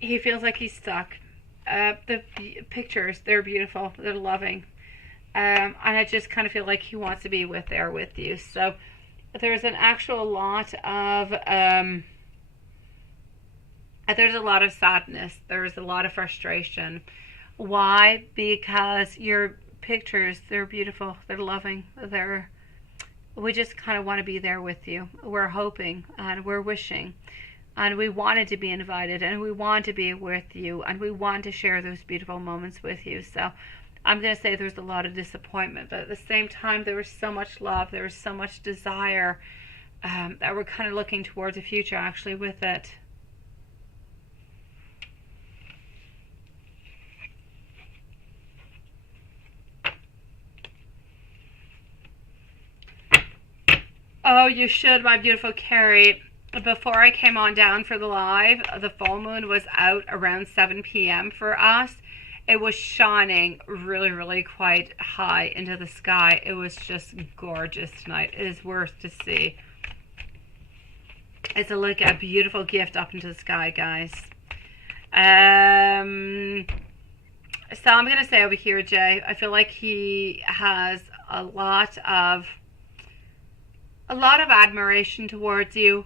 He feels like he's stuck. The pictures, they're beautiful. They're loving. And I just kind of feel like he wants to be there with you. So there's an actual lot of there's a lot of sadness. There's a lot of frustration. Why? Because your pictures, they're beautiful. They're loving. We just kind of want to be there with you. We're hoping and we're wishing and we wanted to be invited, and we want to be with you, and we want to share those beautiful moments with you. So I'm going to say there's a lot of disappointment, but at the same time, there was so much love, there was so much desire, that we're kind of looking towards the future actually with it. Oh, you should, my beautiful Carrie. Before I came on down for the live, the full moon was out around 7 p.m. for us. It was shining really, really quite high into the sky. It was just gorgeous tonight. It is worth to see. It's like a beautiful gift up into the sky, guys. So I'm going to say over here, Jay, I feel like he has a lot of admiration towards you,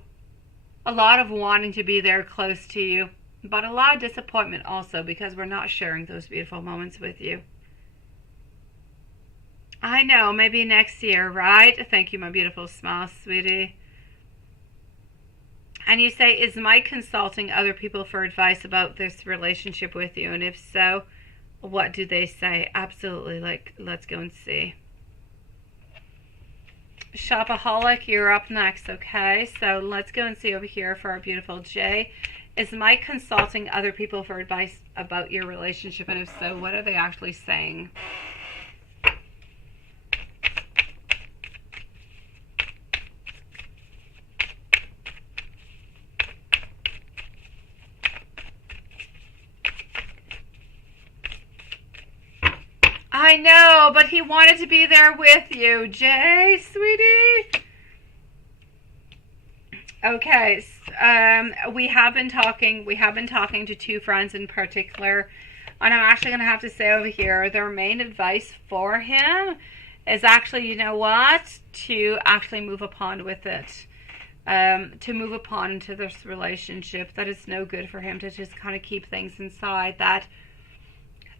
a lot of wanting to be there close to you, but a lot of disappointment also because we're not sharing those beautiful moments with you. I know, maybe next year, right? Thank you, my beautiful smile, sweetie. And you say, is Mike consulting other people for advice about this relationship with you? And if so, what do they say? Absolutely. Like, let's go and see. Shopaholic, you're up next, okay? So let's go and see over here for our beautiful Jay. Is Mike consulting other people for advice about your relationship? And if so, what are they actually saying? I know, but he wanted to be there with you, Jay, sweetie. Okay, we have been talking to two friends in particular, and I'm actually going to have to say over here, their main advice for him is actually, you know what, to actually move upon with it. To move upon into this relationship, that it's no good for him to just kind of keep things inside, that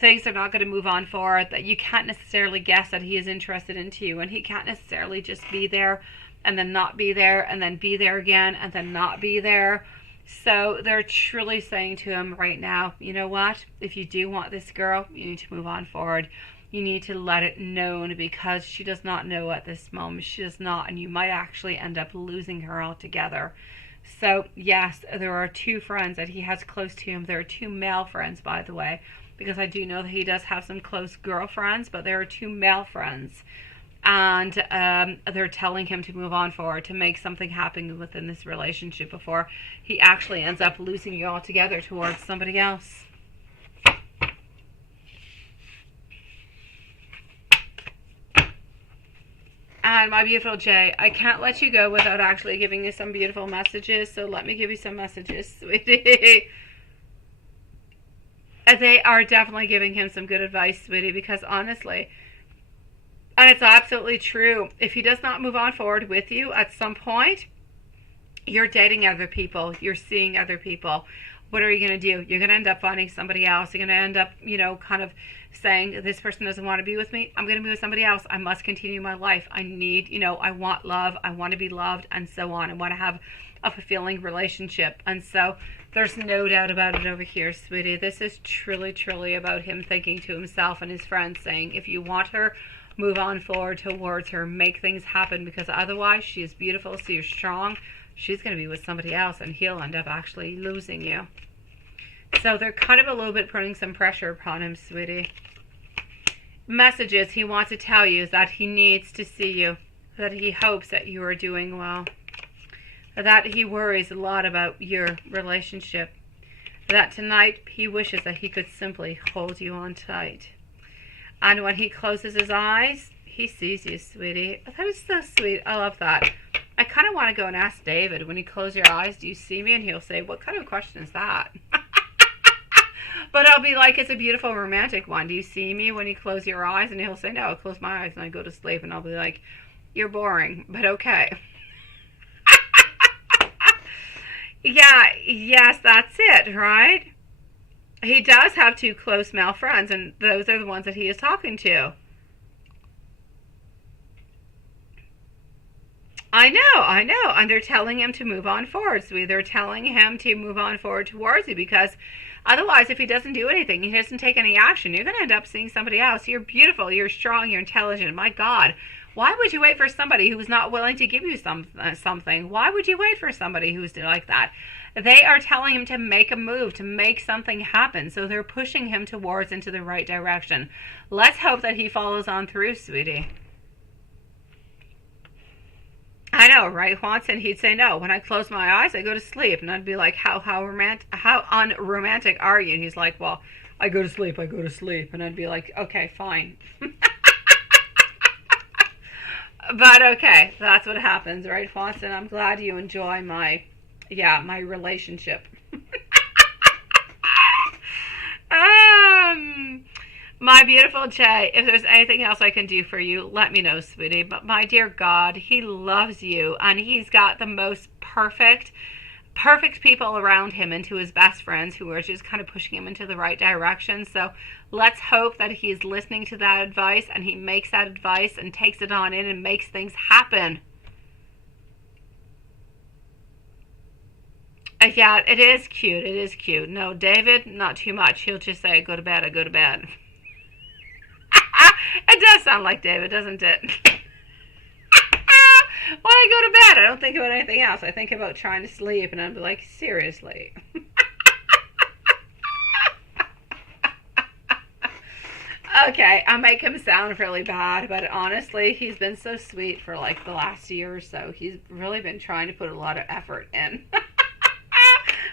things are not going to move on forward, that you can't necessarily guess that he is interested into you, and he can't necessarily just be there and then not be there and then be there again and then not be there. So they're truly saying to him right now, you know what, if you do want this girl, you need to move on forward. You need to let it known, because she does not know at this moment. She does not, and you might actually end up losing her altogether. So yes, there are two friends that he has close to him. There are two male friends, by the way, because I do know that he does have some close girlfriends, but there are two male friends. And they're telling him to move on forward, to make something happen within this relationship before he actually ends up losing you altogether towards somebody else. And my beautiful Jay, I can't let you go without actually giving you some beautiful messages, so let me give you some messages, sweetie. They are definitely giving him some good advice, sweetie, because honestly, and it's absolutely true, if he does not move on forward with you at some point, you're dating other people, you're seeing other people. What are you going to do? You're going to end up finding somebody else. You're going to end up, kind of saying, this person doesn't want to be with me. I'm going to be with somebody else. I must continue my life. I need, I want love. I want to be loved, and so on. I want to have a fulfilling relationship. And so there's no doubt about it over here, sweetie. This is truly, truly about him thinking to himself and his friends, saying, if you want her, move on forward towards her. Make things happen, because otherwise she is beautiful, so you're strong. She's going to be with somebody else, and he'll end up actually losing you. So they're kind of a little bit putting some pressure upon him, sweetie. Messages he wants to tell you is that he needs to see you, that he hopes that you are doing well, that he worries a lot about your relationship, that tonight he wishes that he could simply hold you on tight. And when he closes his eyes, he sees you, sweetie. That is so sweet. I love that. I kind of want to go and ask David, when you close your eyes, do you see me? And he'll say, what kind of question is that? But I'll be like, it's a beautiful romantic one. Do you see me when you close your eyes? And he'll say, no, I close my eyes and I go to sleep. And I'll be like, you're boring, but okay. Yeah, yes, that's it, right? He does have two close male friends, and those are the ones that he is talking to. I know. And they're telling him to move on forward. So they're telling him to move on forward towards you, because otherwise, if he doesn't do anything, he doesn't take any action, you're going to end up seeing somebody else. You're beautiful, you're strong, you're intelligent. My God, why would you wait for somebody who's not willing to give you something? Why would you wait for somebody who's like that? They are telling him to make a move, to make something happen. So they're pushing him towards into the right direction. Let's hope that he follows on through, sweetie. I know, right, Juanson? He'd say no. When I close my eyes, I go to sleep. And I'd be like, how unromantic are you? And he's like, well, I go to sleep. And I'd be like, okay, fine. But okay, that's what happens, right, Juanson? I'm glad you enjoy my relationship. My beautiful Jay, if there's anything else I can do for you, let me know, sweetie. But my dear God, he loves you, and he's got the most perfect people around him, into his best friends who are just kind of pushing him into the right direction. So let's hope that he's listening to that advice, and he makes that advice and takes it on in and makes things happen. Yeah, it is cute. It is cute. No, David, not too much. He'll just say, go to bed, I go to bed. It does sound like David, doesn't it? When I go to bed, I don't think about anything else. I think about trying to sleep, and I'd be like, seriously. Okay, I make him sound really bad, but honestly, he's been so sweet for like the last year or so. He's really been trying to put a lot of effort in.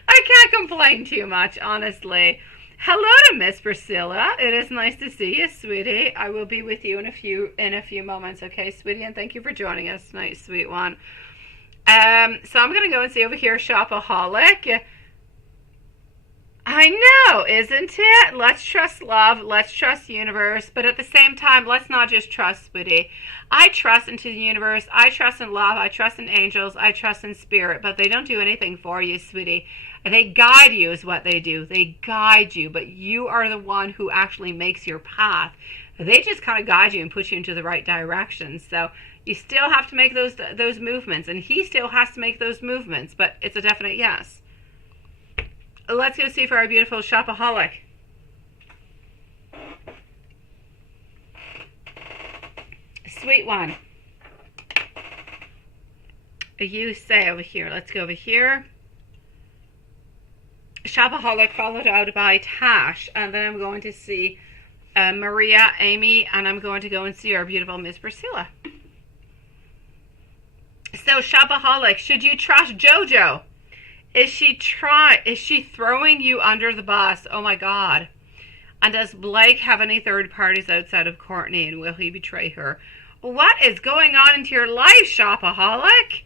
I can't complain too much, honestly. Hello to Miss Priscilla. It is nice to see you, sweetie. I will be with you in a few moments, okay, sweetie? And thank you for joining us tonight, sweet one. So I'm gonna go and see over here, Shopaholic. I know, isn't it? Let's trust love. Let's trust universe. But at the same time, let's not just trust, sweetie. I trust into the universe. I trust in love. I trust in angels. I trust in spirit. But they don't do anything for you, sweetie. They guide you is what they do. They guide you. But you are the one who actually makes your path. They just kind of guide you and put you into the right direction. So you still have to make those movements. And he still has to make those movements. But it's a definite yes. Let's go see for our beautiful Shopaholic. Sweet one. You say over here. Let's go over here. Shopaholic followed out by Tash. And then I'm going to see Maria, Amy, and I'm going to go and see our beautiful Miss Priscilla. So Shopaholic, should you trust JoJo? Is she throwing you under the bus? Oh my God. And does Blake have any third parties outside of Courtney, and will he betray her? What is going on into your life, Shopaholic?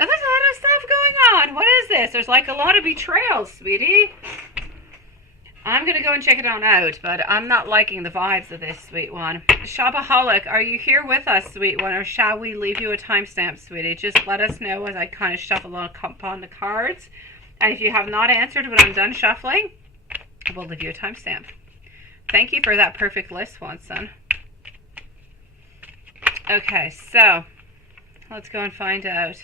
Now, there's a lot of stuff going on. What is this? There's like a lot of betrayal, sweetie. I'm going to go and check it on out, but I'm not liking the vibes of this, sweet one. Shopaholic, are you here with us, sweet one, or shall we leave you a timestamp, sweetie? Just let us know as I kind of shuffle upon the cards. And if you have not answered when I'm done shuffling, we'll leave you a timestamp. Thank you for that perfect list, Watson. Okay, so let's go and find out.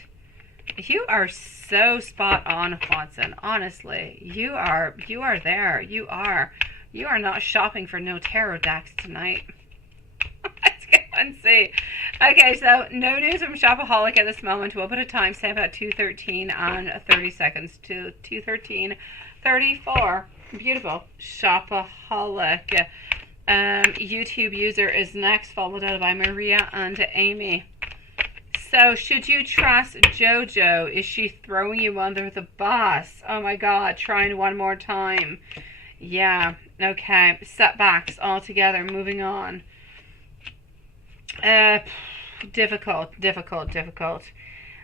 You are so spot on, Watson. Honestly, you are there. You are not shopping for no tarot decks tonight. Let's go and see. Okay, so no news from Shopaholic at this moment. We'll put a timestamp at 2:13 and 30 seconds to 2:13:34. Beautiful. Shopaholic. YouTube user is next, followed out by Maria and Amy. So, should you trust JoJo? Is she throwing you under the bus? Oh my God, trying one more time. Yeah, okay. Setbacks altogether, moving on. Difficult.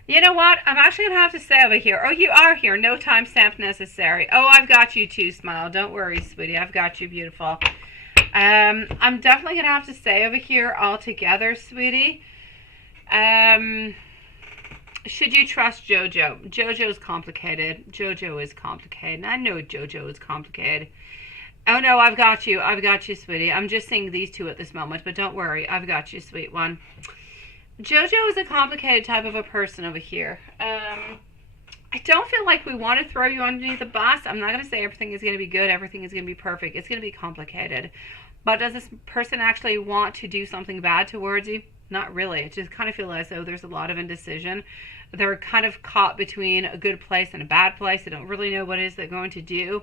You know what? I'm actually going to have to say over here. Oh, you are here. No timestamp necessary. Oh, I've got you too, Smile. Don't worry, sweetie. I've got you, beautiful. I'm definitely going to have to say over here altogether, sweetie. Should you trust JoJo? JoJo's complicated. JoJo is complicated. I know JoJo is complicated. Oh no, I've got you, sweetie. I'm just seeing these two at this moment, but don't worry. I've got you, sweet one. JoJo is a complicated type of a person over here. I don't feel like we want to throw you underneath the bus. I'm not going to say everything is going to be good, everything is going to be perfect. It's going to be complicated. But does this person actually want to do something bad towards you? Not really. It just kind of feels as though there's a lot of indecision. They're kind of caught between a good place and a bad place. They don't really know what it is they're going to do.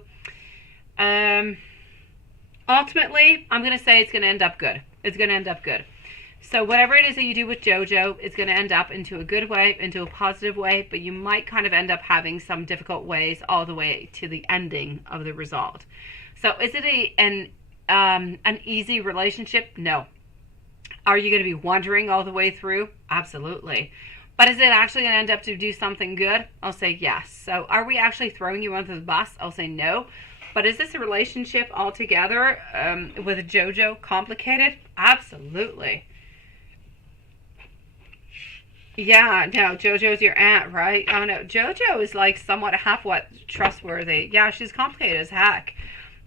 Ultimately, I'm going to say it's going to end up good. It's going to end up good. So whatever it is that you do with JoJo, it's going to end up into a good way, into a positive way, but you might kind of end up having some difficult ways all the way to the ending of the result. So is it an easy relationship? No. Are you going to be wondering all the way through? Absolutely. But is it actually going to end up to do something good? I'll say yes. So are we actually throwing you under the bus? I'll say no. But is this a relationship altogether with JoJo complicated? Absolutely. Yeah, no, JoJo's your aunt, right? Oh no, JoJo is like somewhat half-what trustworthy. Yeah, she's complicated as heck.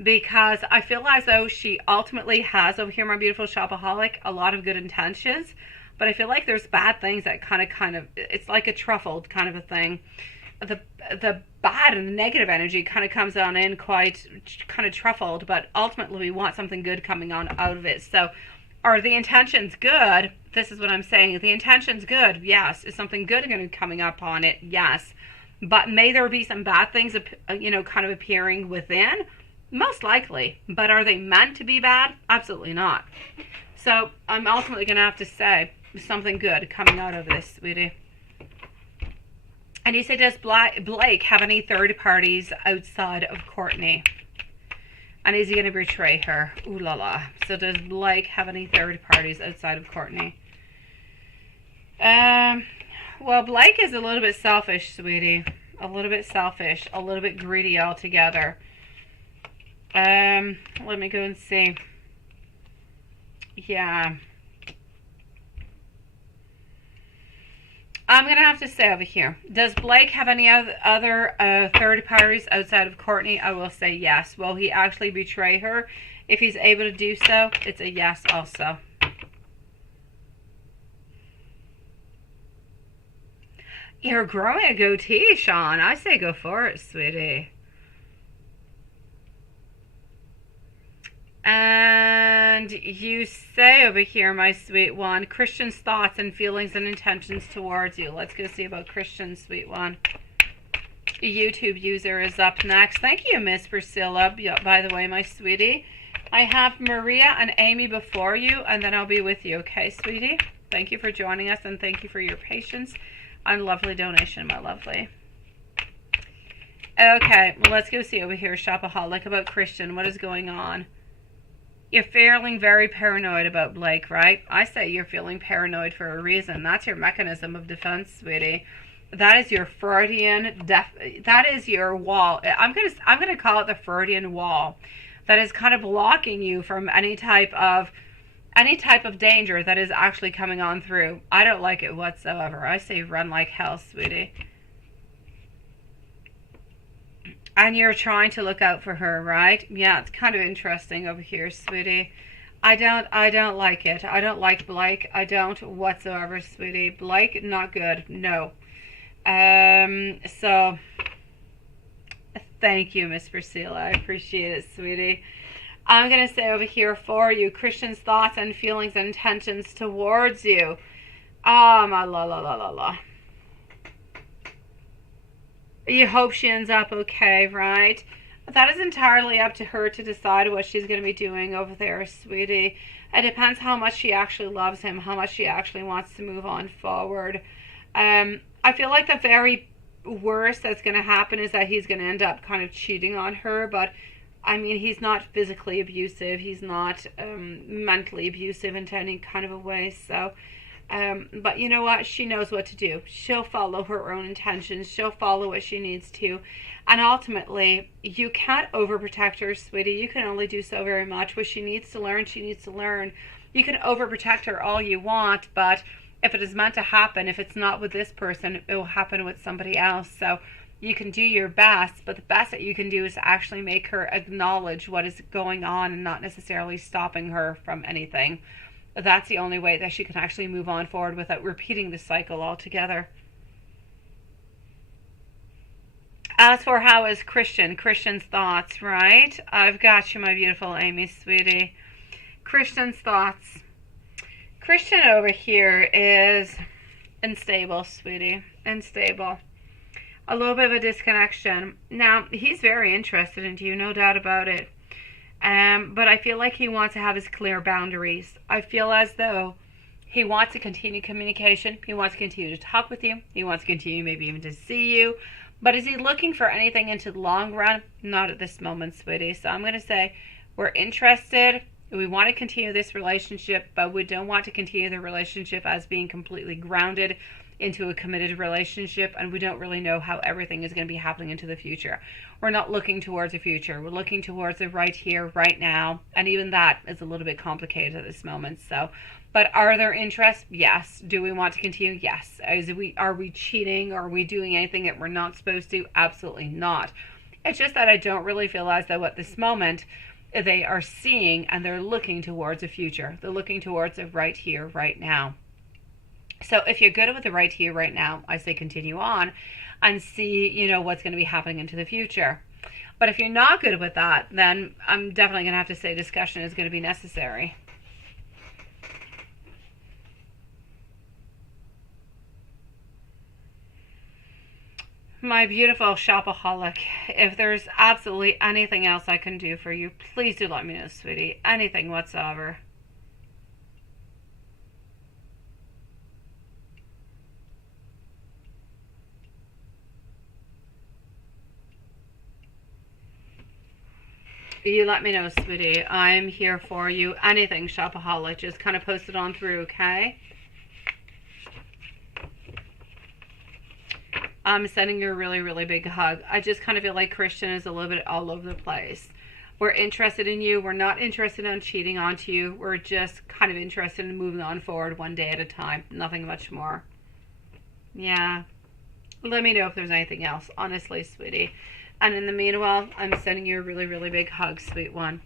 Because I feel as though she ultimately has, over here, my beautiful shopaholic, a lot of good intentions. But I feel like there's bad things that kind of, it's like a truffled kind of a thing. The bad and the negative energy kind of comes on in quite kind of truffled, but ultimately we want something good coming on out of it. So are the intentions good? This is what I'm saying. The intention's good, yes. Is something good going to be coming up on it? Yes. But may there be some bad things, kind of appearing within? Most likely. But are they meant to be bad? Absolutely not. So I'm ultimately going to have to say something good coming out of this, sweetie. And you say, does Blake have any third parties outside of Courtney? And is he going to betray her? Ooh la la. So does Blake have any third parties outside of Courtney? Well, Blake is a little bit selfish, sweetie. A little bit selfish. A little bit greedy altogether. Let me go and see. Yeah. I'm going to have to say over here, does Blake have any other third parties outside of Courtney? I will say yes. Will he actually betray her? If he's able to do so, it's a yes also. You're growing a goatee, Sean. I say go for it, sweetie. And you say over here, my sweet one, Christian's thoughts and feelings and intentions towards you. Let's go see about Christian, sweet one. YouTube user is up next. Thank you, Miss Priscilla, by the way, my sweetie. I have Maria and Amy before you, and then I'll be with you, okay, sweetie? Thank you for joining us, and thank you for your patience and lovely donation, my lovely. Okay, well, let's go see over here, Shopaholic, about Christian. What is going on? You're feeling very paranoid about Blake, right? I say you're feeling paranoid for a reason. That's your mechanism of defense, sweetie. That is your Freudian that is your wall. I'm gonna call it the Freudian wall. That is kind of blocking you from any type of danger that is actually coming on through. I don't like it whatsoever. I say run like hell, sweetie. And you're trying to look out for her, right? Yeah, it's kind of interesting over here, sweetie. I don't like it. I don't like Blake. I don't whatsoever, sweetie. Blake, not good. No. So thank you, Miss Priscilla. I appreciate it, sweetie. I'm going to say over here for you, Christian's thoughts and feelings and intentions towards you. My la. You hope she ends up okay, right? That is entirely up to her to decide what she's going to be doing over there, sweetie. It depends how much she actually loves him, how much she actually wants to move on forward. I feel like the very worst that's going to happen is that he's going to end up kind of cheating on her, but I mean, he's not physically abusive. He's not mentally abusive in any kind of a way, so... but you know what? She knows what to do. She'll follow her own intentions. She'll follow what she needs to. And ultimately, you can't overprotect her, sweetie. You can only do so very much. What she needs to learn, she needs to learn. You can overprotect her all you want, but if it is meant to happen, if it's not with this person, it will happen with somebody else. So you can do your best, but the best that you can do is to actually make her acknowledge what is going on and not necessarily stopping her from anything. That's the only way that she can actually move on forward without repeating the cycle altogether. As for how is Christian's thoughts, right? I've got you, my beautiful Amy, sweetie. Christian's thoughts. Christian over here is unstable, sweetie. Unstable. A little bit of a disconnection. Now, he's very interested in you, no doubt about it. But I feel like he wants to have his clear boundaries. I feel as though he wants to continue communication. He wants to continue to talk with you. He wants to continue maybe even to see you. But is he looking for anything into the long run? Not at this moment, sweetie. So I'm going to say we're interested. We want to continue this relationship, but we don't want to continue the relationship as being completely grounded into a committed relationship, and we don't really know how everything is going to be happening into the future. We're not looking towards the future. We're looking towards the right here, right now, and even that is a little bit complicated at this moment. So, but are there interests? Yes. Do we want to continue? Yes. Are we cheating? Are we doing anything that we're not supposed to? Absolutely not. It's just that I don't really feel as though at this moment they are seeing and they're looking towards the future. They're looking towards the right here, right now. So if you're good with the right here, right now, I say continue on and see, what's going to be happening into the future. But if you're not good with that, then I'm definitely going to have to say discussion is going to be necessary. My beautiful shopaholic, if there's absolutely anything else I can do for you, please do let me know, sweetie. Anything whatsoever. You let me know, sweetie. I'm here for you. Anything, shopaholic, just kind of post it on through, okay? I'm sending you a really, really big hug. I just kind of feel like Christian is a little bit all over the place. We're interested in you. We're not interested in cheating onto you. We're just kind of interested in moving on forward one day at a time. Nothing much more. Yeah. Let me know if there's anything else. Honestly, sweetie. And in the meanwhile, I'm sending you a really, really big hug, sweet one.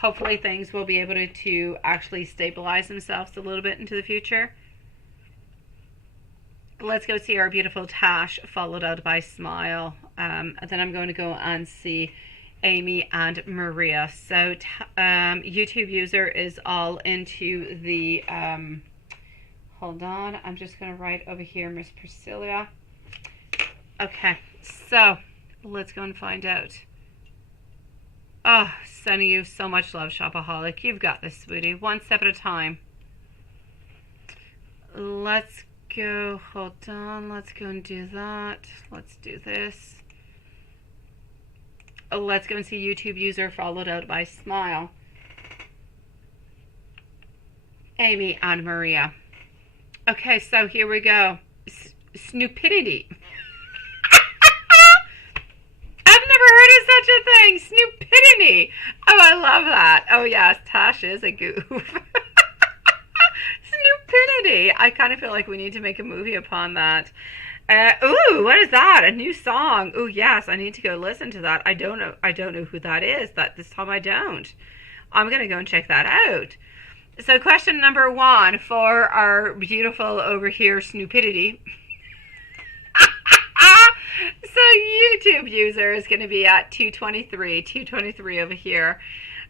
Hopefully things will be able to actually stabilize themselves a little bit into the future. Let's go see our beautiful Tash, followed out by Smile. And then I'm going to go and see Amy and Maria. So YouTube user is all into the... hold on. I'm just going to write over here, Miss Priscilla. Okay, so... let's go and find out. Oh, sending you so much love, shopaholic. You've got this, sweetie. One step at a time. Let's go. Hold on. Let's go and do that. Let's do this. Let's go and see YouTube user followed out by Smile. Amy and Maria. Okay, so here we go. Snoopidity. Heard of such a thing, snoopidity. Oh, I love that. Oh yes, Tash is a goof. Snoopidity. I kind of feel like we need to make a movie upon that. Ooh, what is that? A new song. Ooh, yes, I need to go listen to that. I don't know who that is. This time I don't. I'm gonna go and check that out. So question number 1 for our beautiful over here snoopidity. So YouTube user is going to be at 223 over here.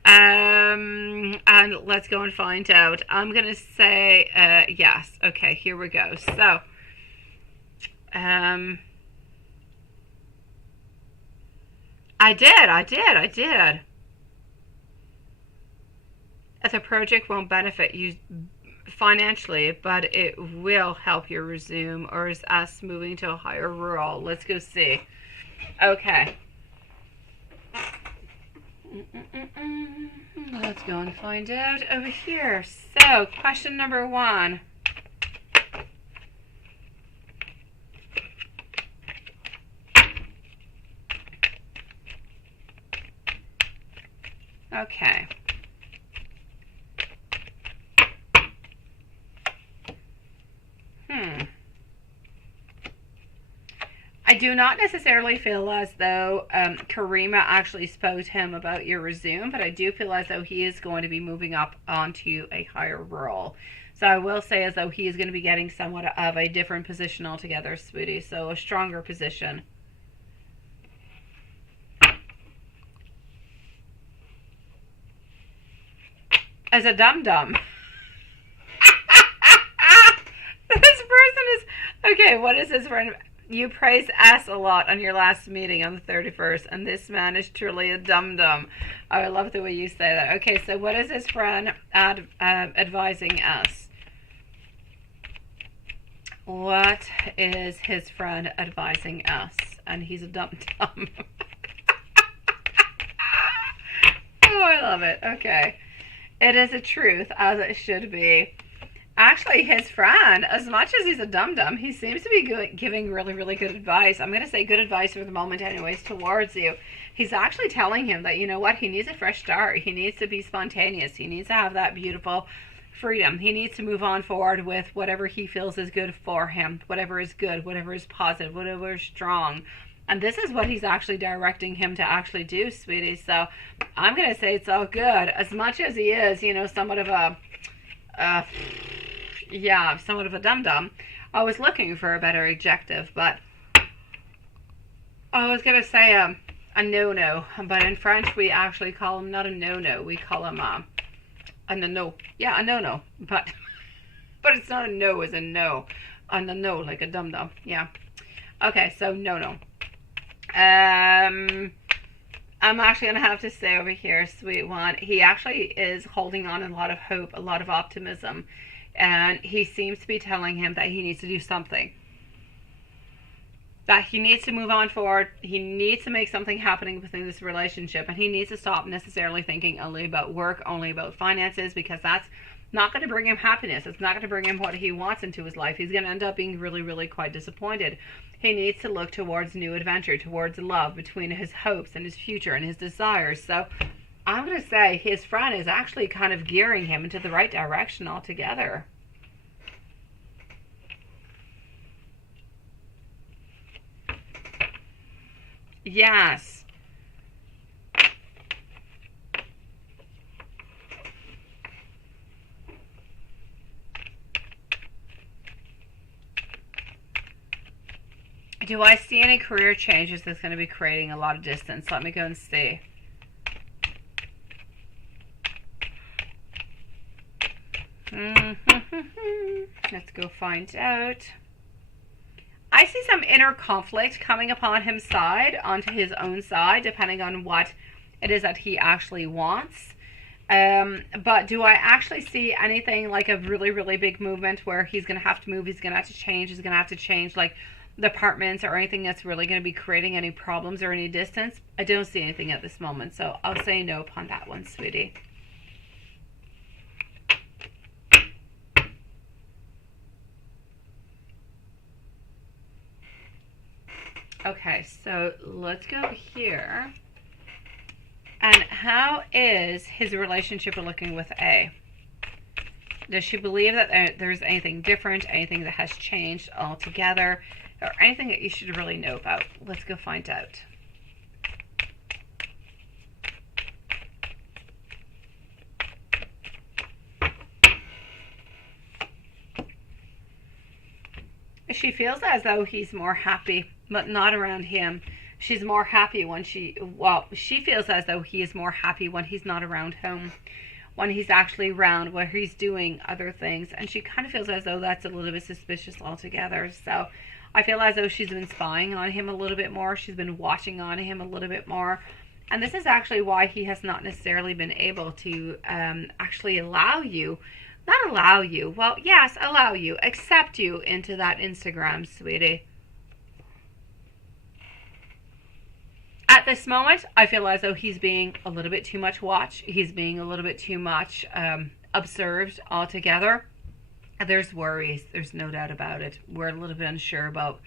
And let's go and find out. I'm going to say yes. Okay, here we go. So I did. The project won't benefit you financially, but it will help you resume, or is us moving to a higher role. Let's go see. Okay. Let's go and find out over here. So, question number 1. Okay. I do not necessarily feel as though Karima actually spoke to him about your resume, but I do feel as though he is going to be moving up onto a higher role. So I will say as though he is going to be getting somewhat of a different position altogether, sweetie. So a stronger position. As a dum-dum. This person is... Okay, what is this friend? You praised us a lot on your last meeting on the 31st, and this man is truly a dum-dum. Oh, I love the way you say that. Okay, so what is this friend advising us? What is his friend advising us? And he's a dum-dum. Oh, I love it. Okay. It is a truth, as it should be. Actually, his friend, as much as he's a dum-dum, he seems to be giving really, really good advice. I'm going to say good advice for the moment anyways towards you. He's actually telling him that, you know what, he needs a fresh start. He needs to be spontaneous. He needs to have that beautiful freedom. He needs to move on forward with whatever he feels is good for him, whatever is good, whatever is positive, whatever is strong. And this is what he's actually directing him to actually do, sweetie. So I'm going to say it's all good. As much as he is, you know, somewhat of a... somewhat of a dum-dum. I was looking for a better adjective, but I was going to say a no-no. But in French, we actually call him not a no-no. We call him a no-no. Yeah, a no-no. But it's not a no as a no. A no, like a dum-dum. Yeah. Okay, so no-no. I'm actually going to have to say over here, sweet one, he actually is holding on a lot of hope, a lot of optimism. And he seems to be telling him that he needs to do something. That he needs to move on forward. He needs to make something happening within this relationship. And he needs to stop necessarily thinking only about work, only about finances, because that's not going to bring him happiness. It's not going to bring him what he wants into his life. He's going to end up being really, really quite disappointed. He needs to look towards new adventure, towards love, between his hopes and his future and his desires. So I'm going to say his friend is actually kind of gearing him into the right direction altogether. Yes. Do I see any career changes that's going to be creating a lot of distance? Let me go and see. Let's go find out. I see some inner conflict coming upon his side, onto his own side, depending on what it is that he actually wants. But do I actually see anything like a really, really big movement where he's going to have to move, he's going to have to change, he's going to have to change like departments or anything that's really going to be creating any problems or any distance? I don't see anything at this moment, so I'll say no upon that one, sweetie. Okay, so let's go here. And how is his relationship looking with A? Does she believe that there's anything different, anything that has changed altogether, or anything that you should really know about? Let's go find out. She feels as though he's more happy, but not around him. She's more happy when she feels as though he is more happy when he's not around home, when he's actually around, where he's doing other things. And she kind of feels as though that's a little bit suspicious altogether. So I feel as though she's been spying on him a little bit more. She's been watching on him a little bit more. And this is actually why he has not necessarily been able to actually allow you, not allow you, well, yes, allow you, accept you into that Instagram, sweetie. At this moment, I feel as though he's being a little bit too much watched. He's being a little bit too much observed altogether. There's worries. There's no doubt about it. We're a little bit unsure about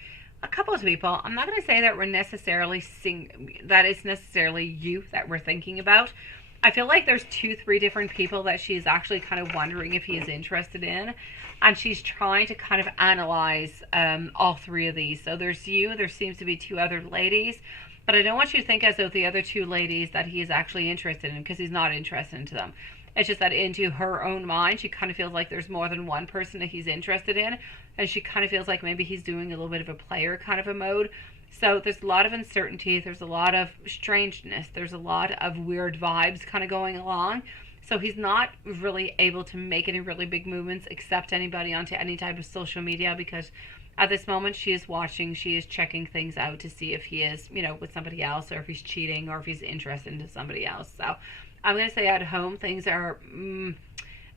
a couple of people. I'm not going to say that we're necessarily that it's necessarily you that we're thinking about, I feel like there's 2-3 different people that she's actually kind of wondering if he is interested in. And she's trying to kind of analyze all 3 of these. So there's you, there seems to be 2 other ladies. But I don't want you to think as though the other 2 ladies that he is actually interested in, because he's not interested in them. It's just that into her own mind, she kind of feels like there's more than one person that he's interested in. And she kind of feels like maybe he's doing a little bit of a player kind of a mode. So there's a lot of uncertainty. There's a lot of strangeness. There's a lot of weird vibes kind of going along. So he's not really able to make any really big movements, accept anybody onto any type of social media, because at this moment she is watching, she is checking things out to see if he is, you know, with somebody else, or if he's cheating, or if he's interested in somebody else. So I'm going to say at home things are,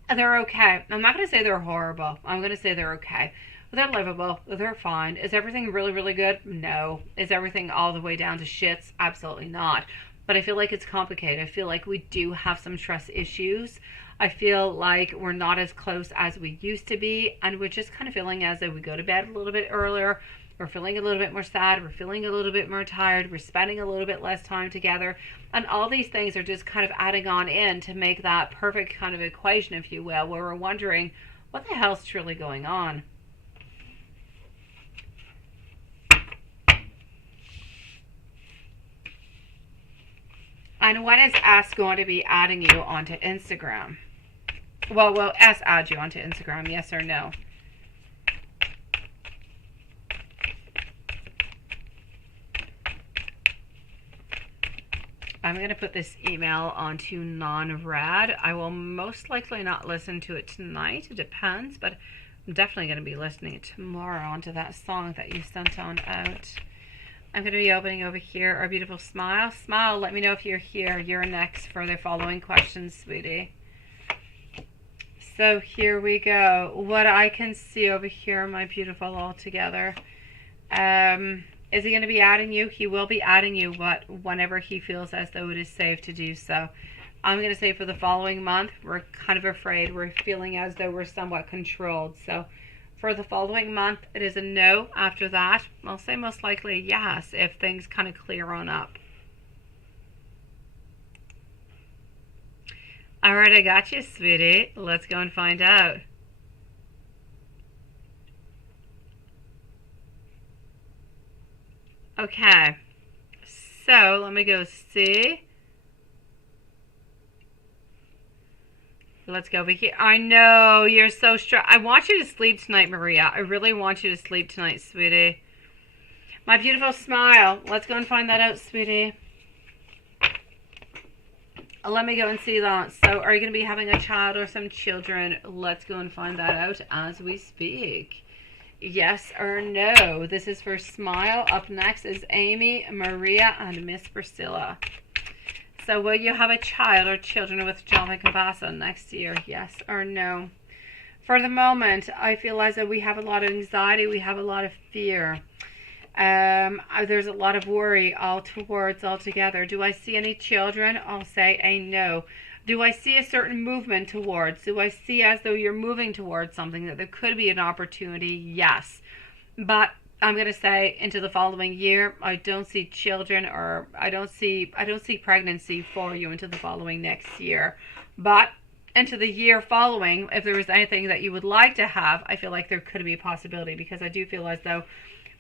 they're okay. I'm not going to say they're horrible. I'm going to say they're okay. They're livable. They're fine. Is everything really, really good? No. Is everything all the way down to shits? Absolutely not. But I feel like it's complicated. I feel like we do have some trust issues. I feel like we're not as close as we used to be. And we're just kind of feeling as though we go to bed a little bit earlier. We're feeling a little bit more sad. We're feeling a little bit more tired. We're spending a little bit less time together. And all these things are just kind of adding on in to make that perfect kind of equation, if you will, where we're wondering, what the hell's truly going on? And when is S going to be adding you onto Instagram? Well, will S add you onto Instagram, yes or no? I'm going to put this email onto non-read. I will most likely not listen to it tonight. It depends, but I'm definitely going to be listening tomorrow onto that song that you sent on out. I'm going to be opening over here our beautiful Smile. Smile, let me know if you're here. You're next for the following questions, sweetie. So here we go. What I can see over here, my beautiful all together. Is he going to be adding you? He will be adding you, but whenever he feels as though it is safe to do so. I'm going to say for the following month, we're kind of afraid. We're feeling as though we're somewhat controlled. So for the following month, it is a no. After that, I'll say most likely yes, if things kind of clear on up. All right, I got you, sweetie. Let's go and find out. Okay, so let me go see. Let's go over here. I know, you're so stressed. I want you to sleep tonight, Maria. I really want you to sleep tonight, sweetie. My beautiful Smile. Let's go and find that out, sweetie. Let me go and see that. So, are you going to be having a child or some children? Let's go and find that out as we speak. Yes or no? This is for Smile. Up next is Amy, Maria, and Miss Priscilla. So will you have a child or children with Java Kabasa next year? Yes or no? For the moment, I feel as though we have a lot of anxiety. We have a lot of fear. There's a lot of worry all together. Do I see any children? I'll say a no. Do I see a certain movement towards? Do I see as though you're moving towards something that there could be an opportunity? Yes. But I'm going to say into the following year, I don't see children, or I don't see pregnancy for you into the following next year. But into the year following, if there was anything that you would like to have, I feel like there could be a possibility, because I do feel as though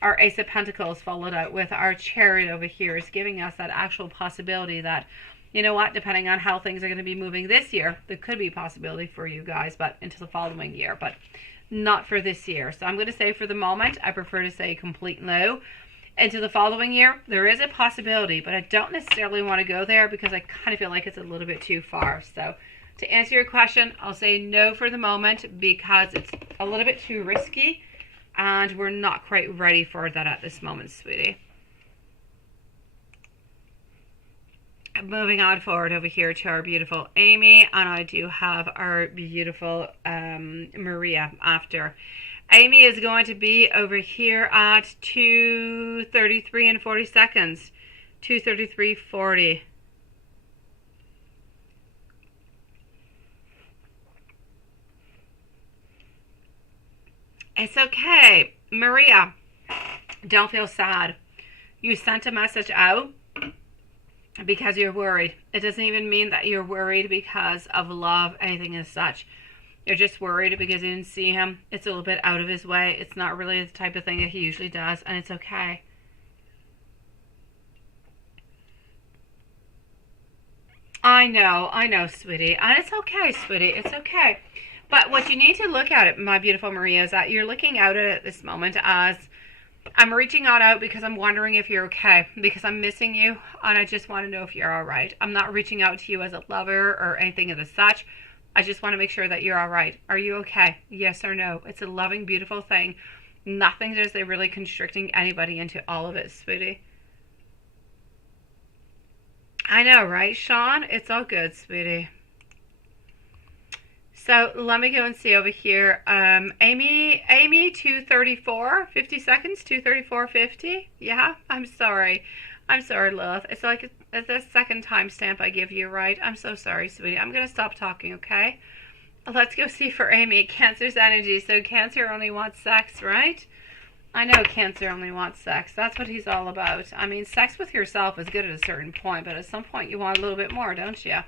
our Ace of Pentacles followed out with our Chariot over here is giving us that actual possibility that, you know what, depending on how things are going to be moving this year, there could be a possibility for you guys, but into the following year, but not for this year. So I'm going to say for the moment, I prefer to say complete no. Into the following year, there is a possibility, but I don't necessarily want to go there because I kind of feel like it's a little bit too far. So to answer your question, I'll say no for the moment because it's a little bit too risky and we're not quite ready for that at this moment, sweetie. Moving on forward over here to our beautiful Amy, and I do have our beautiful Maria after. Amy is going to be over here at 2:33 and 40 seconds. 2:33:40. It's okay. Maria, don't feel sad. You sent a message out because you're worried. It doesn't even mean that you're worried because of love, anything as such. You're just worried because you didn't see him. It's a little bit out of his way. It's not really the type of thing that he usually does, and it's okay. I know, sweetie. And it's okay, sweetie. It's okay. But what you need to look at it, my beautiful Maria, is that you're looking out at it at this moment as I'm reaching on out because I'm wondering if you're okay, because I'm missing you, and I just want to know if you're all right. I'm not reaching out to you as a lover or anything of the such. I just want to make sure that you're all right. Are you okay? Yes or no? It's a loving, beautiful thing. Nothing is really constricting anybody into all of it, sweetie. I know, right, Sean? It's all good, sweetie. So let me go and see over here. Amy, 234, 50 seconds, 234.50. Yeah, I'm sorry, Lilith. It's like it's the second timestamp I give you, right? I'm so sorry, sweetie. I'm gonna stop talking, okay? Let's go see for Amy. Cancer's energy. So Cancer only wants sex, right? I know Cancer only wants sex. That's what he's all about. I mean, sex with yourself is good at a certain point, but at some point you want a little bit more, don't you?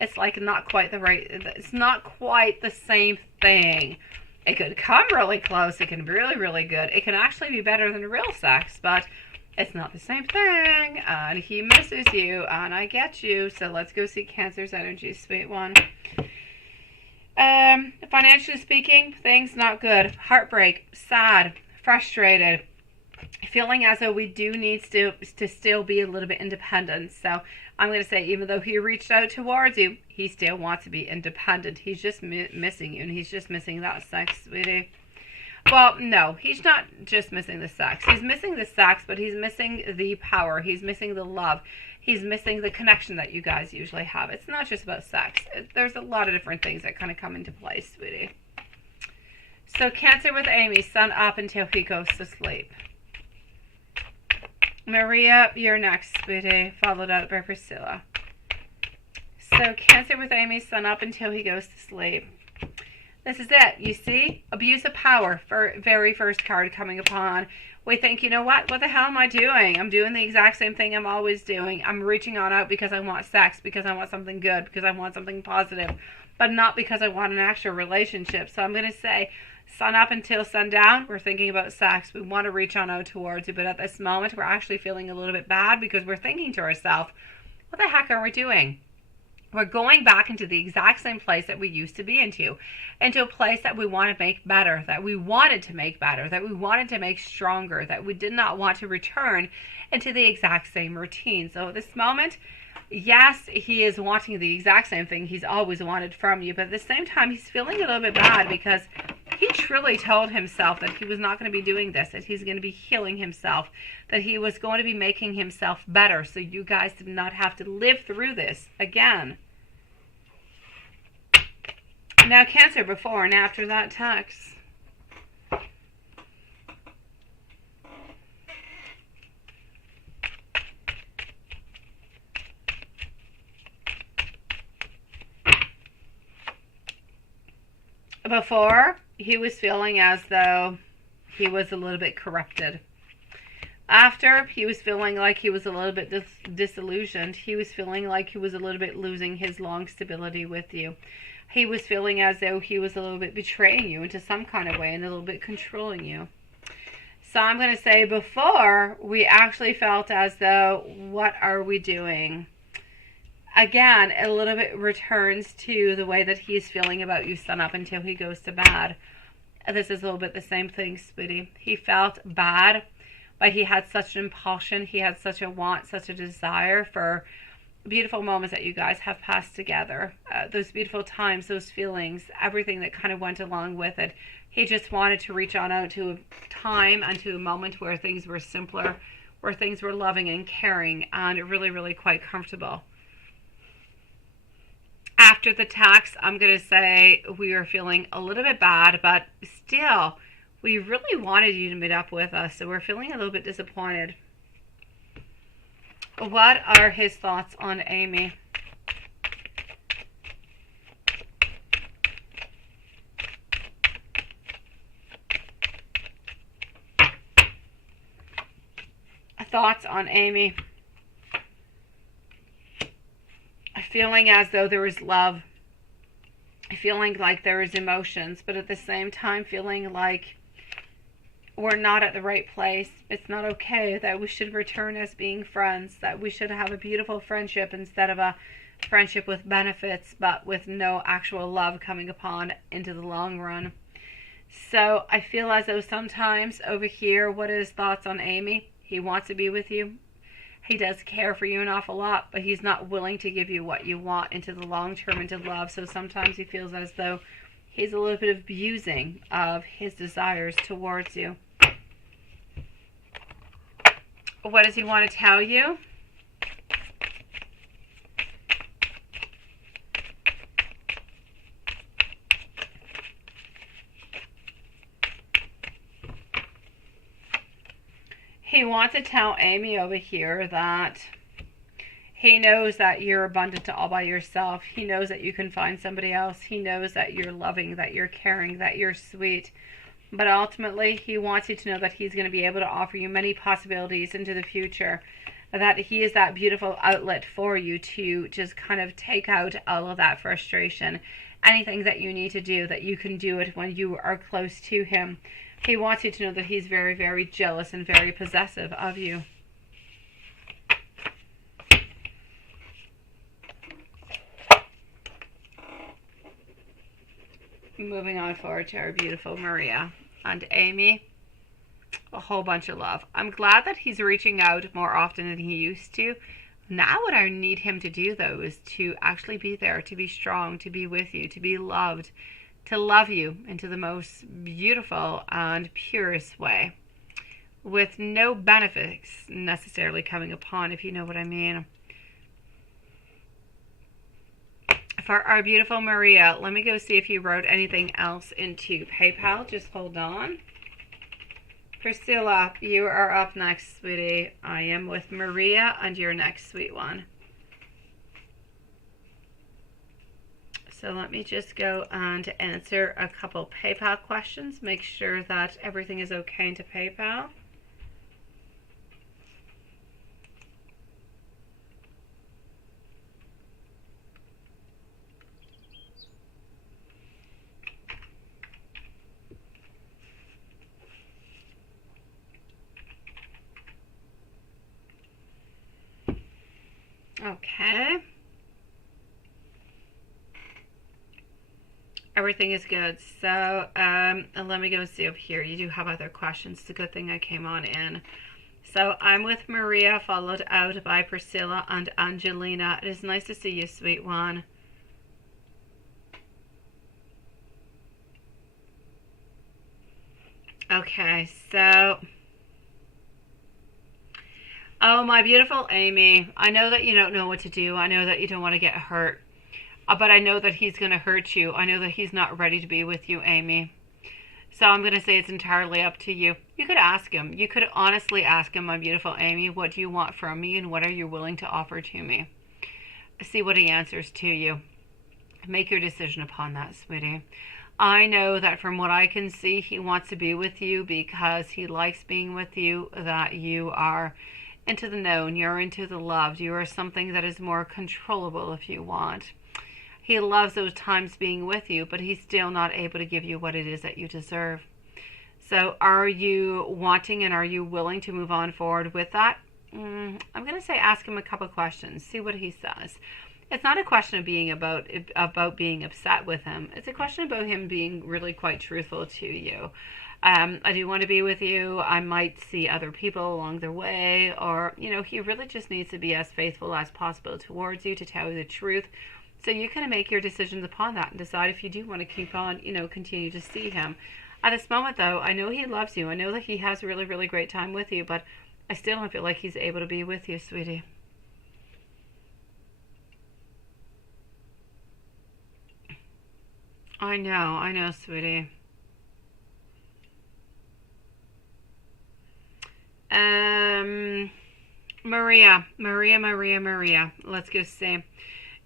It's like not quite the right, it's not quite the same thing. It could come really close. It can be really, really good. It can actually be better than real sex, but it's not the same thing. And he misses you, and I get you. So let's go see Cancer's energy, sweet one. Financially speaking, things not good. Heartbreak, sad, frustrated, feeling as though we do need to still be a little bit independent. So I'm going to say, even though he reached out towards you, he still wants to be independent. He's just missing you, and he's just missing that sex, sweetie. Well, no, he's not just missing the sex. He's missing the sex, but he's missing the power. He's missing the love. He's missing the connection that you guys usually have. It's not just about sex. There's a lot of different things that kind of come into play, sweetie. So Cancer with Amy, sun up until he goes to sleep. Maria, you're next, sweetie, followed out by Priscilla. So Cancer with Amy, sun up until he goes to sleep. This is it. You see? Abuse of power, for very first card coming upon. We think, you know what? What the hell am I doing? I'm doing the exact same thing I'm always doing. I'm reaching on out because I want sex, because I want something good, because I want something positive, but not because I want an actual relationship. So I'm going to say, sun up until sundown, we're thinking about sex. We want to reach on out towards you, but at this moment, we're actually feeling a little bit bad because we're thinking to ourselves, what the heck are we doing? We're going back into the exact same place that we used to be into a place that we want to make better, that we wanted to make better, that we wanted to make stronger, that we did not want to return into the exact same routine. So at this moment, yes, he is wanting the exact same thing he's always wanted from you, but at the same time, he's feeling a little bit bad because he truly told himself that he was not going to be doing this, that he's going to be healing himself, that he was going to be making himself better so you guys did not have to live through this again. Now, Cancer, before and after that text. Before, he was feeling as though he was a little bit corrupted. After, he was feeling like he was a little bit disillusioned. He was feeling like he was a little bit losing his long stability with you. He was feeling as though he was a little bit betraying you into some kind of way and a little bit controlling you. So I'm going to say before, we actually felt as though, what are we doing? Again, a little bit returns to the way that he's feeling about you sun up until he goes to bed. This is a little bit the same thing, sweetie. He felt bad, but he had such an impulsion. He had such a want, such a desire for beautiful moments that you guys have passed together. Those beautiful times, those feelings, everything that kind of went along with it. He just wanted to reach on out to a time and to a moment where things were simpler, where things were loving and caring and really, really quite comfortable. After the tax, I'm going to say we were feeling a little bit bad, but still, we really wanted you to meet up with us, so we're feeling a little bit disappointed. What are his thoughts on Amy? Thoughts on Amy? feeling as though there is love, feeling like there is emotions, but at the same time feeling like we're not at the right place. It's not okay, that we should return as being friends, that we should have a beautiful friendship instead of a friendship with benefits, but with no actual love coming upon into the long run. So I feel as though sometimes over here, what are his thoughts on Amy? He wants to be with you. He does care for you an awful lot, but he's not willing to give you what you want into the long term, into love. So sometimes he feels as though he's a little bit abusing of his desires towards you. What does he want to tell you? He wants to tell Amy over here that he knows that you're abundant all by yourself. He knows that you can find somebody else. He knows that you're loving, that you're caring, that you're sweet. But ultimately, he wants you to know that he's going to be able to offer you many possibilities into the future. That he is that beautiful outlet for you to just kind of take out all of that frustration. Anything that you need to do, that you can do it when you are close to him. He wants you to know that he's very, very jealous and very possessive of you. Moving on forward to our beautiful Maria and Amy. A whole bunch of love. I'm glad that he's reaching out more often than he used to. Now what I need him to do, though, is to actually be there, to be strong, to be with you, to be loved, to love you into the most beautiful and purest way, with no benefits necessarily coming upon, if you know what I mean. For our beautiful Maria, let me go see if you wrote anything else into PayPal. Just hold on. Priscilla, you are up next, sweetie. I am with Maria, and you're next, sweet one. So let me just go and answer a couple PayPal questions. Make sure that everything is okay into PayPal. Okay. Everything is good. So let me go see up here. You do have other questions. It's a good thing I came on in. So I'm with Maria, followed out by Priscilla and Angelina. It is nice to see you, sweet one. Okay, so... Oh, my beautiful Amy, I know that you don't know what to do. I know that you don't want to get hurt. But I know that he's going to hurt you. I know that he's not ready to be with you, Amy. So I'm going to say it's entirely up to you. You could ask him. You could honestly ask him, my beautiful Amy, what do you want from me and what are you willing to offer to me? See what he answers to you. Make your decision upon that, sweetie. I know that from what I can see, he wants to be with you because he likes being with you, that you are into the known, you're into the loved, you are something that is more controllable if you want. He loves those times being with you, but he's still not able to give you what it is that you deserve. So are you wanting and are you willing to move on forward with that? I'm going to say ask him a couple questions, see what he says. It's not a question of being about being upset with him. It's a question about him being really quite truthful to you. I do want to be with you. I might see other people along the way, or, you know, he really just needs to be as faithful as possible towards you, to tell you the truth. So you kind of make your decisions upon that and decide if you do want to keep on, you know, continue to see him. At this moment, though, I know he loves you. I know that he has a really, really great time with you, but I still don't feel like he's able to be with you, sweetie. I know, sweetie. Maria. Let's go see.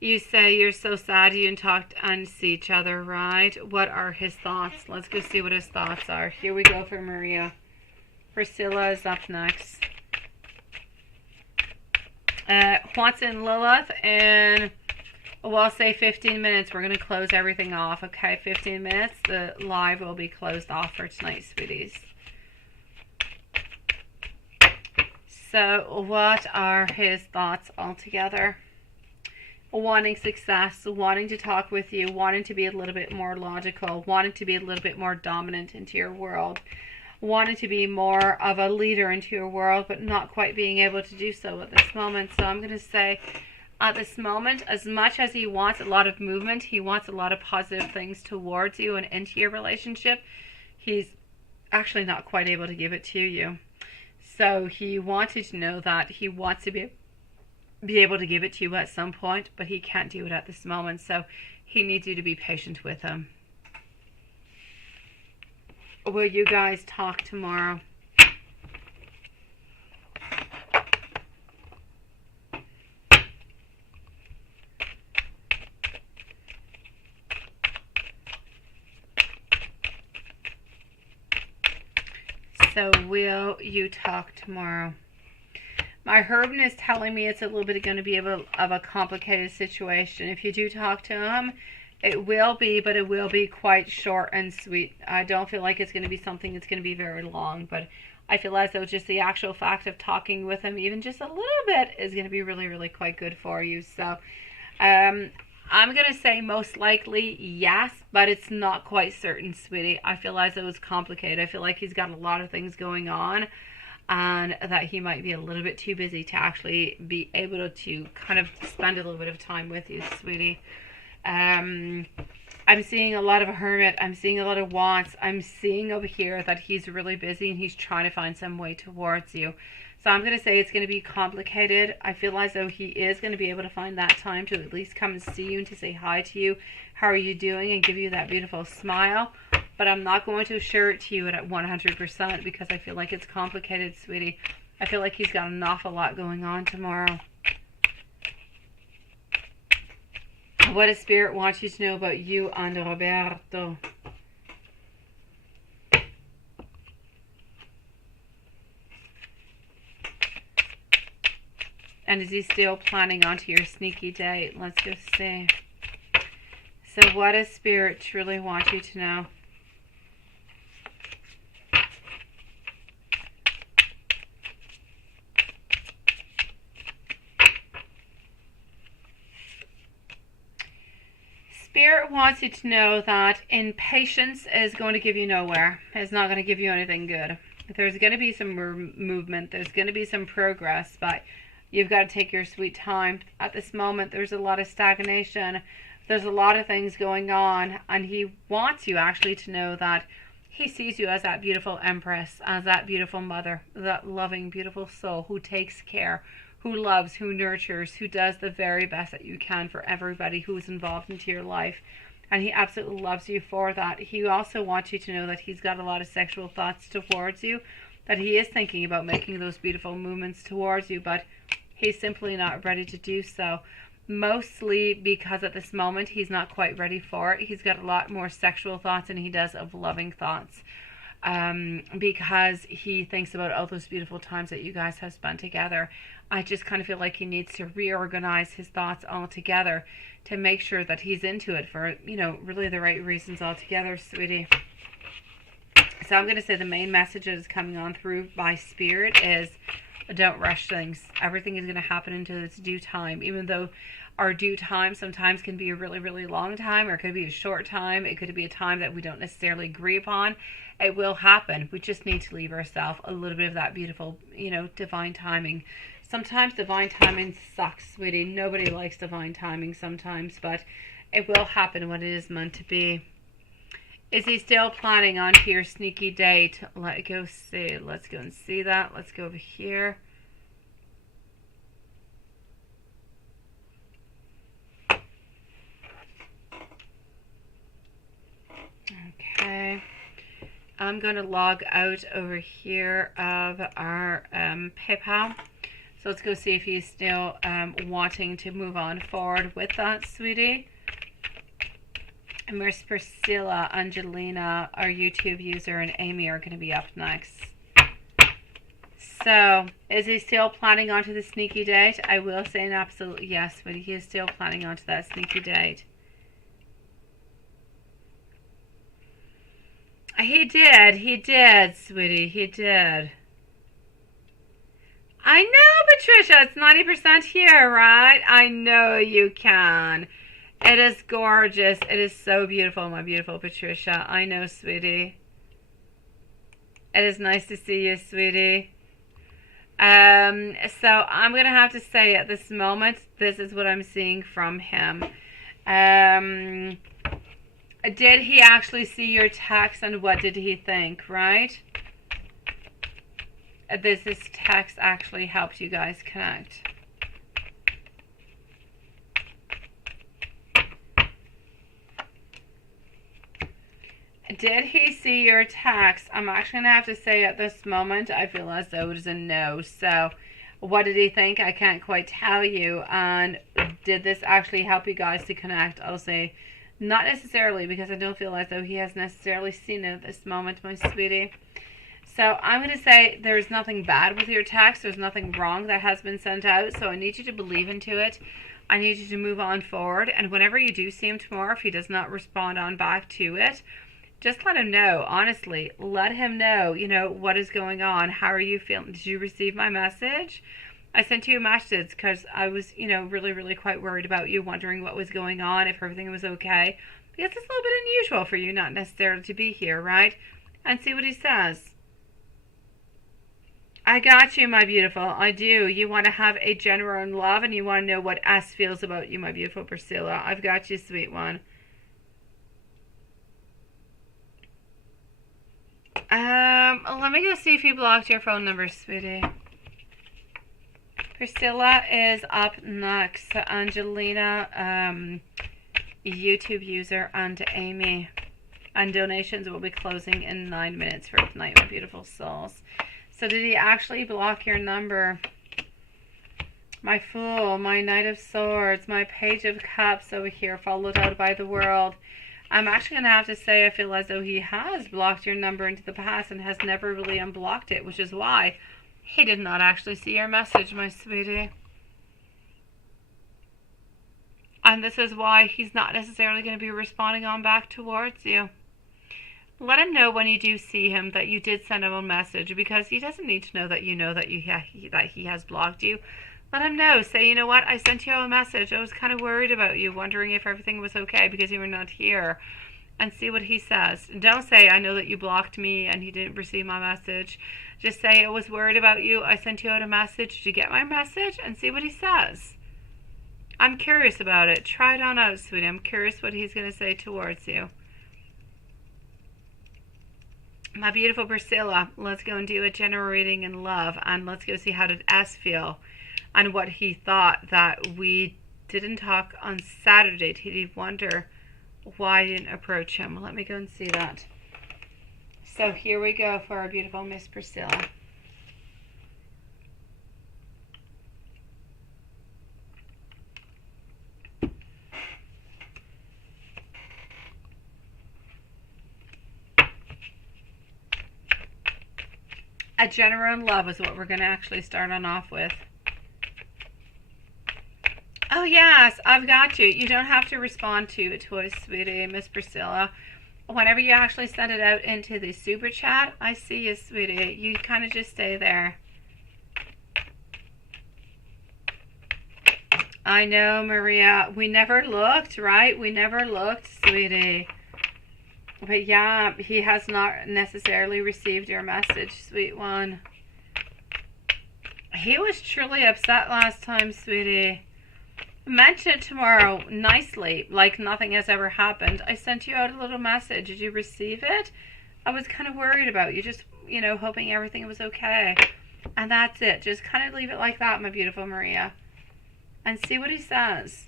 You say you're so sad you didn't talk and see each other, right? What are his thoughts? Let's go see what his thoughts are. Here we go for Maria. Priscilla is up next. Watson Lilith and Well, I'll say 15 minutes. We're going to close everything off. Okay, 15 minutes. The live will be closed off for tonight, sweeties. So what are his thoughts altogether? Wanting success, wanting to talk with you, wanting to be a little bit more logical, wanting to be a little bit more dominant into your world, wanting to be more of a leader into your world, but not quite being able to do so at this moment. So I'm going to say at this moment, as much as he wants a lot of movement, he wants a lot of positive things towards you and into your relationship, he's actually not quite able to give it to you. So he wanted to know that he wants to be able to give it to you at some point, but he can't do it at this moment. So he needs you to be patient with him. Will you guys talk tomorrow? So will you talk tomorrow? My Herbin is telling me it's a little bit going to be of a complicated situation. If you do talk to him, it will be, but it will be quite short and sweet. I don't feel like it's going to be something that's going to be very long, but I feel as though just the actual fact of talking with him, even just a little bit, is going to be really, really quite good for you. So I'm going to say most likely yes, but it's not quite certain, sweetie. I feel as though it's complicated. I feel like he's got a lot of things going on, and that he might be a little bit too busy to actually be able to kind of spend a little bit of time with you, sweetie. I'm seeing a lot of a hermit. I'm seeing a lot of wants. I'm seeing over here that he's really busy and he's trying to find some way towards you. So I'm going to say it's going to be complicated. I feel as though he is going to be able to find that time to at least come and see you and to say hi to you. How are you doing? And give you that beautiful smile. But I'm not going to assure it to you at 100% because I feel like it's complicated, sweetie. I feel like he's got an awful lot going on tomorrow. What does Spirit want you to know about you and Roberto? And is he still planning onto your sneaky date? Let's go see. So what does Spirit truly want you to know? Spirit wants you to know that impatience is going to give you nowhere. It's not going to give you anything good. There's going to be some movement. There's going to be some progress, but you've got to take your sweet time. At this moment, there's a lot of stagnation. There's a lot of things going on, and he wants you actually to know that he sees you as that beautiful empress, as that beautiful mother, that loving, beautiful soul who takes care, who loves, who nurtures, who does the very best that you can for everybody who's involved into your life. And he absolutely loves you for that. He also wants you to know that he's got a lot of sexual thoughts towards you, that he is thinking about making those beautiful movements towards you, but he's simply not ready to do so. Mostly because at this moment he's not quite ready for it. He's got a lot more sexual thoughts than he does of loving thoughts. Because he thinks about all those beautiful times that you guys have spent together. I just kind of feel like he needs to reorganize his thoughts all together to make sure that he's into it for, you know, really the right reasons altogether, sweetie. So I'm going to say the main message that is coming on through by Spirit is don't rush things. Everything is going to happen into its due time, even though our due time sometimes can be a really, really long time, or it could be a short time. It could be a time that we don't necessarily agree upon. It will happen. We just need to leave ourselves a little bit of that beautiful, you know, divine timing. Sometimes divine timing sucks, sweetie. Nobody likes divine timing sometimes, but it will happen when it is meant to be. Is he still planning on your sneaky date? Let's go see. Let's go and see that. Let's go over here. Okay. I'm going to log out over here of our PayPal. So let's go see if he's still wanting to move on forward with that, sweetie. And Miss Priscilla, Angelina, our YouTube user, and Amy are going to be up next. So, is he still planning onto the sneaky date? I will say an absolute yes, but he is still planning onto that sneaky date. He did, sweetie, he did. I know, Patricia, it's 90% here, right? I know you can. It is gorgeous. It is so beautiful, my beautiful Patricia. I know, sweetie. It is nice to see you, sweetie. So I'm going to have to say at this moment, this is what I'm seeing from him. Did he actually see your text, and what did he think, right? This text actually helped you guys connect. Did he see your text? I'm actually going to have to say at this moment, I feel as though it is a no. So, what did he think? I can't quite tell you. And did this actually help you guys to connect? I'll say not necessarily, because I don't feel as though he has necessarily seen it at this moment, my sweetie. So, I'm going to say there's nothing bad with your text. There's nothing wrong that has been sent out. So, I need you to believe into it. I need you to move on forward. And whenever you do see him tomorrow, if he does not respond on back to it, just let him know, honestly. Let him know, what is going on. How are you feeling? Did you receive my message? I sent you a message because I was, really, really quite worried about you, wondering what was going on, if everything was okay. Because it's a little bit unusual for you not necessarily to be here, right? And see what he says. I got you, my beautiful. I do. You want to have a genuine love, and you want to know what S feels about you, my beautiful Priscilla. I've got you, sweet one. Let me go see if he blocked your phone number, sweetie. Priscilla is up next. Angelina, YouTube user, and Amy. And donations will be closing in 9 minutes for tonight, my beautiful souls. So did he actually block your number? My Fool, my Knight of Swords, my Page of Cups over here, followed out by the World. I'm actually going to have to say I feel as though he has blocked your number into the past and has never really unblocked it, which is why he did not actually see your message, my sweetie. And this is why he's not necessarily going to be responding on back towards you. Let him know when you do see him that you did send him a message, because he doesn't need to know that that he has blocked you. Let him know. Say, you know what, I sent you a message. I was kind of worried about you, wondering if everything was okay because you were not here. And see what he says. Don't say, I know that you blocked me and you didn't receive my message. Just say, I was worried about you. I sent you out a message. Did you get my message? And see what he says. I'm curious about it. Try it on out, sweetie. I'm curious what he's going to say towards you. My beautiful Priscilla, let's go and do a general reading in love. And let's go see how did S feel. And what he thought that we didn't talk on Saturday. Did he wonder why I didn't approach him? Let me go and see that. So here we go for our beautiful Miss Priscilla. A genuine love is what we're going to actually start on off with. Oh, yes, I've got you. You don't have to respond to it twice, sweetie, Miss Priscilla. Whenever you actually send it out into the super chat, I see you, sweetie. You kind of just stay there. I know, Maria. We never looked, right? We never looked, sweetie. But yeah, he has not necessarily received your message, sweet one. He was truly upset last time, sweetie. Mention it tomorrow nicely, like nothing has ever happened. I sent you out a little message. Did you receive it? I was kind of worried about you, just, hoping everything was okay. And that's it. Just kind of leave it like that, my beautiful Maria. And see what he says.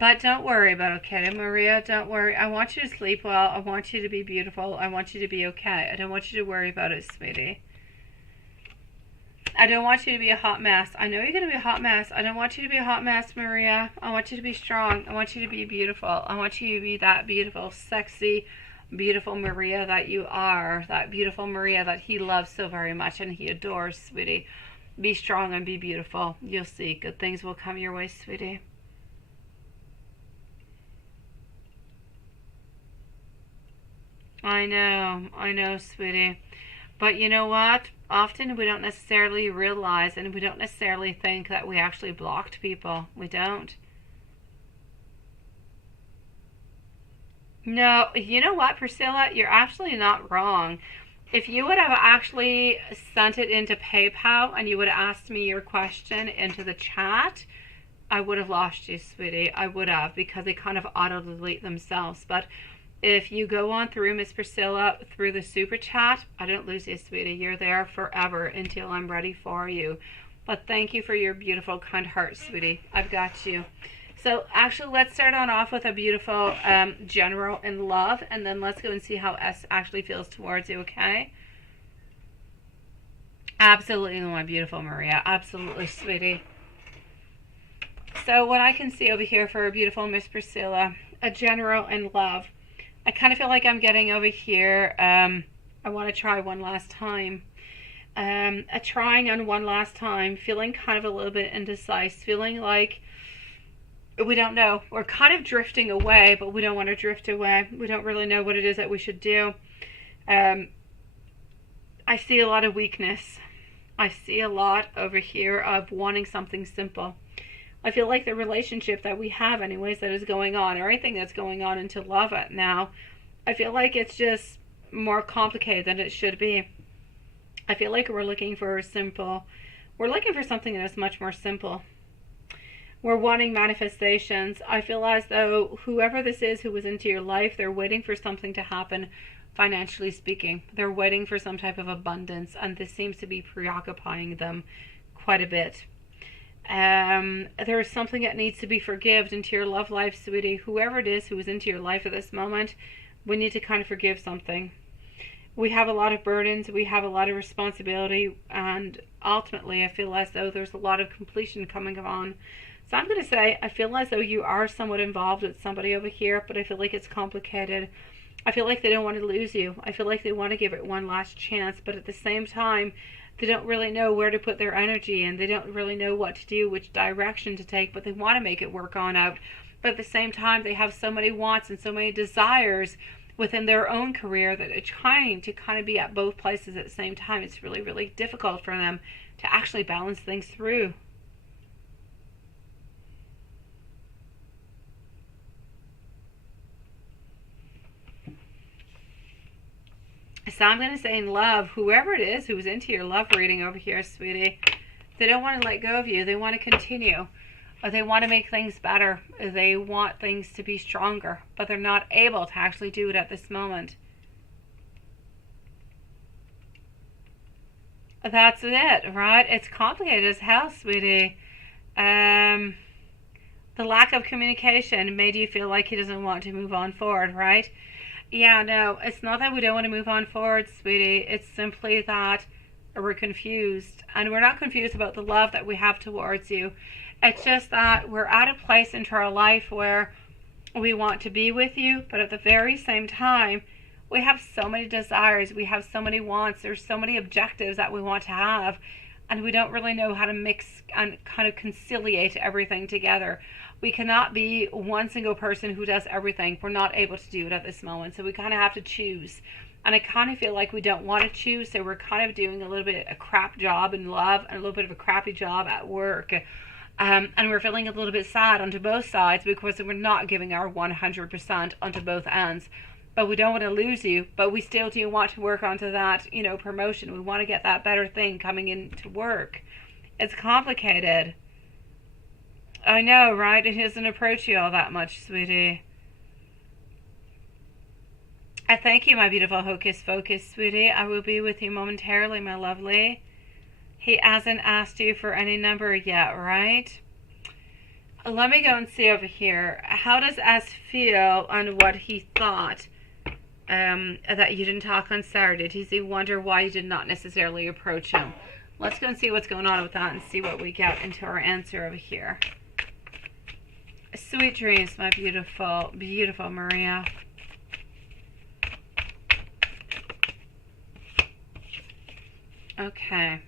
But don't worry about it, okay, Maria? Don't worry. I want you to sleep well. I want you to be beautiful. I want you to be okay. I don't want you to worry about it, sweetie. I don't want you to be a hot mess. I know you're going to be a hot mess. I don't want you to be a hot mess, Maria. I want you to be strong. I want you to be beautiful. I want you to be that beautiful, sexy, beautiful Maria that you are, that beautiful Maria that he loves so very much and he adores, sweetie. Be strong and be beautiful. You'll see. Good things will come your way, sweetie. I know, sweetie. But you know what? Often we don't necessarily realize and we don't necessarily think that we actually blocked people. We don't. No, you know what, Priscilla? You're actually not wrong. If you would have actually sent it into PayPal and you would have asked me your question into the chat, I would have lost you, sweetie. I would have, because they kind of auto-delete themselves. But if you go on through, Miss Priscilla, through the super chat, I don't lose you, sweetie. You're there forever until I'm ready for you. But thank you for your beautiful, kind heart, sweetie. I've got you. So actually, let's start on off with a beautiful general in love, and then let's go and see how S actually feels towards you, okay? Absolutely, my beautiful Maria. Absolutely, sweetie. So what I can see over here for a beautiful Miss Priscilla, a general in love. I kind of feel like I'm getting over here, I want to try one last time. A trying on one last time, feeling kind of a little bit indecisive, feeling like we don't know. We're kind of drifting away, but we don't want to drift away. We don't really know what it is that we should do. I see a lot of weakness. I see a lot over here of wanting something simple. I feel like the relationship that we have anyways that is going on, or anything that's going on into love now, I feel like it's just more complicated than it should be. I feel like we're looking for something that's much more simple. We're wanting manifestations. I feel as though whoever this is who was into your life, they're waiting for something to happen, financially speaking. They're waiting for some type of abundance, and this seems to be preoccupying them quite a bit. There is something that needs to be forgiven into your love life, sweetie. Whoever it is who is into your life at this moment, we need to kind of forgive something. We have a lot of burdens, we have a lot of responsibility, and ultimately I feel as though there's a lot of completion coming on. So I'm going to say, I feel as though you are somewhat involved with somebody over here, but I feel like it's complicated. I feel like they don't want to lose you. I feel like they want to give it one last chance, but at the same time, they don't really know where to put their energy, and they don't really know what to do, which direction to take, but they want to make it work on out. But at the same time, they have so many wants and so many desires within their own career that they're trying to kind of be at both places at the same time. It's really, really difficult for them to actually balance things through. So I'm going to say in love, whoever it is who's into your love reading over here, sweetie, they don't want to let go of you. They want to continue. Or they want to make things better. They want things to be stronger. But they're not able to actually do it at this moment. That's it, right? It's complicated as hell, sweetie. The lack of communication made you feel like he doesn't want to move on forward, right? Yeah, no, it's not that we don't want to move on forward, sweetie. It's simply that we're confused. And we're not confused about the love that we have towards you. It's just that we're at a place into our life where we want to be with you, but at the very same time, we have so many desires. We have so many wants. There's so many objectives that we want to have. And we don't really know how to mix and kind of conciliate everything together. We cannot be one single person who does everything. We're not able to do it at this moment. So we kind of have to choose. And I kind of feel like we don't want to choose. So we're kind of doing a little bit of a crap job in love and a little bit of a crappy job at work. And we're feeling a little bit sad onto both sides because we're not giving our 100% onto both ends. But we don't want to lose you. But we still do want to work onto that, promotion. We want to get that better thing coming into work. It's complicated. I know, right? It doesn't approach you all that much, sweetie. I thank you, my beautiful Hocus Focus, sweetie. I will be with you momentarily, my lovely. He hasn't asked you for any number yet, right? Let me go and see over here. How does S feel on what he thought that you didn't talk on Saturday? Does he wonder why you did not necessarily approach him? Let's go and see what's going on with that and see what we get into our answer over here. Sweet dreams, my beautiful, beautiful Maria. Okay.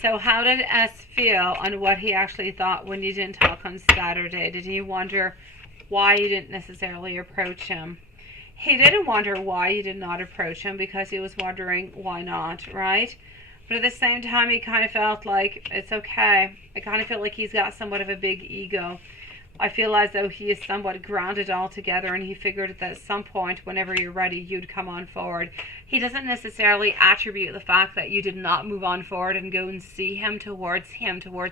So how did S feel on what he actually thought when you didn't talk on Saturday? Did he wonder why you didn't necessarily approach him? He didn't wonder why you did not approach him because he was wondering why not, right? But at the same time, he kind of felt like it's okay. I kind of feel like he's got somewhat of a big ego. I feel as though he is somewhat grounded altogether, and he figured that at some point, whenever you're ready, you'd come on forward. He doesn't necessarily attribute the fact that you did not move on forward and go and see him, towards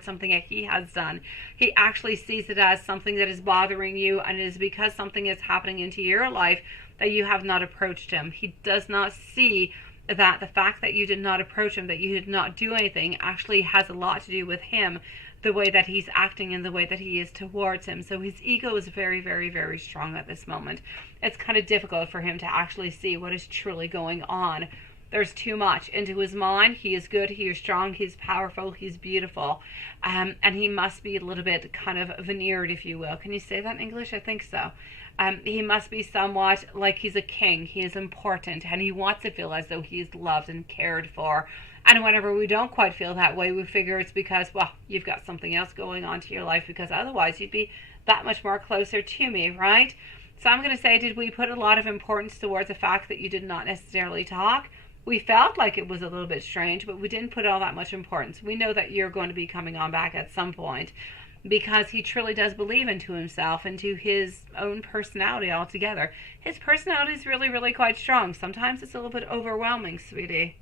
something that he has done. He actually sees it as something that is bothering you, and it is because something is happening into your life that you have not approached him. He does not see that the fact that you did not approach him, that you did not do anything, actually has a lot to do with him, the way that he's acting and the way that he is towards him. So his ego is very, very, very strong at this moment. It's kind of difficult for him to actually see what is truly going on. There's too much into his mind. He is good, he is strong, he's powerful, he's beautiful. And he must be a little bit kind of veneered, if you will. Can you say that in English? I think so. He must be somewhat like he's a king. He is important, and he wants to feel as though he is loved and cared for. And whenever we don't quite feel that way, we figure it's because, well, you've got something else going on to your life, because otherwise you'd be that much more closer to me, right? So I'm going to say, did we put a lot of importance towards the fact that you did not necessarily talk? We felt like it was a little bit strange, but we didn't put all that much importance. We know that you're going to be coming on back at some point, because he truly does believe into himself, into his own personality altogether. His personality is really, really quite strong. Sometimes it's a little bit overwhelming, sweetie.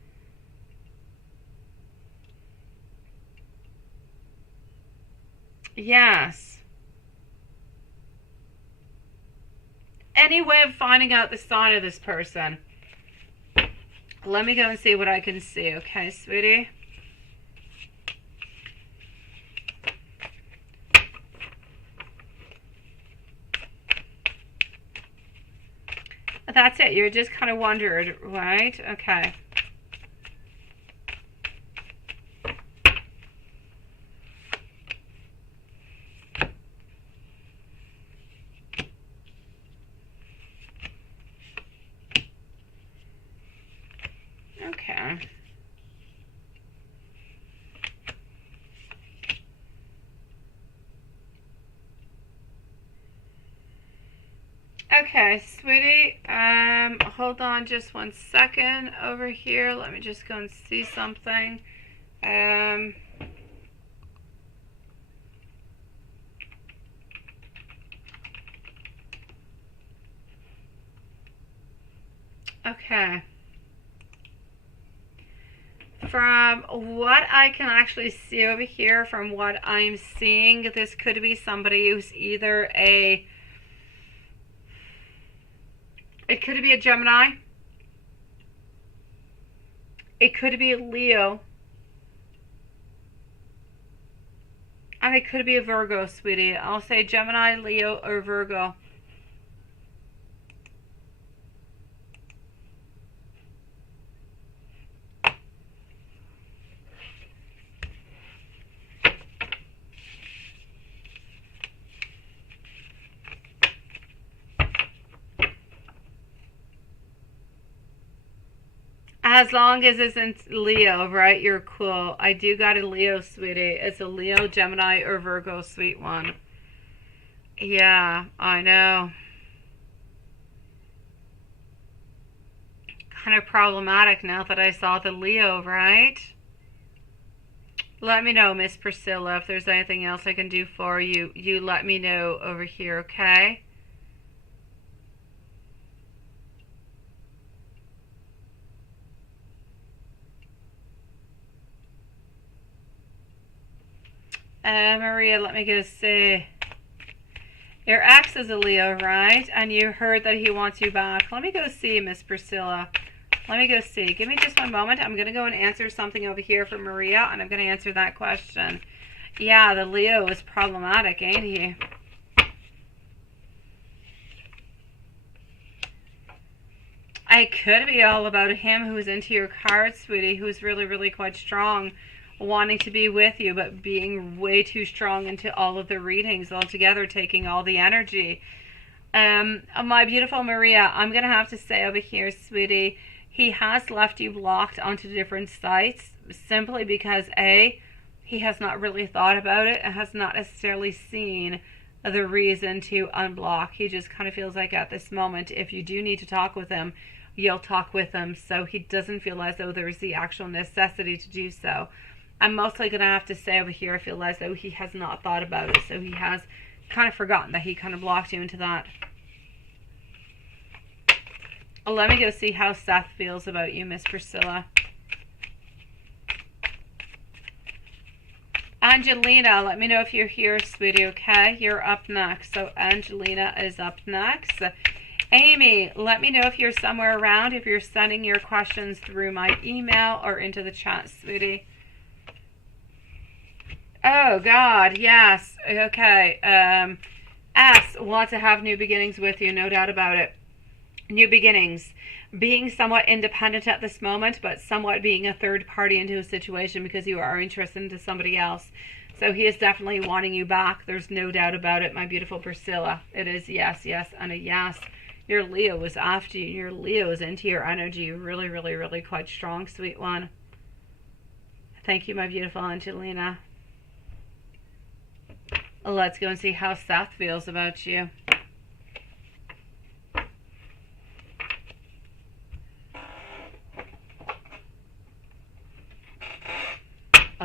Yes. Any way of finding out the sign of this person? Let me go and see what I can see, okay, sweetie? That's it. You're just kind of wondered, right? Okay. Okay. Okay, sweetie, hold on just 1 second over here. Let me just go and see something. Okay. From what I can actually see over here, from what I'm seeing, this could be somebody who's either it could be a Gemini, it could be a Leo, and it could be a Virgo, sweetie. I'll say Gemini, Leo, or Virgo. As long as it's in Leo, right? You're cool. I do got a Leo, sweetie. It's a Leo, Gemini, or Virgo, sweet one. Yeah, I know. Kind of problematic now that I saw the Leo, right? Let me know, Miss Priscilla, if there's anything else I can do for you. You let me know over here, okay? Maria, let me go see. Your ex is a Leo, right? And you heard that he wants you back. Let me go see, Miss Priscilla. Let me go see. Give me just 1 moment. I'm going to go and answer something over here for Maria, and I'm going to answer that question. Yeah, the Leo is problematic, ain't he? It could be all about him who's into your cards, sweetie, who's really, really quite strong. wanting to be with you, but being way too strong into all of the readings altogether, taking all the energy. My beautiful Maria, I'm going to have to say over here, sweetie, he has left you blocked onto different sites simply because A, he has not really thought about it and has not necessarily seen the reason to unblock. He just kind of feels like at this moment, if you do need to talk with him, you'll talk with him. So he doesn't feel as though there's the actual necessity to do so. I'm mostly going to have to say over here, I feel as though he has not thought about it. So he has kind of forgotten that he kind of blocked you into that. Let me go see how Seth feels about you, Miss Priscilla. Angelina, let me know if you're here, sweetie, okay? You're up next. So Angelina is up next. Amy, let me know if you're somewhere around, if you're sending your questions through my email or into the chat, sweetie. Oh, God, yes. Okay. S, want to have new beginnings with you, no doubt about it. New beginnings, being somewhat independent at this moment, but somewhat being a third party into a situation because you are interested into somebody else. So he is definitely wanting you back. There's no doubt about it, my beautiful Priscilla. It is yes, yes, and a yes. Your Leo was after you. Your Leo is into your energy. Really, really, really quite strong, sweet one. Thank you, my beautiful Angelina. Let's go and see how Seth feels about you.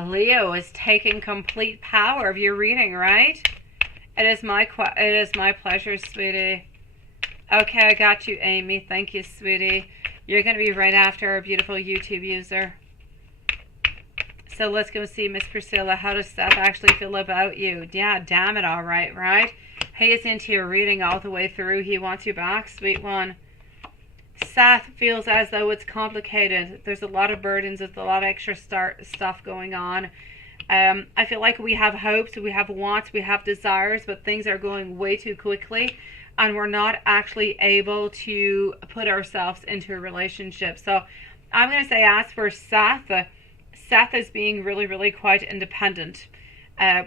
Leo is taking complete power of your reading, right? It is my pleasure, sweetie. Okay, I got you, Amy. Thank you, sweetie. You're going to be right after our beautiful YouTube user. So let's go see, Miss Priscilla. How does Seth actually feel about you? Yeah, damn it, all right, right? He is into your reading all the way through. He wants you back, sweet one. Seth feels as though it's complicated. There's a lot of burdens. There's a lot of extra stuff going on. I feel like we have hopes, we have wants, we have desires, but things are going way too quickly, and we're not actually able to put ourselves into a relationship. So I'm going to say, as for Seth, Seth is being really, really quite independent.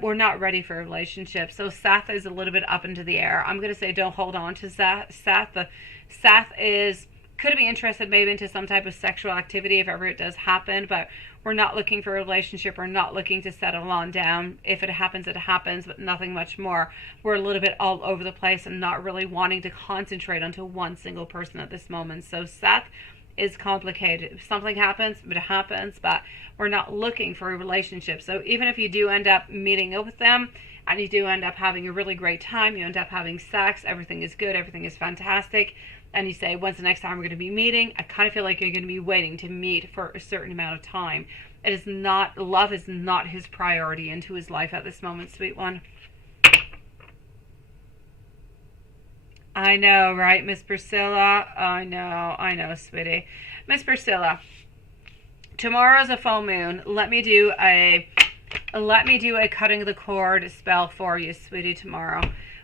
We're not ready for a relationship. So Seth is a little bit up into the air. I'm going to say don't hold on to Seth. Seth could be interested maybe into some type of sexual activity if ever it does happen, but we're not looking for a relationship. We're not looking to settle on down. If it happens, but nothing much more. We're a little bit all over the place and not really wanting to concentrate onto one single person at this moment. So Seth is complicated. If something happens, it happens, but we're not looking for a relationship. So even if you do end up meeting up with them and you do end up having a really great time, you end up having sex, everything is good, everything is fantastic, and you say, when's the next time we're going to be meeting? I kind of feel like you're going to be waiting to meet for a certain amount of time. Love is not his priority into his life at this moment, sweet one. I know, right, Miss Priscilla? I know, sweetie. Miss Priscilla, tomorrow's a full moon. Let me do a cutting the cord spell for you, sweetie, tomorrow.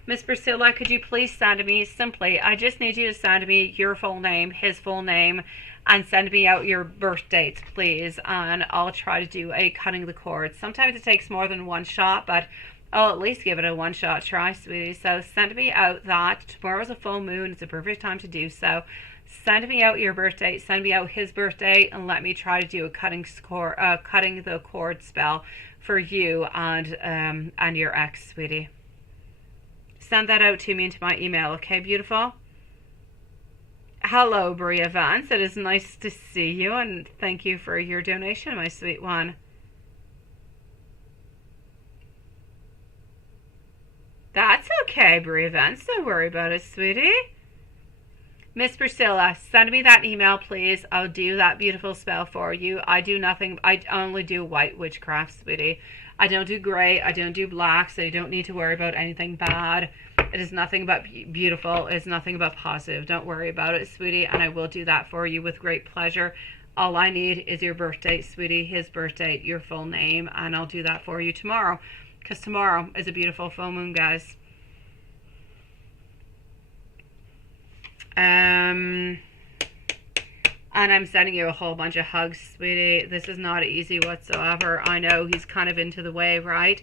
Miss Priscilla, could you please send me simply, I just need you to send me your full name, his full name, and send me out your birth dates, please, and I'll try to do a cutting the cord. Sometimes it takes more than one shot, but I'll at least give it a one-shot try, sweetie. So send me out that. Tomorrow's a full moon. It's a perfect time to do so. Send me out your birth date. Send me out his birth date, and let me try to do a cutting the cord spell for you and your ex, sweetie. Send that out to me into my email, okay, beautiful? Hello, Bria Vance. It is nice to see you, and thank you for your donation, my sweet one. That's okay, Bria Vance. Don't worry about it, sweetie. Miss Priscilla, send me that email, please. I'll do that beautiful spell for you. I do nothing. I only do white witchcraft, sweetie. I don't do gray. I don't do black, so you don't need to worry about anything bad. It is nothing but beautiful. It's nothing but positive. Don't worry about it, sweetie, and I will do that for you with great pleasure. All I need is your birth date, sweetie, his birth date, your full name, and I'll do that for you tomorrow, because tomorrow is a beautiful full moon, guys. And I'm sending you a whole bunch of hugs, sweetie. This is not easy whatsoever. I know he's kind of into the way, right?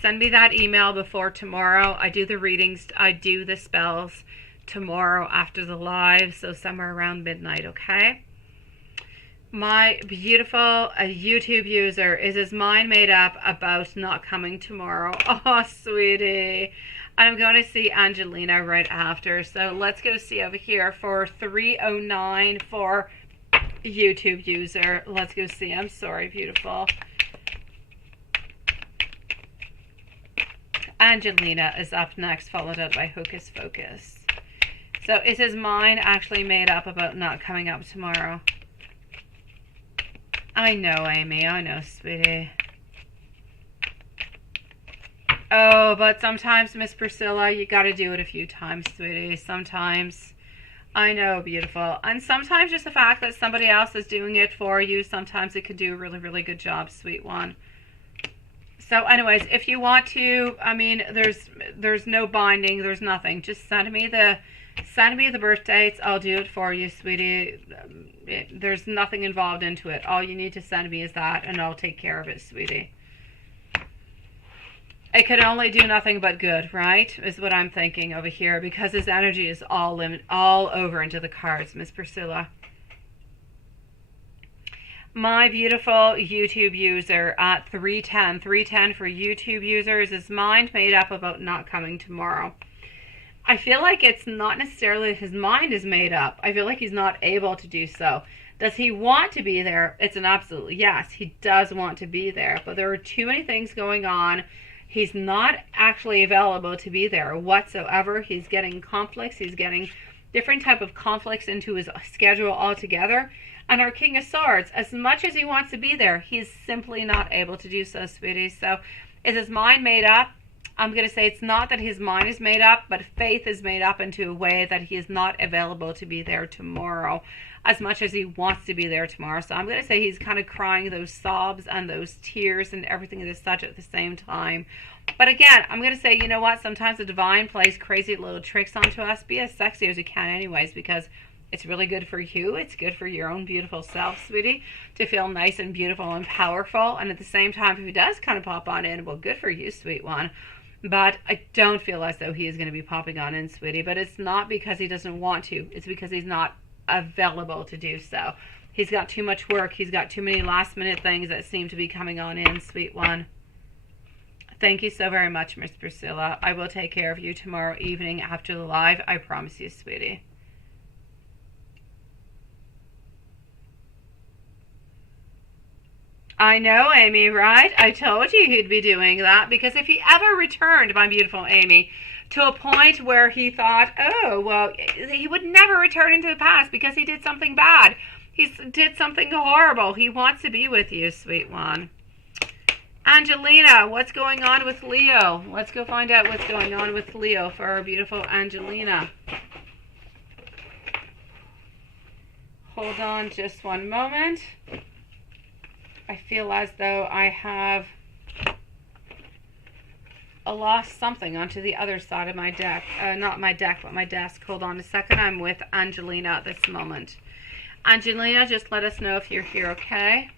Send me that email before tomorrow. I do the readings, I do the spells tomorrow after the live, so somewhere around midnight, okay? My beautiful YouTube user, is his mind made up about not coming tomorrow? Oh, sweetie. I'm going to see Angelina right after. So let's go see over here for 309 for YouTube user. Let's go see. I'm sorry, beautiful. Angelina is up next, followed up by Hocus Focus. So is his mind actually made up about not coming up tomorrow? I know, Amy. I know, sweetie. Oh, but sometimes, Miss Priscilla, you got to do it a few times, sweetie. Sometimes. I know, beautiful. And sometimes just the fact that somebody else is doing it for you, sometimes it could do a really, really good job, sweet one. So anyways, if you want to, I mean, there's no binding, there's nothing. Just send me the birth dates. I'll do it for you, sweetie. There's nothing involved into it. All you need to send me is that, and I'll take care of it, sweetie. It could only do nothing but good, right? Is what I'm thinking over here, because his energy is all over into the cards, Miss Priscilla. My beautiful YouTube user at 310 for YouTube users, is mind made up about not coming tomorrow? I feel like it's not necessarily his mind is made up. I feel like he's not able to do so. Does he want to be there? It's an absolute yes. He does want to be there, but there are too many things going on. He's not actually available to be there whatsoever. He's getting conflicts. He's getting different type of conflicts into his schedule altogether. And our King of Swords, as much as he wants to be there, he's simply not able to do so, sweetie. So is his mind made up? I'm going to say it's not that his mind is made up, but faith is made up into a way that he is not available to be there tomorrow as much as he wants to be there tomorrow. So I'm going to say he's kind of crying those sobs and those tears and everything and such at the same time. But again, I'm going to say, you know what? Sometimes the divine plays crazy little tricks onto us. Be as sexy as you can anyways, because it's really good for you. It's good for your own beautiful self, sweetie, to feel nice and beautiful and powerful. And at the same time, if he does kind of pop on in, well, good for you, sweet one. But I don't feel as though he is going to be popping on in, sweetie. But it's not because he doesn't want to. It's because he's not available to do so. He's got too much work. He's got too many last minute things that seem to be coming on in, sweet one. Thank you so very much, Miss Priscilla. I will take care of you tomorrow evening after the live. I promise you, sweetie. I know, Amy, right? I told you he'd be doing that, because if he ever returned, my beautiful Amy, to a point where he thought, oh, well, he would never return into the past because he did something bad. He did something horrible. He wants to be with you, sweet one. Angelina, what's going on with Leo? Let's go find out what's going on with Leo for our beautiful Angelina. Hold on just one moment. I feel as though I have lost something onto the other side of my deck. Not my deck, but my desk. Hold on a second. I'm with Angelina at this moment. Angelina, just let us know if you're here, okay?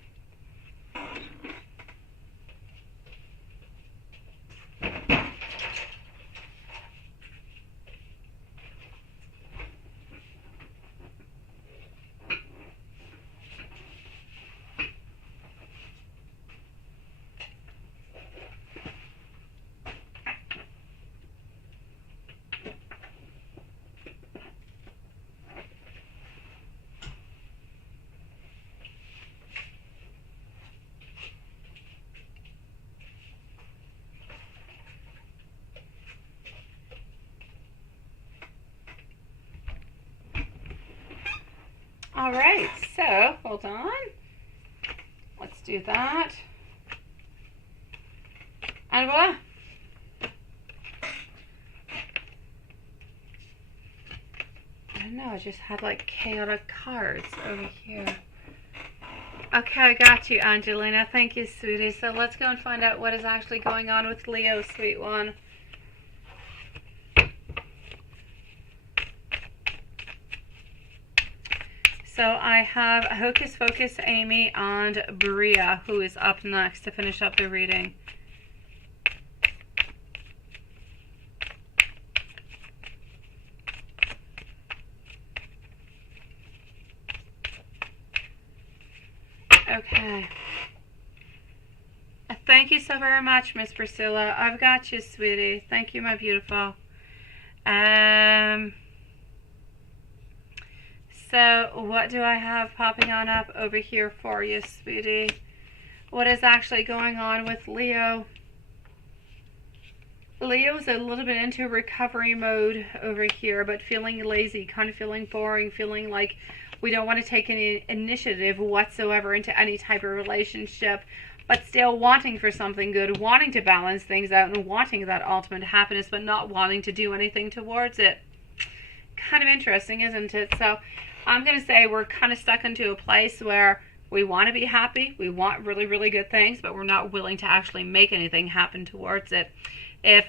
All right, so hold on. Let's do that. And voila. I don't know, I just had like chaotic cards over here. Okay, I got you, Angelina. Thank you, sweetie. So let's go and find out what is actually going on with Leo, sweet one. So I have Hocus Focus, Amy, and Bria, who is up next to finish up the reading. Okay. Thank you so very much, Miss Priscilla. I've got you, sweetie. Thank you, my beautiful. So what do I have popping on up over here for you, sweetie? What is actually going on with Leo? Leo's a little bit into recovery mode over here, but feeling lazy, kind of feeling boring, feeling like we don't want to take any initiative whatsoever into any type of relationship, but still wanting for something good, wanting to balance things out and wanting that ultimate happiness, but not wanting to do anything towards it. Kind of interesting, isn't it? So I'm going to say we're kind of stuck into a place where we want to be happy, we want really, really good things, but we're not willing to actually make anything happen towards it. If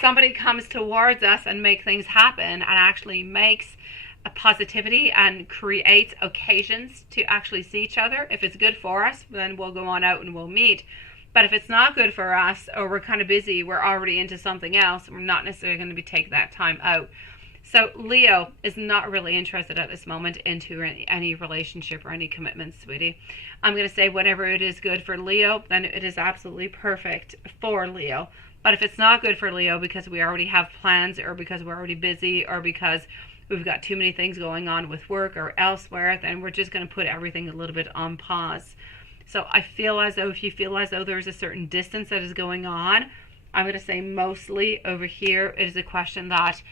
somebody comes towards us and make things happen and actually makes a positivity and creates occasions to actually see each other, if it's good for us, then we'll go on out and we'll meet. But if it's not good for us, or we're kind of busy, we're already into something else, we're not necessarily going to be taking that time out. So Leo is not really interested at this moment into any relationship or any commitment, sweetie. I'm going to say whatever it is good for Leo, then it is absolutely perfect for Leo. But if it's not good for Leo because we already have plans, or because we're already busy, or because we've got too many things going on with work or elsewhere, then we're just going to put everything a little bit on pause. So I feel as though, if you feel as though there's a certain distance that is going on, I'm going to say mostly over here it is a question that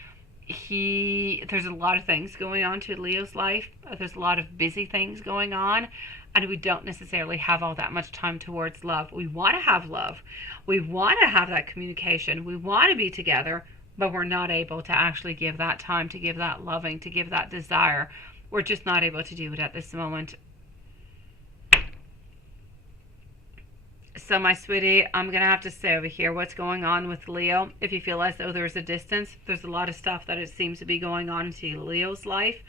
there's a lot of things going on to Leo's life. There's a lot of busy things going on, and we don't necessarily have all that much time towards love. We want to have love. We want to have that communication. We want to be together, but we're not able to actually give that time, to give that loving, to give that desire. We're just not able to do it at this moment. So my sweetie, I'm going to have to say over here what's going on with Leo. If you feel as though there's a distance, there's a lot of stuff that it seems to be going on into Leo's life.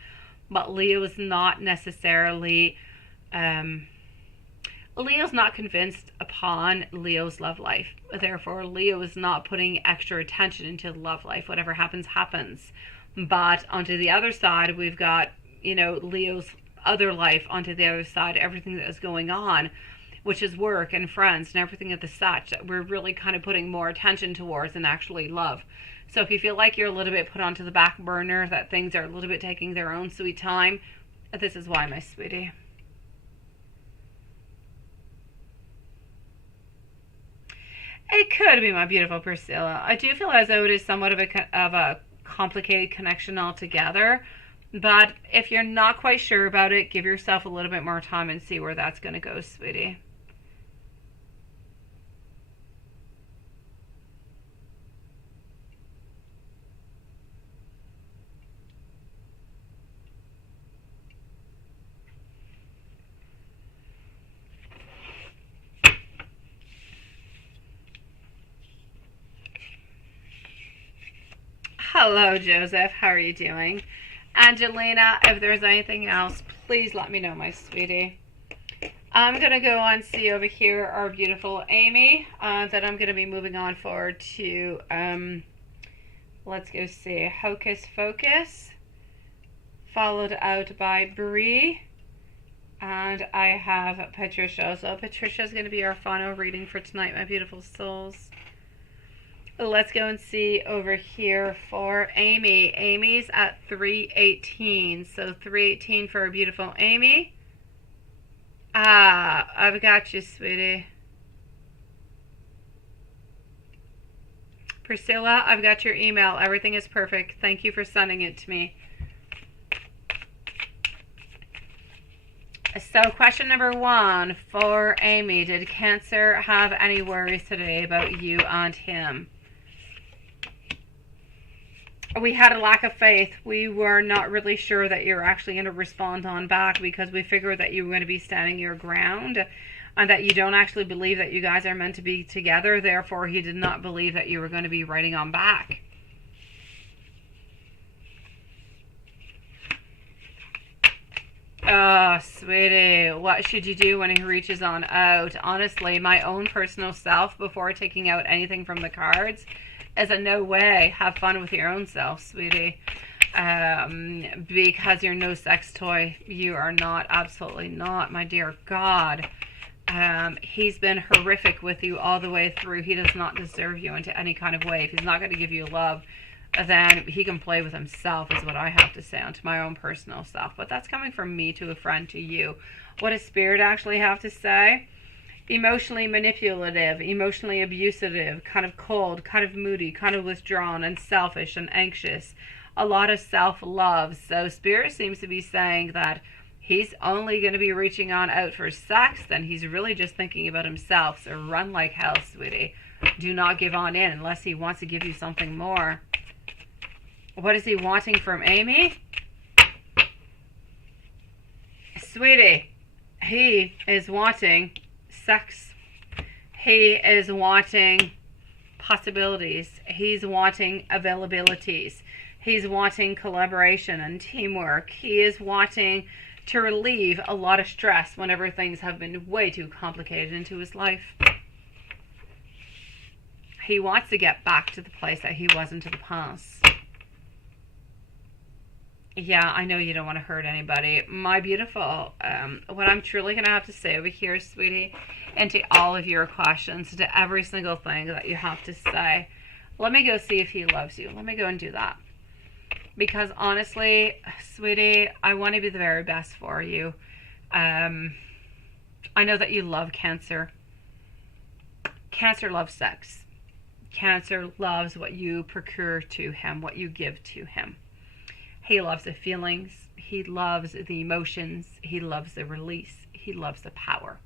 But Leo is not necessarily, Leo's not convinced upon Leo's love life. Therefore, Leo is not putting extra attention into the love life. Whatever happens, happens. But onto the other side, we've got, Leo's other life onto the other side, everything that is going on, which is work and friends and everything of the such, that we're really kind of putting more attention towards than actually love. So if you feel like you're a little bit put onto the back burner, that things are a little bit taking their own sweet time, this is why, my sweetie. It could be, my beautiful Priscilla. I do feel as though it is somewhat of a complicated connection altogether. But if you're not quite sure about it, give yourself a little bit more time and see where that's going to go, sweetie. Hello, Joseph. How are you doing? Angelina, if there's anything else, please let me know, my sweetie. I'm going to go on see over here our beautiful Amy. Then I'm going to be moving on forward to, let's go see, Hocus Focus. Followed out by Bree. And I have Patricia. So Patricia's going to be our final reading for tonight, my beautiful souls. Let's go and see over here for Amy. Amy's at 318. So 318 for our beautiful Amy. I've got you, sweetie. Priscilla, I've got your email. Everything is perfect. Thank you for sending it to me. So question number 1 for Amy. Did Cancer have any worries today about you and him? We had a lack of faith. We were not really sure that you were actually going to respond on back, because we figured that you were going to be standing your ground and that you don't actually believe that you guys are meant to be together. Therefore, he did not believe that you were going to be writing on back. Oh, sweetie, what should you do when he reaches on out? Honestly, my own personal self, before taking out anything from the cards, is a no way. Have fun with your own self, sweetie. Because you're no sex toy. You are not, absolutely not, my dear God. He's been horrific with you all the way through. He does not deserve you into any kind of way. If he's not going to give you love, then he can play with himself, is what I have to say onto my own personal self. But that's coming from me to a friend to you. What does Spirit actually have to say? Emotionally manipulative, emotionally abusive, kind of cold, kind of moody, kind of withdrawn and selfish and anxious. A lot of self-love. So Spirit seems to be saying that he's only going to be reaching on out for sex, then he's really just thinking about himself. So run like hell, sweetie. Do not give on in unless he wants to give you something more. What is he wanting from Amy? Sweetie, he is wanting sex. He is wanting possibilities. He's wanting availabilities. He's wanting collaboration and teamwork. He is wanting to relieve a lot of stress whenever things have been way too complicated into his life. He wants to get back to the place that he was into the past. Yeah, I know you don't want to hurt anybody. My beautiful, what I'm truly going to have to say over here, sweetie, and to all of your questions, to every single thing that you have to say, let me go see if he loves you. Let me go and do that. Because honestly, sweetie, I want to be the very best for you. I know that you love Cancer. Cancer loves sex. Cancer loves what you procure to him, what you give to him. He loves the feelings. He loves the emotions. He loves the release. He loves the power.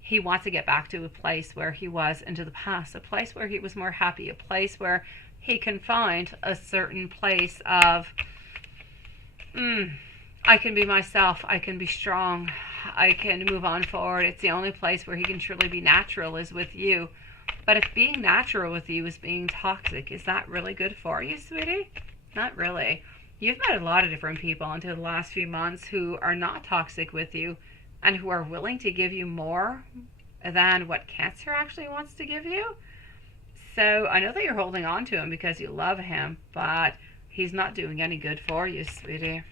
He wants to get back to a place where he was into the past, a place where he was more happy, a place where he can find a certain place of, I can be myself. I can be strong. I can move on forward. It's the only place where he can truly be natural is with you. But if being natural with you is being toxic, is that really good for you, sweetie? Not really. You've met a lot of different people into the last few months who are not toxic with you and who are willing to give you more than what Cancer actually wants to give you. So I know that you're holding on to him because you love him, but he's not doing any good for you, sweetie.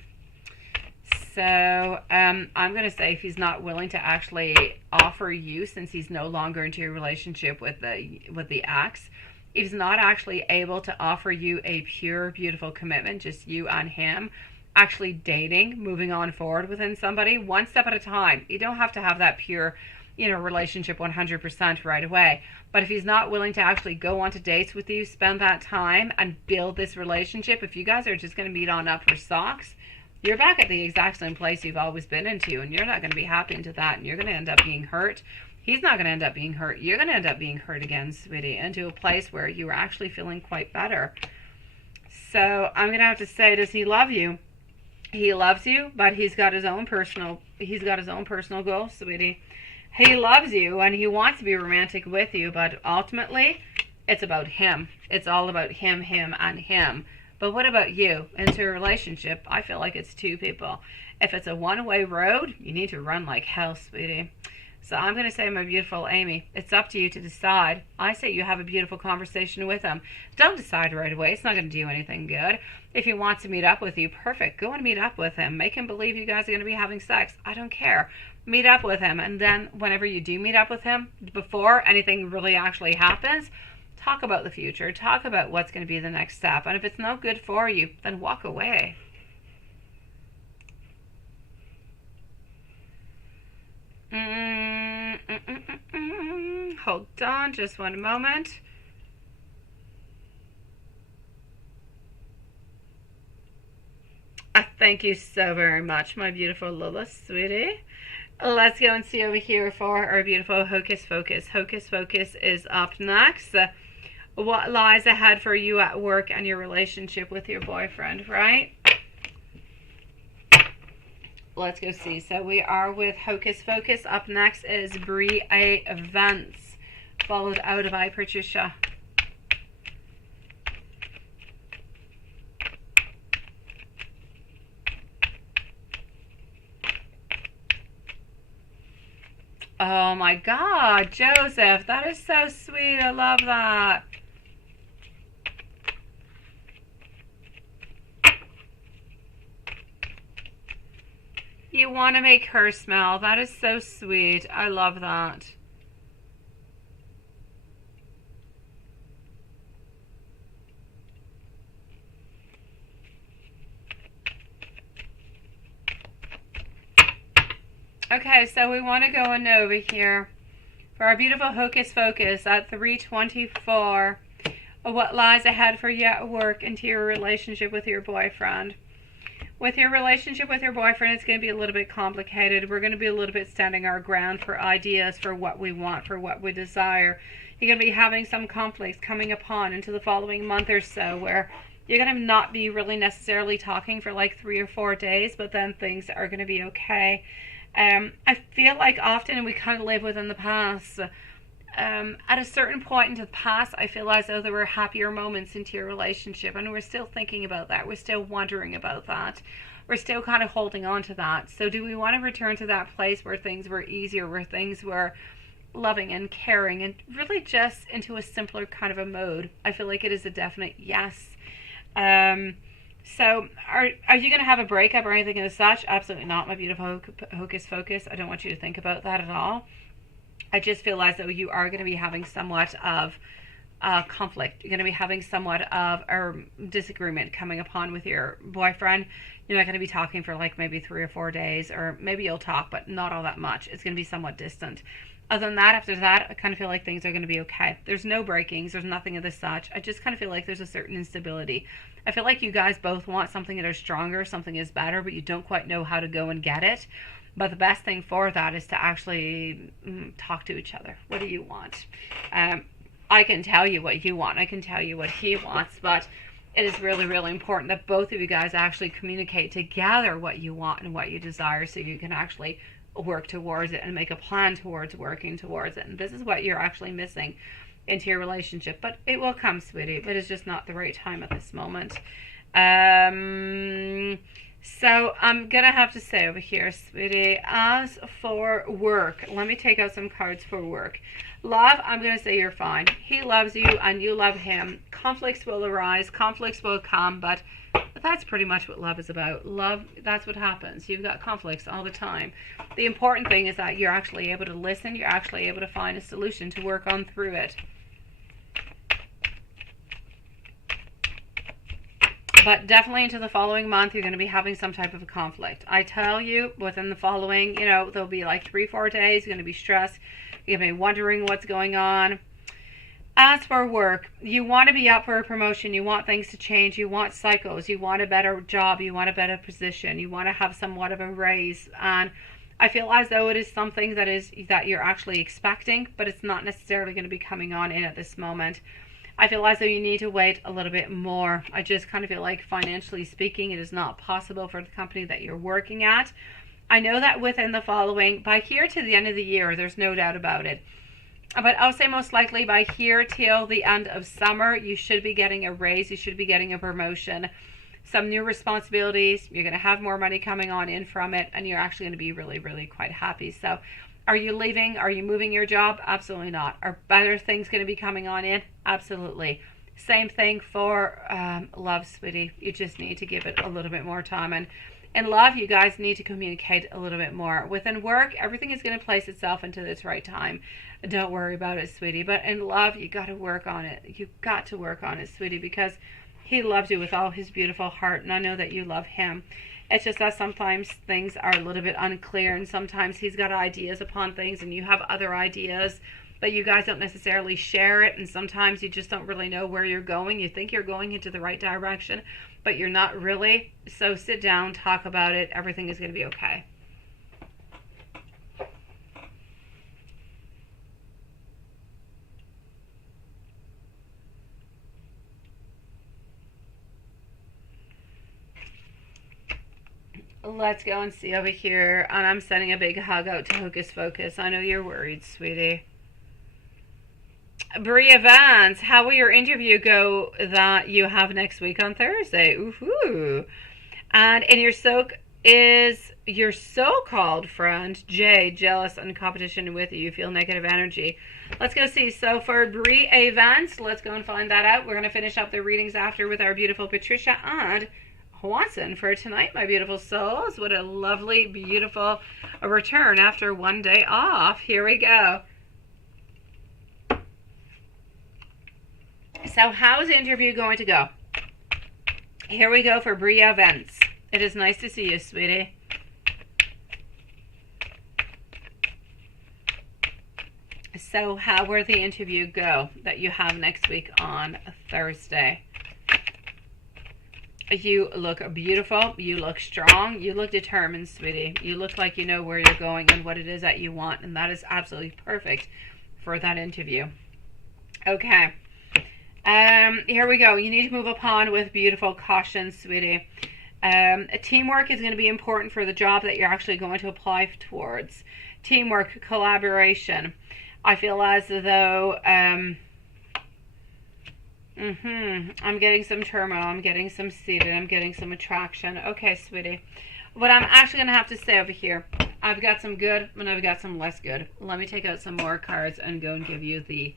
So I'm going to say if he's not willing to actually offer you, since he's no longer into a relationship with the ex, if he's not actually able to offer you a pure, beautiful commitment, just you and him, actually dating, moving on forward within somebody, one step at a time. You don't have to have that pure, relationship 100% right away. But if he's not willing to actually go on to dates with you, spend that time and build this relationship, if you guys are just going to meet on up for socks, you're back at the exact same place you've always been into, and you're not going to be happy into that, and you're going to end up being hurt. He's not going to end up being hurt. You're going to end up being hurt again, sweetie, into a place where you are actually feeling quite better. So I'm going to have to say, does he love you? He loves you, but he's got his own personal goals, sweetie. He loves you and he wants to be romantic with you, but ultimately it's about him. It's all about him, and him. But what about you? Into a relationship, I feel like it's two people. If it's a one-way road, you need to run like hell, sweetie. So I'm going to say, my beautiful Amy, it's up to you to decide. I say you have a beautiful conversation with him. Don't decide right away. It's not going to do anything good. If he wants to meet up with you, perfect. Go and meet up with him. Make him believe you guys are going to be having sex. I don't care. Meet up with him. And then whenever you do meet up with him, before anything really actually happens, talk about the future. Talk about what's going to be the next step. And if it's no good for you, then walk away. Hold on just one moment. Thank you so very much, my beautiful Lola, sweetie. Let's go and see over here for our beautiful Hocus Focus. Hocus Focus is up next. What lies ahead for you at work and your relationship with your boyfriend, right? Let's go see. So we are with Hocus Focus. Up next is Brie Events, followed out by Patricia. Oh my God, Joseph, that is so sweet. I love that. You want to make her smile. That is so sweet. I love that. Okay, so we want to go in over here for our beautiful Hocus Focus at 324. What lies ahead for you at work into your relationship with your boyfriend. With your relationship with your boyfriend, it's going to be a little bit complicated. We're going to be a little bit standing our ground for ideas, for what we want, for what we desire. You're going to be having some conflicts coming upon into the following month or so where you're going to not be really necessarily talking for like 3 or 4 days, but then things are going to be okay. I feel like often we kind of live within the past. At a certain point into the past, I feel as though there were happier moments into your relationship, and we're still thinking about that. We're still wondering about that. We're still kind of holding on to that. So do we want to return to that place where things were easier, where things were loving and caring, and really just into a simpler kind of a mode? I feel like it is a definite yes. So are you going to have a breakup or anything of such? Absolutely not, my beautiful Hocus Focus. I don't want you to think about that at all. I just feel as though you are going to be having somewhat of conflict. You're going to be having somewhat of a disagreement coming upon with your boyfriend. You're not going to be talking for like maybe 3 or 4 days, or maybe you'll talk, but not all that much. It's going to be somewhat distant. Other than that, after that, I kind of feel like things are going to be okay. There's no breakings. There's nothing of the such. I just kind of feel like there's a certain instability. I feel like you guys both want something that is stronger, something is better, but you don't quite know how to go and get it. But the best thing for that is to actually talk to each other. What do you want? I can tell you what you want. I can tell you what he wants. But it is really, really important that both of you guys actually communicate together what you want and what you desire, so you can actually work towards it and make a plan towards working towards it. And this is what you're actually missing into your relationship. But it will come, sweetie. But it's just not the right time at this moment. So I'm going to have to say over here, sweetie, as for work, let me take out some cards for work. Love, I'm going to say you're fine. He loves you and you love him. Conflicts will arise, conflicts will come, but that's pretty much what love is about. Love, that's what happens. You've got conflicts all the time. The important thing is that you're actually able to listen. You're actually able to find a solution to work on through it. But definitely into the following month, you're going to be having some type of a conflict. I tell you, within the following, there'll be like 3, 4 days. You're going to be stressed. You're going to be wondering what's going on. As for work, you want to be up for a promotion. You want things to change. You want cycles. You want a better job. You want a better position. You want to have somewhat of a raise. And I feel as though it is something that you're actually expecting, but it's not necessarily going to be coming on in at this moment. I feel as though you need to wait a little bit more. I just kind of feel like, financially speaking, it is not possible for the company that you're working at. I know that within the following, by here to the end of the year, there's no doubt about it. But I'll say most likely by here till the end of summer, you should be getting a raise. You should be getting a promotion, some new responsibilities. You're going to have more money coming on in from it, and you're actually going to be really, really quite happy. So are you leaving? Are you moving your job? Absolutely not. Are better things going to be coming on in? Absolutely. Same thing for love, sweetie. You just need to give it a little bit more time. And in love, you guys need to communicate a little bit more. Within work, everything is going to place itself into its right time. Don't worry about it, sweetie. But in love, you got to work on it. You've got to work on it, sweetie, because he loves you with all his beautiful heart, and I know that you love him. It's just that sometimes things are a little bit unclear, and sometimes he's got ideas upon things and you have other ideas, but you guys don't necessarily share it, and sometimes you just don't really know where you're going. You think you're going into the right direction, but you're not really. So sit down, talk about it. Everything is going to be okay. Let's go and see over here. And I'm sending a big hug out to Hocus Focus. I know you're worried, sweetie. Bria Vance, how will your interview go that you have next week on Thursday? Ooh. And in your soak, Is your so-called friend Jay jealous and in competition with you? You feel negative energy. Let's go see. So for Bree Evans, let's go and find that out. We're going to finish up the readings after with our beautiful Patricia and Watson for tonight, my beautiful souls. What a lovely, beautiful return after one day off. Here we go. So how's the interview going to go? Here we go for Bree Evans. It is nice to see you, sweetie. So how will the interview go that you have next week on Thursday? You look beautiful. You look strong. You look determined, sweetie. You look like you know where you're going and what it is that you want. And that is absolutely perfect for that interview. Okay. Here we go. You need to move upon with beautiful caution, sweetie. Teamwork is going to be important for the job that you're actually going to apply towards. Teamwork, collaboration. I feel as though I'm getting some turmoil, I'm getting some seated, I'm getting some attraction. Okay, sweetie. What I'm actually going to have to say over here, I've got some good and I've got some less good. Let me take out some more cards and go and give you the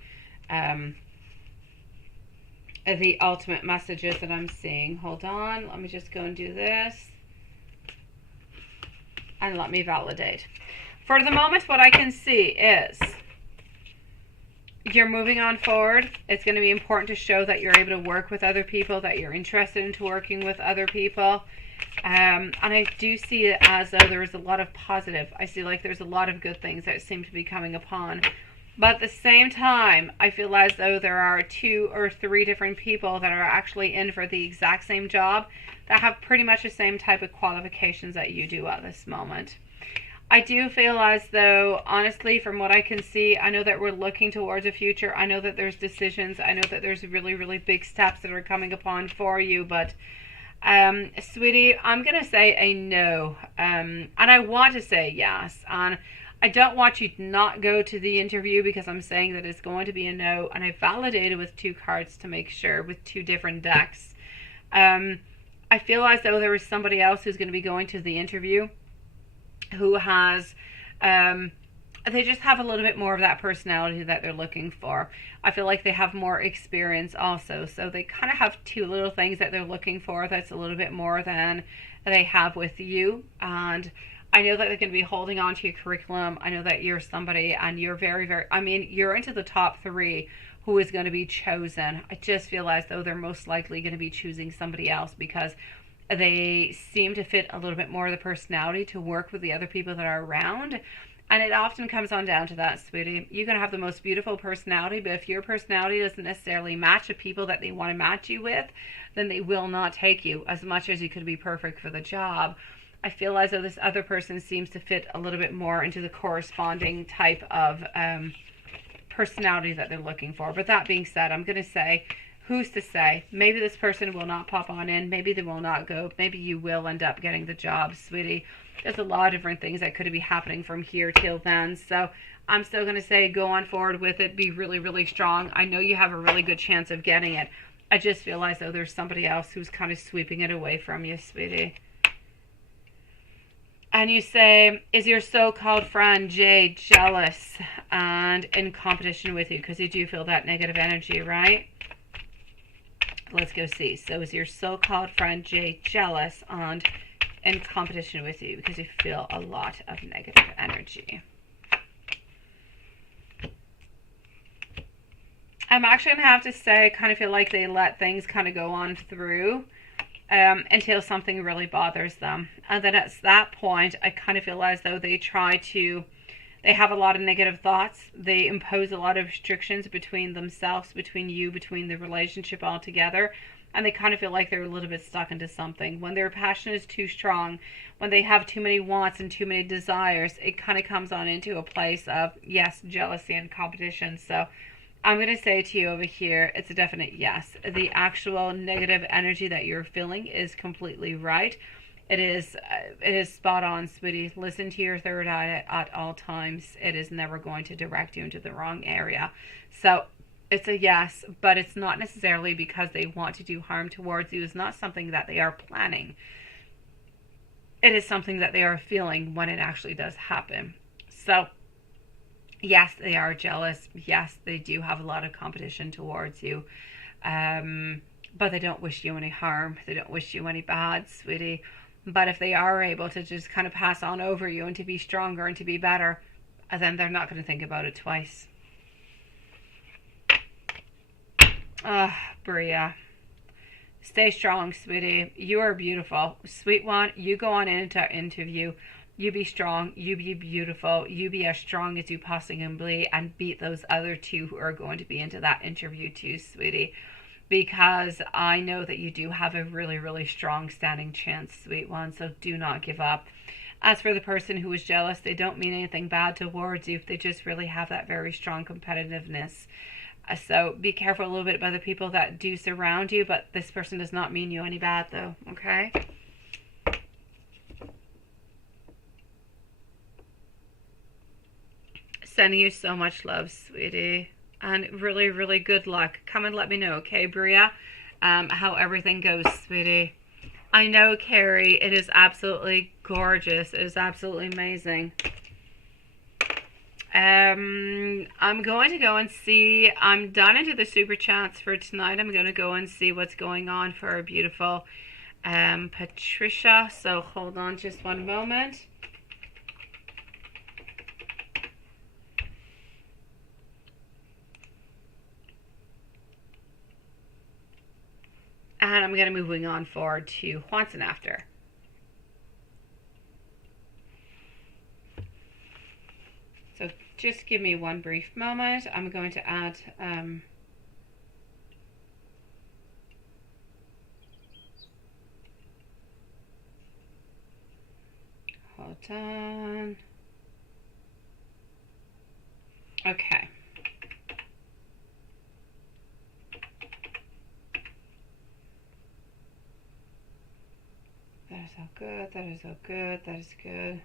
ultimate messages that I'm seeing. Hold on. Let me just go and do this. And let me validate. For the moment, what I can see is you're moving on forward. It's going to be important to show that you're able to work with other people, that you're interested into working with other people. And I do see it as though there is a lot of positive. I see like there's a lot of good things that seem to be coming upon. But at the same time, I feel as though there are 2 or 3 different people that are actually in for the exact same job that have pretty much the same type of qualifications that you do at this moment. I do feel as though, honestly, from what I can see, I know that we're looking towards a future. I know that there's decisions. I know that there's really, really big steps that are coming upon for you. But, sweetie, I'm going to say a no. And I want to say yes. And I don't want you to not go to the interview because I'm saying that it's going to be a no. And I validated with 2 cards to make sure, with 2 different decks. I feel as though there is somebody else who's going to be going to the interview who has, they just have a little bit more of that personality that they're looking for. I feel like they have more experience also. So they kind of have 2 little things that they're looking for that's a little bit more than they have with you. And I know that they're going to be holding on to your curriculum. I know that you're somebody and you're very, very, I mean, you're into the top 3 who is going to be chosen. I just feel as though they're most likely going to be choosing somebody else because they seem to fit a little bit more of the personality to work with the other people that are around. And it often comes on down to that, sweetie. You can have the most beautiful personality, but if your personality doesn't necessarily match the people that they want to match you with, then they will not take you as much as you could be perfect for the job. I feel as though this other person seems to fit a little bit more into the corresponding type of personality that they're looking for. But that being said, I'm going to say, who's to say? Maybe this person will not pop on in. Maybe they will not go. Maybe you will end up getting the job, sweetie. There's a lot of different things that could be happening from here till then. So I'm still going to say go on forward with it. Be really, really strong. I know you have a really good chance of getting it. I just feel as though there's somebody else who's kind of sweeping it away from you, sweetie. And you say, is your so-called friend Jay jealous and in competition with you? Because you do feel that negative energy, right? Let's go see. So is your so-called friend Jay jealous and in competition with you because you feel a lot of negative energy? I'm actually going to have to say I kind of feel like they let things kind of go on through until something really bothers them. And then at that point, I kind of feel as though they have a lot of negative thoughts. They impose a lot of restrictions between themselves, between you, between the relationship altogether. And they kind of feel like they're a little bit stuck into something. When their passion is too strong, when they have too many wants and too many desires, it kind of comes on into a place of, yes, jealousy and competition. So I'm going to say to you over here, it's a definite yes. The actual negative energy that you're feeling is completely right. It is spot on, sweetie. Listen to your third eye at all times. It is never going to direct you into the wrong area. So it's a yes, but it's not necessarily because they want to do harm towards you. It's not something that they are planning. it is something that they are feeling when it actually does happen. So yes, they are jealous. Yes, they do have a lot of competition towards you. But they don't wish you any harm. They don't wish you any bad, sweetie. But if they are able to just kind of pass on over you and to be stronger and to be better, then they're not going to think about it twice. Bria. Stay strong, sweetie. You are beautiful. Sweet one, you go on into our interview. You be strong. You be beautiful. You be as strong as you possibly can be and beat those other two who are going to be into that interview too, sweetie. Because I know that you do have a really, really strong standing chance, sweet one. So do not give up. As for the person who is jealous, they don't mean anything bad towards you. They just really have that very strong competitiveness. So be careful a little bit about the people that do surround you, but this person does not mean you any bad though, okay? Sending you so much love, sweetie. And really, really good luck. Come and let me know, okay, Bria? How everything goes, sweetie. I know, Carrie, it is absolutely gorgeous. It is absolutely amazing. I'm going to go and see. I'm done into the super chats for tonight. I'm going to go and see what's going on for our beautiful Patricia. So hold on just one moment. And I'm going to moving on forward to once and after. So just give me one brief moment. I'm going to add hold on. Okay. That is all good. That is all good. That is good.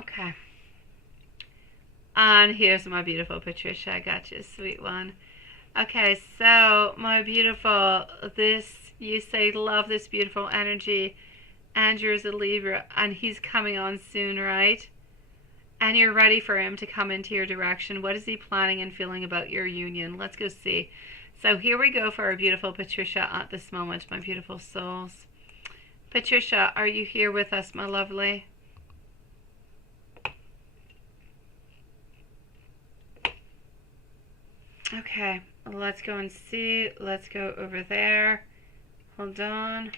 Okay. And here's my beautiful Patricia. I got you, sweet one. Okay, so my beautiful, you say love this beautiful energy. Andrew is a Libra and he's coming on soon, right? And you're ready for him to come into your direction. What is he planning and feeling about your union? Let's go see. So here we go for our beautiful Patricia at this moment, my beautiful souls. Patricia, are you here with us, my lovely? Okay, let's go and see. Let's go over there. Hold on.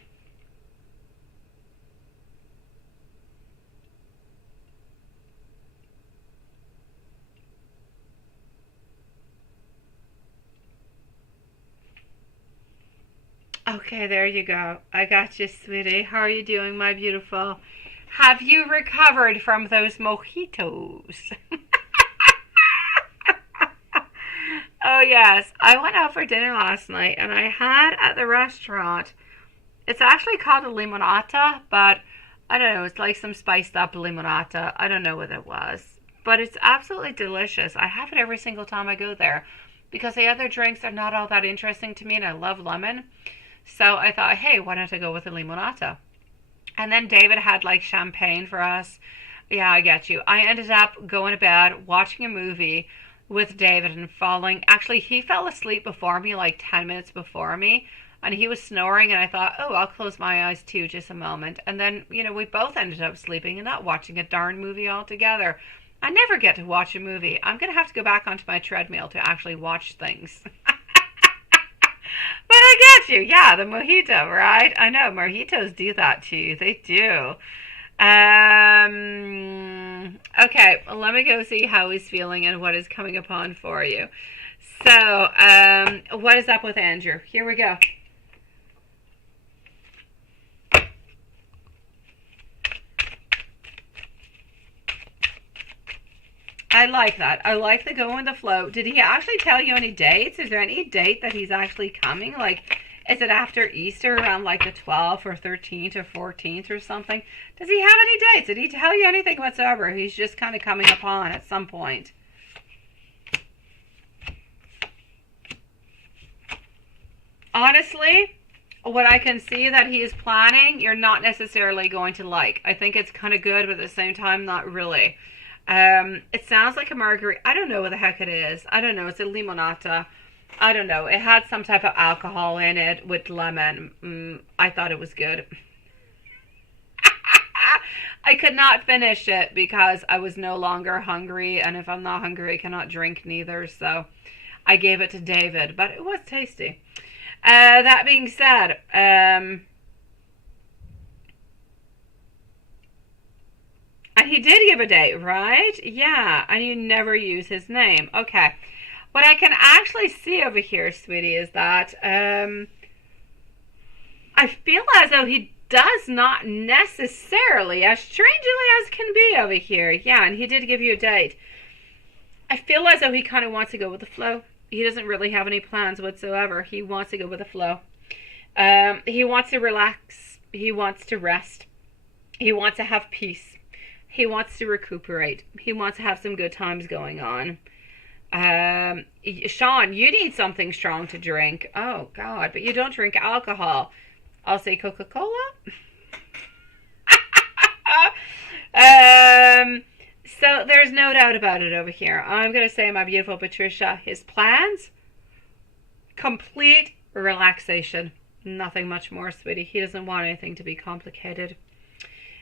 Okay, there you go. I got you, sweetie. How are you doing, my beautiful? Have you recovered from those mojitos? Oh, yes. I went out for dinner last night, and I had at the restaurant, it's actually called a limonata, but I don't know. It's like some spiced up limonata. I don't know what it was, but it's absolutely delicious. I have it every single time I go there because the other drinks are not all that interesting to me, and I love lemon. So I thought, hey, why don't I go with a limonata? And then David had like champagne for us. Yeah, I get you. I ended up going to bed, watching a movie with David and falling. Actually, he fell asleep before me, like 10 minutes before me. And he was snoring, and I thought, oh, I'll close my eyes too, just a moment. And then, we both ended up sleeping and not watching a darn movie altogether. I never get to watch a movie. I'm going to have to go back onto my treadmill to actually watch things. But I get you. Yeah, the mojito, right? I know, mojitos do that to you. They do. Okay, well, let me go see how he's feeling and what is coming upon for you. So, what is up with Andrew? Here we go. I like that. I like the go with the flow. Did he actually tell you any dates? Is there any date that he's actually coming? Like, is it after Easter around like the 12th or 13th or 14th or something? Does he have any dates? Did he tell you anything whatsoever? He's just kind of coming upon at some point. Honestly, what I can see that he is planning, you're not necessarily going to like. I think it's kind of good, but at the same time, not really. It sounds like a margarita. I don't know what the heck it is. I don't know. It's a limonata. I don't know. It had some type of alcohol in it with lemon. I thought it was good. I could not finish it because I was no longer hungry, and if I'm not hungry, I cannot drink neither. So I gave it to David, but it was tasty. That being said, and he did give a date, right? Yeah, and you never use his name. Okay. What I can actually see over here, sweetie, is that I feel as though he does not necessarily, as strangely as can be over here. Yeah, and he did give you a date. I feel as though he kind of wants to go with the flow. He doesn't really have any plans whatsoever. He wants to go with the flow. He wants to relax. He wants to rest. He wants to have peace. He wants to recuperate. He wants to have some good times going on. Sean, you need something strong to drink. Oh, God, but you don't drink alcohol. I'll say Coca-Cola. So there's no doubt about it over here. I'm going to say, my beautiful Patricia, his plans, complete relaxation. Nothing much more, sweetie. He doesn't want anything to be complicated.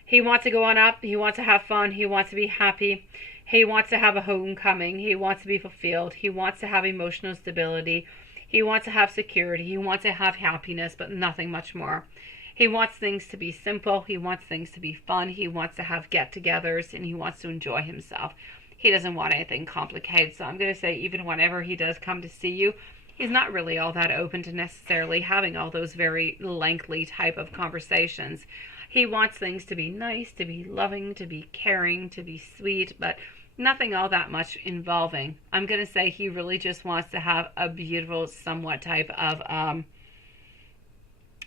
He wants to go on up. He wants to have fun. He wants to be happy. He wants to have a homecoming. He wants to be fulfilled. He wants to have emotional stability. He wants to have security. He wants to have happiness, but nothing much more. He wants things to be simple. He wants things to be fun. He wants to have get-togethers, and he wants to enjoy himself. He doesn't want anything complicated. So I'm going to say, even whenever he does come to see you, he's not really all that open to necessarily having all those very lengthy type of conversations. He wants things to be nice, to be loving, to be caring, to be sweet, but nothing all that much involving. I'm going to say he really just wants to have a beautiful, somewhat type of,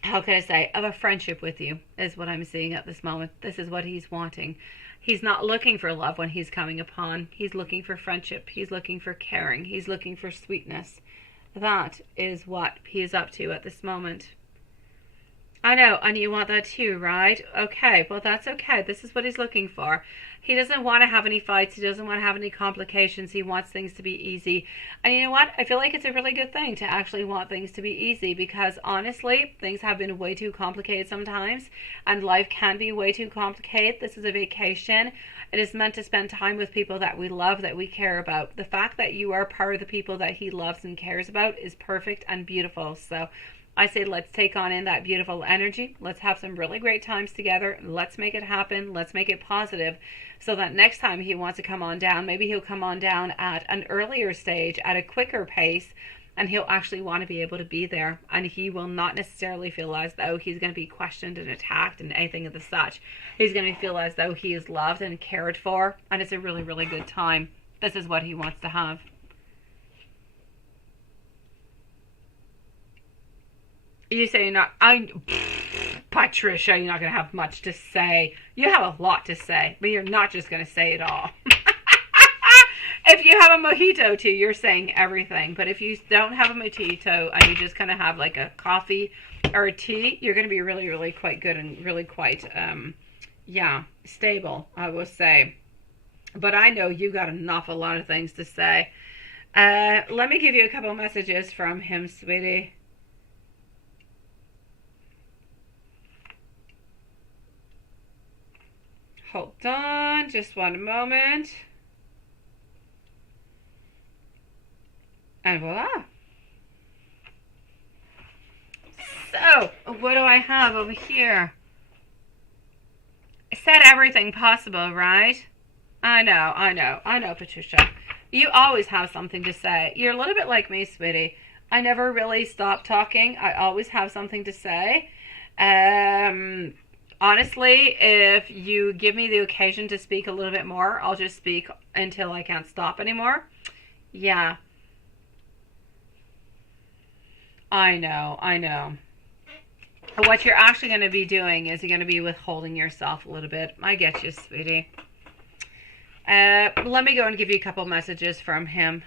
how can I say, of a friendship with you, is what I'm seeing at this moment. This is what he's wanting. He's not looking for love when he's coming upon. He's looking for friendship. He's looking for caring. He's looking for sweetness. That is what he is up to at this moment. I know, and you want that too, right? Okay, well, that's okay. This is what he's looking for. He doesn't want to have any fights. He doesn't want to have any complications. He wants things to be easy. And you know what? I feel like it's a really good thing to actually want things to be easy, because honestly, things have been way too complicated sometimes, and life can be way too complicated. This is a vacation. It is meant to spend time with people that we love, that we care about. The fact that you are part of the people that he loves and cares about is perfect and beautiful. So I say, let's take on in that beautiful energy. Let's have some really great times together. Let's make it happen. Let's make it positive, so that next time he wants to come on down, maybe he'll come on down at an earlier stage, at a quicker pace, and he'll actually want to be able to be there. And he will not necessarily feel as though he's going to be questioned and attacked and anything of the such. He's going to feel as though he is loved and cared for, and it's a really, really good time. This is what he wants to have. You say you're not, Patricia, you're not going to have much to say. You have a lot to say, but you're not just going to say it all. If you have a mojito too, you're saying everything. But if you don't have a mojito and you just kind of have like a coffee or a tea, you're going to be really, really quite good and really quite, stable, I will say. But I know you got an awful lot of things to say. Let me give you a couple messages from him, sweetie. Hold on, just one moment. And voila. So, what do I have over here? I said everything possible, right? I know, Patricia. You always have something to say. You're a little bit like me, sweetie. I never really stop talking. I always have something to say. Honestly, if you give me the occasion to speak a little bit more, I'll just speak until I can't stop anymore. Yeah. I know. What you're actually going to be doing is you're going to be withholding yourself a little bit. I get you, sweetie. Let me go and give you a couple messages from him.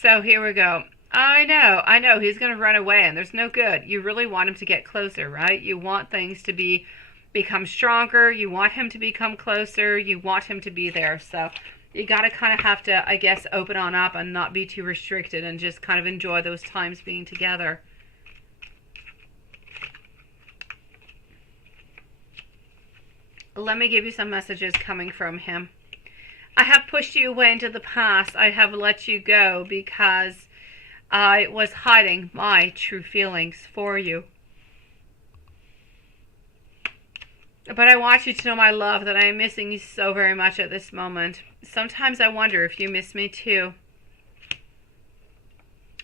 So here we go. I know, he's going to run away and there's no good. You really want him to get closer, right? You want things to become stronger. You want him to become closer. You want him to be there. So you got to kind of have to, I guess, open on up and not be too restricted and just kind of enjoy those times being together. Let me give you some messages coming from him. I have pushed you away into the past. I have let you go because I was hiding my true feelings for you. But I want you to know, my love, that I am missing you so very much at this moment. Sometimes I wonder if you miss me too.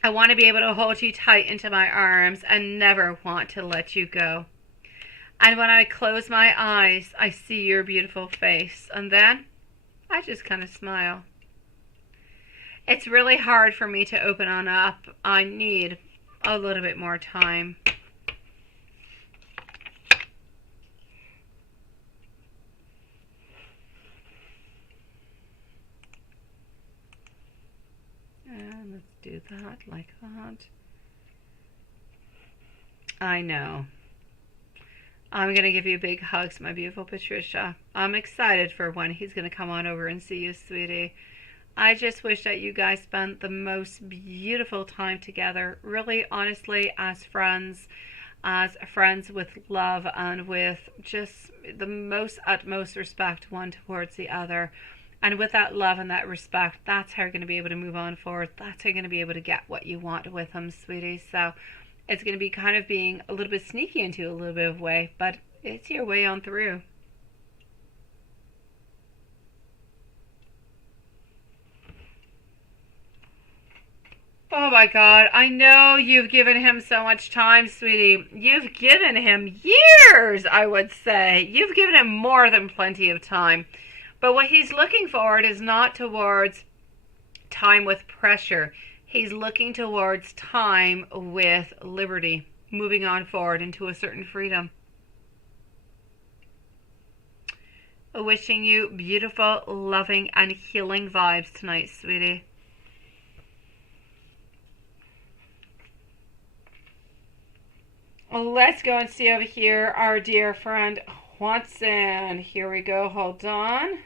I want to be able to hold you tight into my arms and never want to let you go. And when I close my eyes, I see your beautiful face. And then I just kind of smile. It's really hard for me to open on up. I need a little bit more time. And let's do that like that. I know. I'm going to give you big hugs, my beautiful Patricia. I'm excited for when he's going to come on over and see you, sweetie. I just wish that you guys spent the most beautiful time together, really, honestly, as friends with love and with just the most utmost respect one towards the other. And with that love and that respect, that's how you're going to be able to move on forward. That's how you're going to be able to get what you want with him, sweetie. So it's going to be kind of being a little bit sneaky into a little bit of way, but it's your way on through. Oh my God, I know you've given him so much time, sweetie. You've given him years, I would say. You've given him more than plenty of time. But what he's looking forward is not towards time with pressure. He's looking towards time with liberty, moving on forward into a certain freedom. Wishing you beautiful, loving, and healing vibes tonight, sweetie. Let's go and see over here our dear friend Watson. Here we go. Hold on.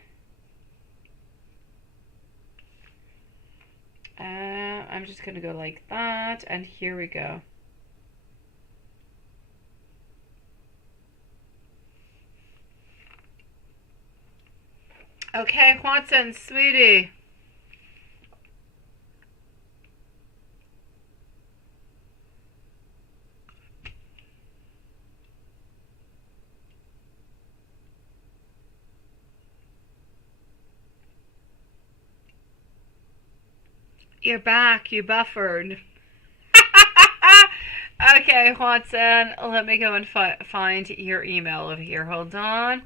I'm just going to go like that. And here we go. Okay, Watson, sweetie. You're back. You buffered. Okay, Watson. Let me go and find your email over here. Hold on.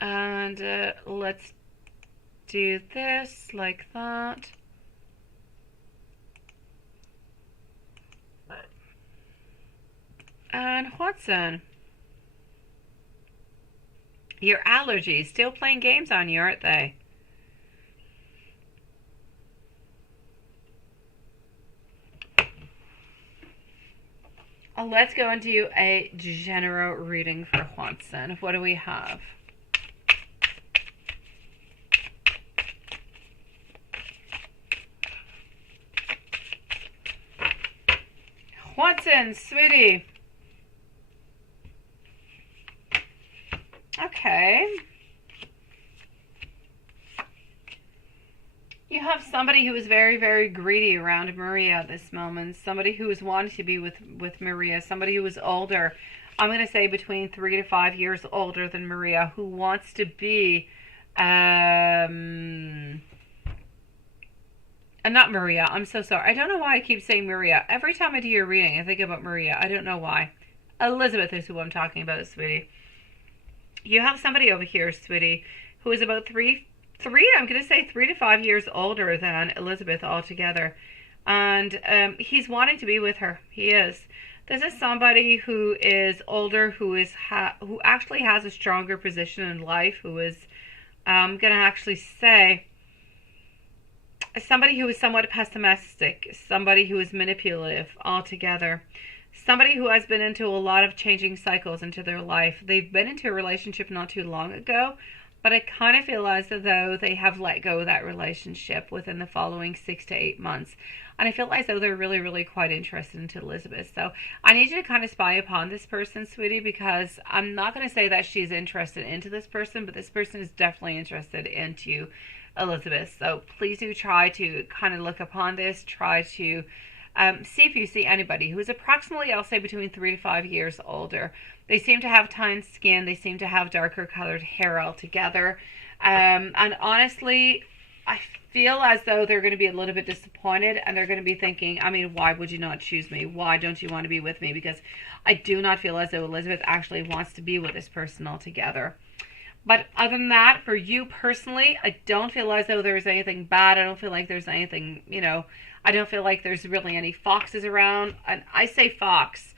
And let's do this like that. And Watson. Your allergies still playing games on you, aren't they? Let's go and do a general reading for Watson. What do we have? Watson, sweetie. Okay. You have somebody who is very, very greedy around Maria at this moment. Somebody who is wanting to be with Maria. Somebody who is older. I'm going to say between 3 to 5 years older than Maria, who wants to be, and not Maria. I'm so sorry. I don't know why I keep saying Maria. Every time I do your reading, I think about Maria. I don't know why. Elizabeth is who I'm talking about, sweetie. You have somebody over here, sweetie, who is about I'm going to say 3 to 5 years older than Elizabeth altogether. And he's wanting to be with her. He is. This is somebody who is older, who actually has a stronger position in life, who is going to actually say somebody who is somewhat pessimistic, somebody who is manipulative altogether, somebody who has been into a lot of changing cycles into their life. They've been into a relationship not too long ago, but I kind of feel as though they have let go of that relationship within the following 6 to 8 months. And I feel as though they're really, really quite interested into Elizabeth. So I need you to kind of spy upon this person, sweetie, because I'm not going to say that she's interested into this person, but this person is definitely interested into Elizabeth. So please do try to kind of look upon this. Try to see if you see anybody who is approximately, I'll say, between 3 to 5 years older. They seem to have tanned skin. They seem to have darker colored hair altogether. And honestly, I feel as though they're going to be a little bit disappointed, and they're going to be thinking, I mean, why would you not choose me? Why don't you want to be with me? Because I do not feel as though Elizabeth actually wants to be with this person altogether. But other than that, for you personally, I don't feel as though there's anything bad. I don't feel like there's anything, I don't feel like there's really any foxes around. And I say fox.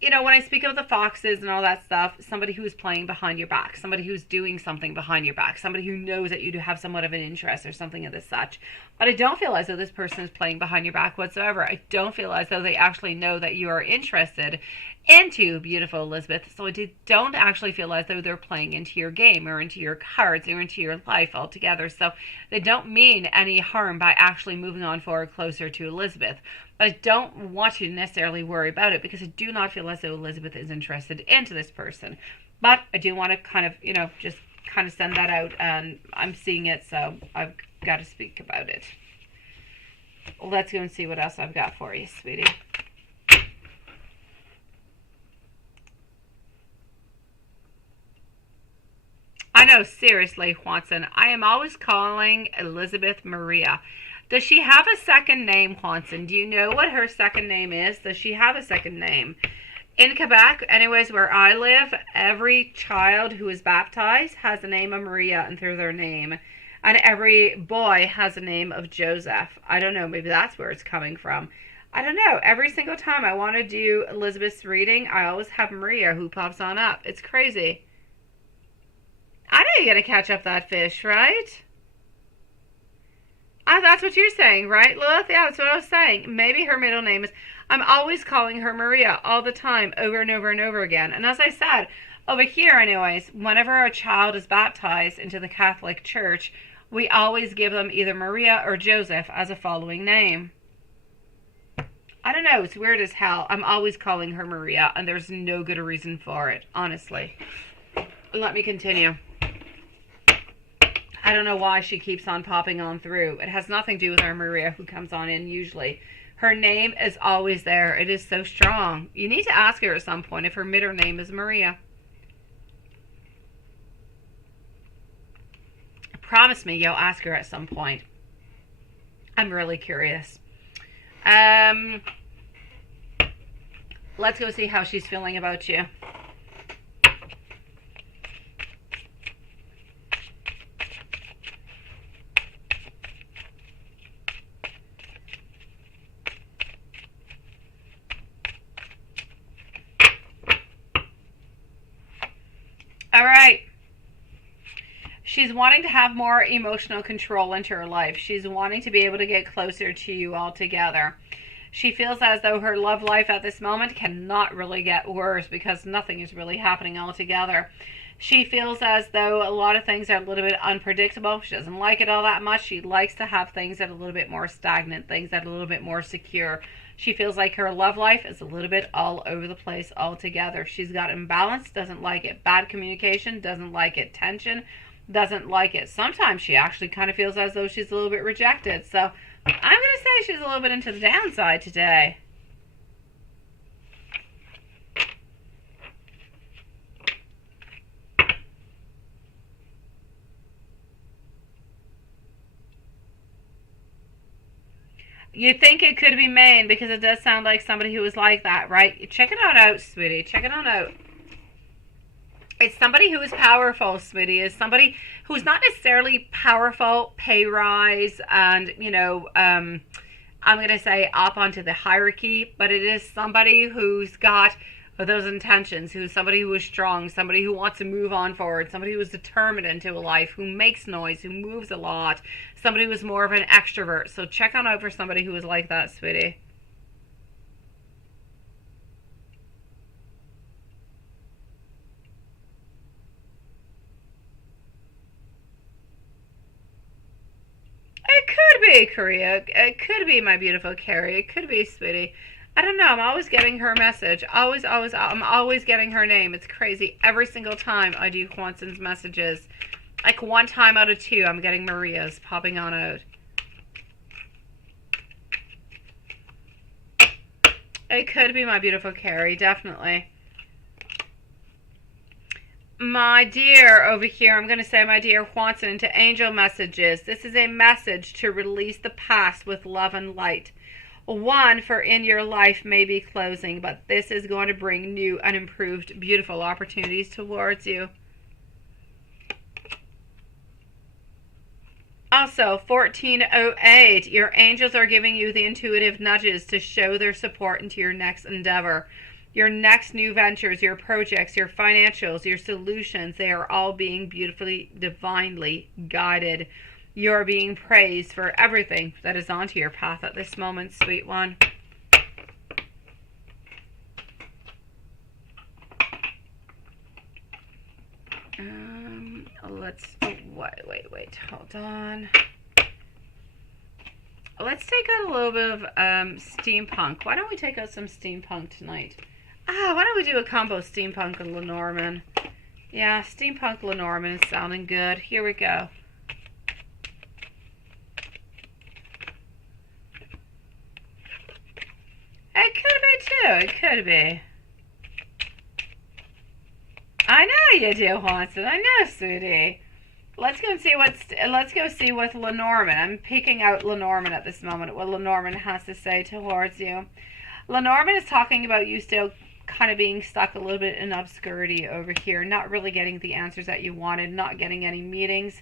When I speak of the foxes and all that stuff, somebody who's playing behind your back, somebody who's doing something behind your back, somebody who knows that you do have somewhat of an interest or something of this such. But I don't feel as though this person is playing behind your back whatsoever. I don't feel as though they actually know that you are interested into beautiful Elizabeth. So I don't actually feel as though they're playing into your game or into your cards or into your life altogether. So they don't mean any harm by actually moving on forward closer to Elizabeth. But I don't want you to necessarily worry about it, because I do not feel as though Elizabeth is interested into this person. But I do want to kind of, just kind of send that out, and I'm seeing it, so I've got to speak about it. Let's go and see what else I've got for you, sweetie. I know, seriously, Juanson, I am always calling Elizabeth Maria. Does she have a second name, Juanson? Do you know what her second name is? Does she have a second name? In Quebec, anyways, where I live, every child who is baptized has the name of Maria and through their name. And every boy has a name of Joseph. I don't know, maybe that's where it's coming from. I don't know. Every single time I want to do Elizabeth's reading, I always have Maria who pops on up. It's crazy. I know you're going to catch up that fish, right? That's what you're saying, right, Lilith? Yeah, that's what I was saying. Maybe her middle name is... I'm always calling her Maria all the time, over and over and over again. And as I said, over here anyways, whenever a child is baptized into the Catholic Church, we always give them either Maria or Joseph as a following name. I don't know, it's weird as hell. I'm always calling her Maria, and there's no good reason for it, honestly. Let me continue. I don't know why she keeps on popping on through. It has nothing to do with our Maria who comes on in usually. Her name is always there. It is so strong. You need to ask her at some point if her middle name is Maria. Promise me you'll ask her at some point. I'm really curious. Let's go see how she's feeling about you. All right. She's wanting to have more emotional control into her life. She's wanting to be able to get closer to you altogether. She feels as though her love life at this moment cannot really get worse because nothing is really happening altogether. She feels as though a lot of things are a little bit unpredictable. She doesn't like it all that much. She likes to have things that are a little bit more stagnant, things that are a little bit more secure. She feels like her love life is a little bit all over the place altogether. She's got imbalance, doesn't like it. Bad communication, doesn't like it. Tension, doesn't like it. Sometimes she actually kind of feels as though she's a little bit rejected. So I'm going to say she's a little bit into the downside today. You think it could be Maine because it does sound like somebody who is like that, right? Check it on out, sweetie. Check it on out. It's somebody who is powerful, sweetie. It's somebody who's not necessarily powerful, pay rise, and, I'm going to say up onto the hierarchy, but it is somebody who's got with those intentions, who's somebody who is strong, somebody who wants to move on forward, somebody who is determined into a life, who makes noise, who moves a lot, somebody who is more of an extrovert. So check on out for somebody who is like that, sweetie. It could be Korea. It could be my beautiful Carrie. It could be sweetie. I don't know. I'm always getting her message. I'm always getting her name. It's crazy. Every single time I do Quanson's messages, like one time out of two, I'm getting Maria's popping on out. It could be my beautiful Carrie, definitely. My dear, over here, I'm going to say my dear Quanson into angel messages. This is a message to release the past with love and light. One, for in your life may be closing, but this is going to bring new and improved, beautiful opportunities towards you. Also, 1408, your angels are giving you the intuitive nudges to show their support into your next endeavor. Your next new ventures, your projects, your financials, your solutions, they are all being beautifully, divinely guided. You're being praised for everything that is onto your path at this moment, sweet one. Wait, hold on. Let's take out a little bit of steampunk. Why don't we take out some steampunk tonight? Why don't we do a combo steampunk and Lenormand? Yeah, steampunk Lenormand is sounding good. Here we go. It could be too. It could be. I know you do, Haunted. I know, sweetie. Let's go see with Lenormand. I'm picking out Lenormand at this moment. What Lenormand has to say towards you. Lenormand is talking about you still kind of being stuck a little bit in obscurity over here, not really getting the answers that you wanted, not getting any meetings,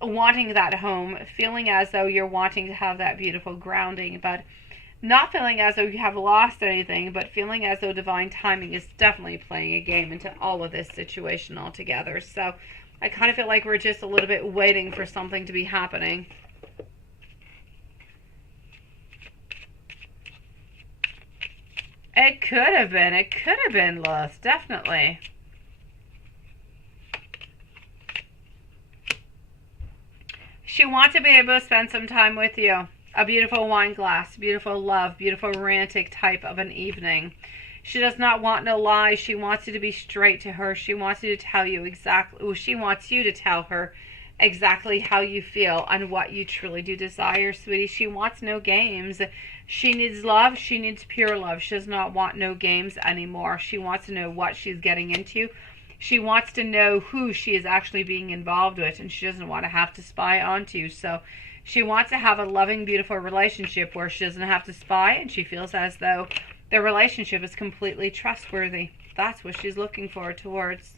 wanting that home, feeling as though you're wanting to have that beautiful grounding, but not feeling as though you have lost anything, but feeling as though divine timing is definitely playing a game into all of this situation altogether. So I kind of feel like we're just a little bit waiting for something to be happening. It could have been lost, definitely. She wants to be able to spend some time with you. A beautiful wine glass, beautiful love, beautiful romantic type of an evening. She does not want no lies. She wants you to be straight to her. She wants you to tell you exactly, she wants you to tell her exactly how you feel and what you truly do desire, sweetie. She wants no games. She needs love. She needs pure love. She does not want no games anymore. She wants to know what she's getting into. She wants to know who she is actually being involved with, and she doesn't want to have to spy onto. So she wants to have a loving, beautiful relationship where she doesn't have to spy, and she feels as though the relationship is completely trustworthy. That's what she's looking for towards.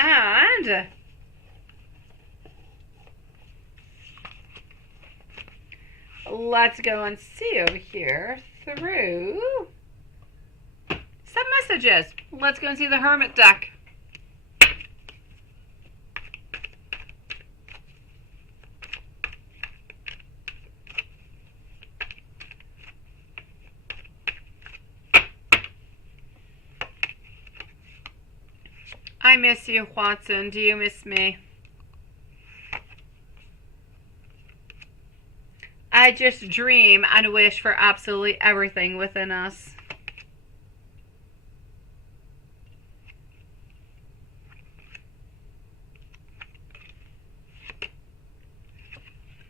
And let's go and see over here through some messages. Let's go and see the Hermit deck. I miss you, Watson. Do you miss me? I just dream and wish for absolutely everything within us.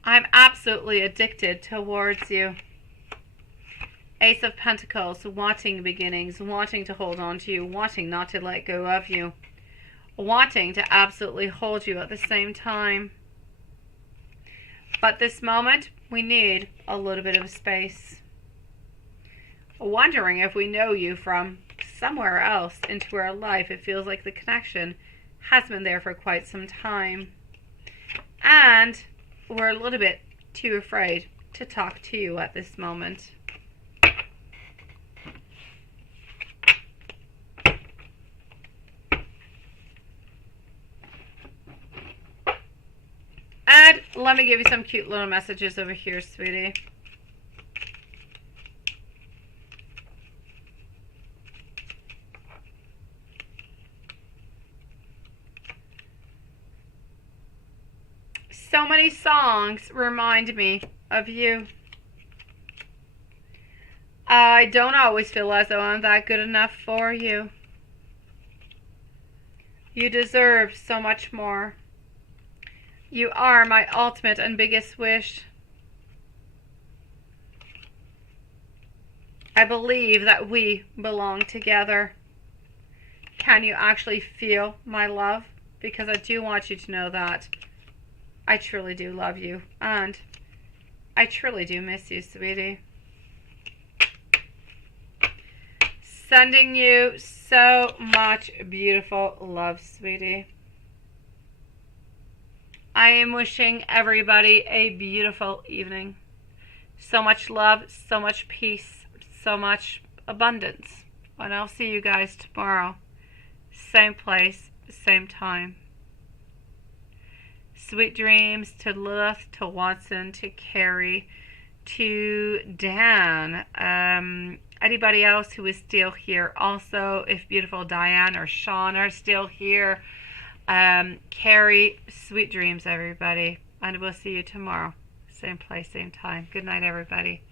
I'm absolutely addicted towards you. Ace of Pentacles, wanting beginnings, wanting to hold on to you, wanting not to let go of you, wanting to absolutely hold you at the same time. But this moment, we need a little bit of space. Wondering if we know you from somewhere else into our life. It feels like the connection has been there for quite some time. And we're a little bit too afraid to talk to you at this moment. And let me give you some cute little messages over here, sweetie. So many songs remind me of you. I don't always feel as though I'm that good enough for you. You deserve so much more. You are my ultimate and biggest wish. I believe that we belong together. Can you actually feel my love? Because I do want you to know that I truly do love you, and I truly do miss you, sweetie. Sending you so much beautiful love, sweetie. I am wishing everybody a beautiful evening. So much love, so much peace, so much abundance. And I'll see you guys tomorrow. Same place, same time. Sweet dreams to Lilith, to Watson, to Carrie, to Dan. Anybody else who is still here. Also, if beautiful Diane or Sean are still here. Carrie, sweet dreams, everybody. And we'll see you tomorrow. Same place, same time. Good night, everybody.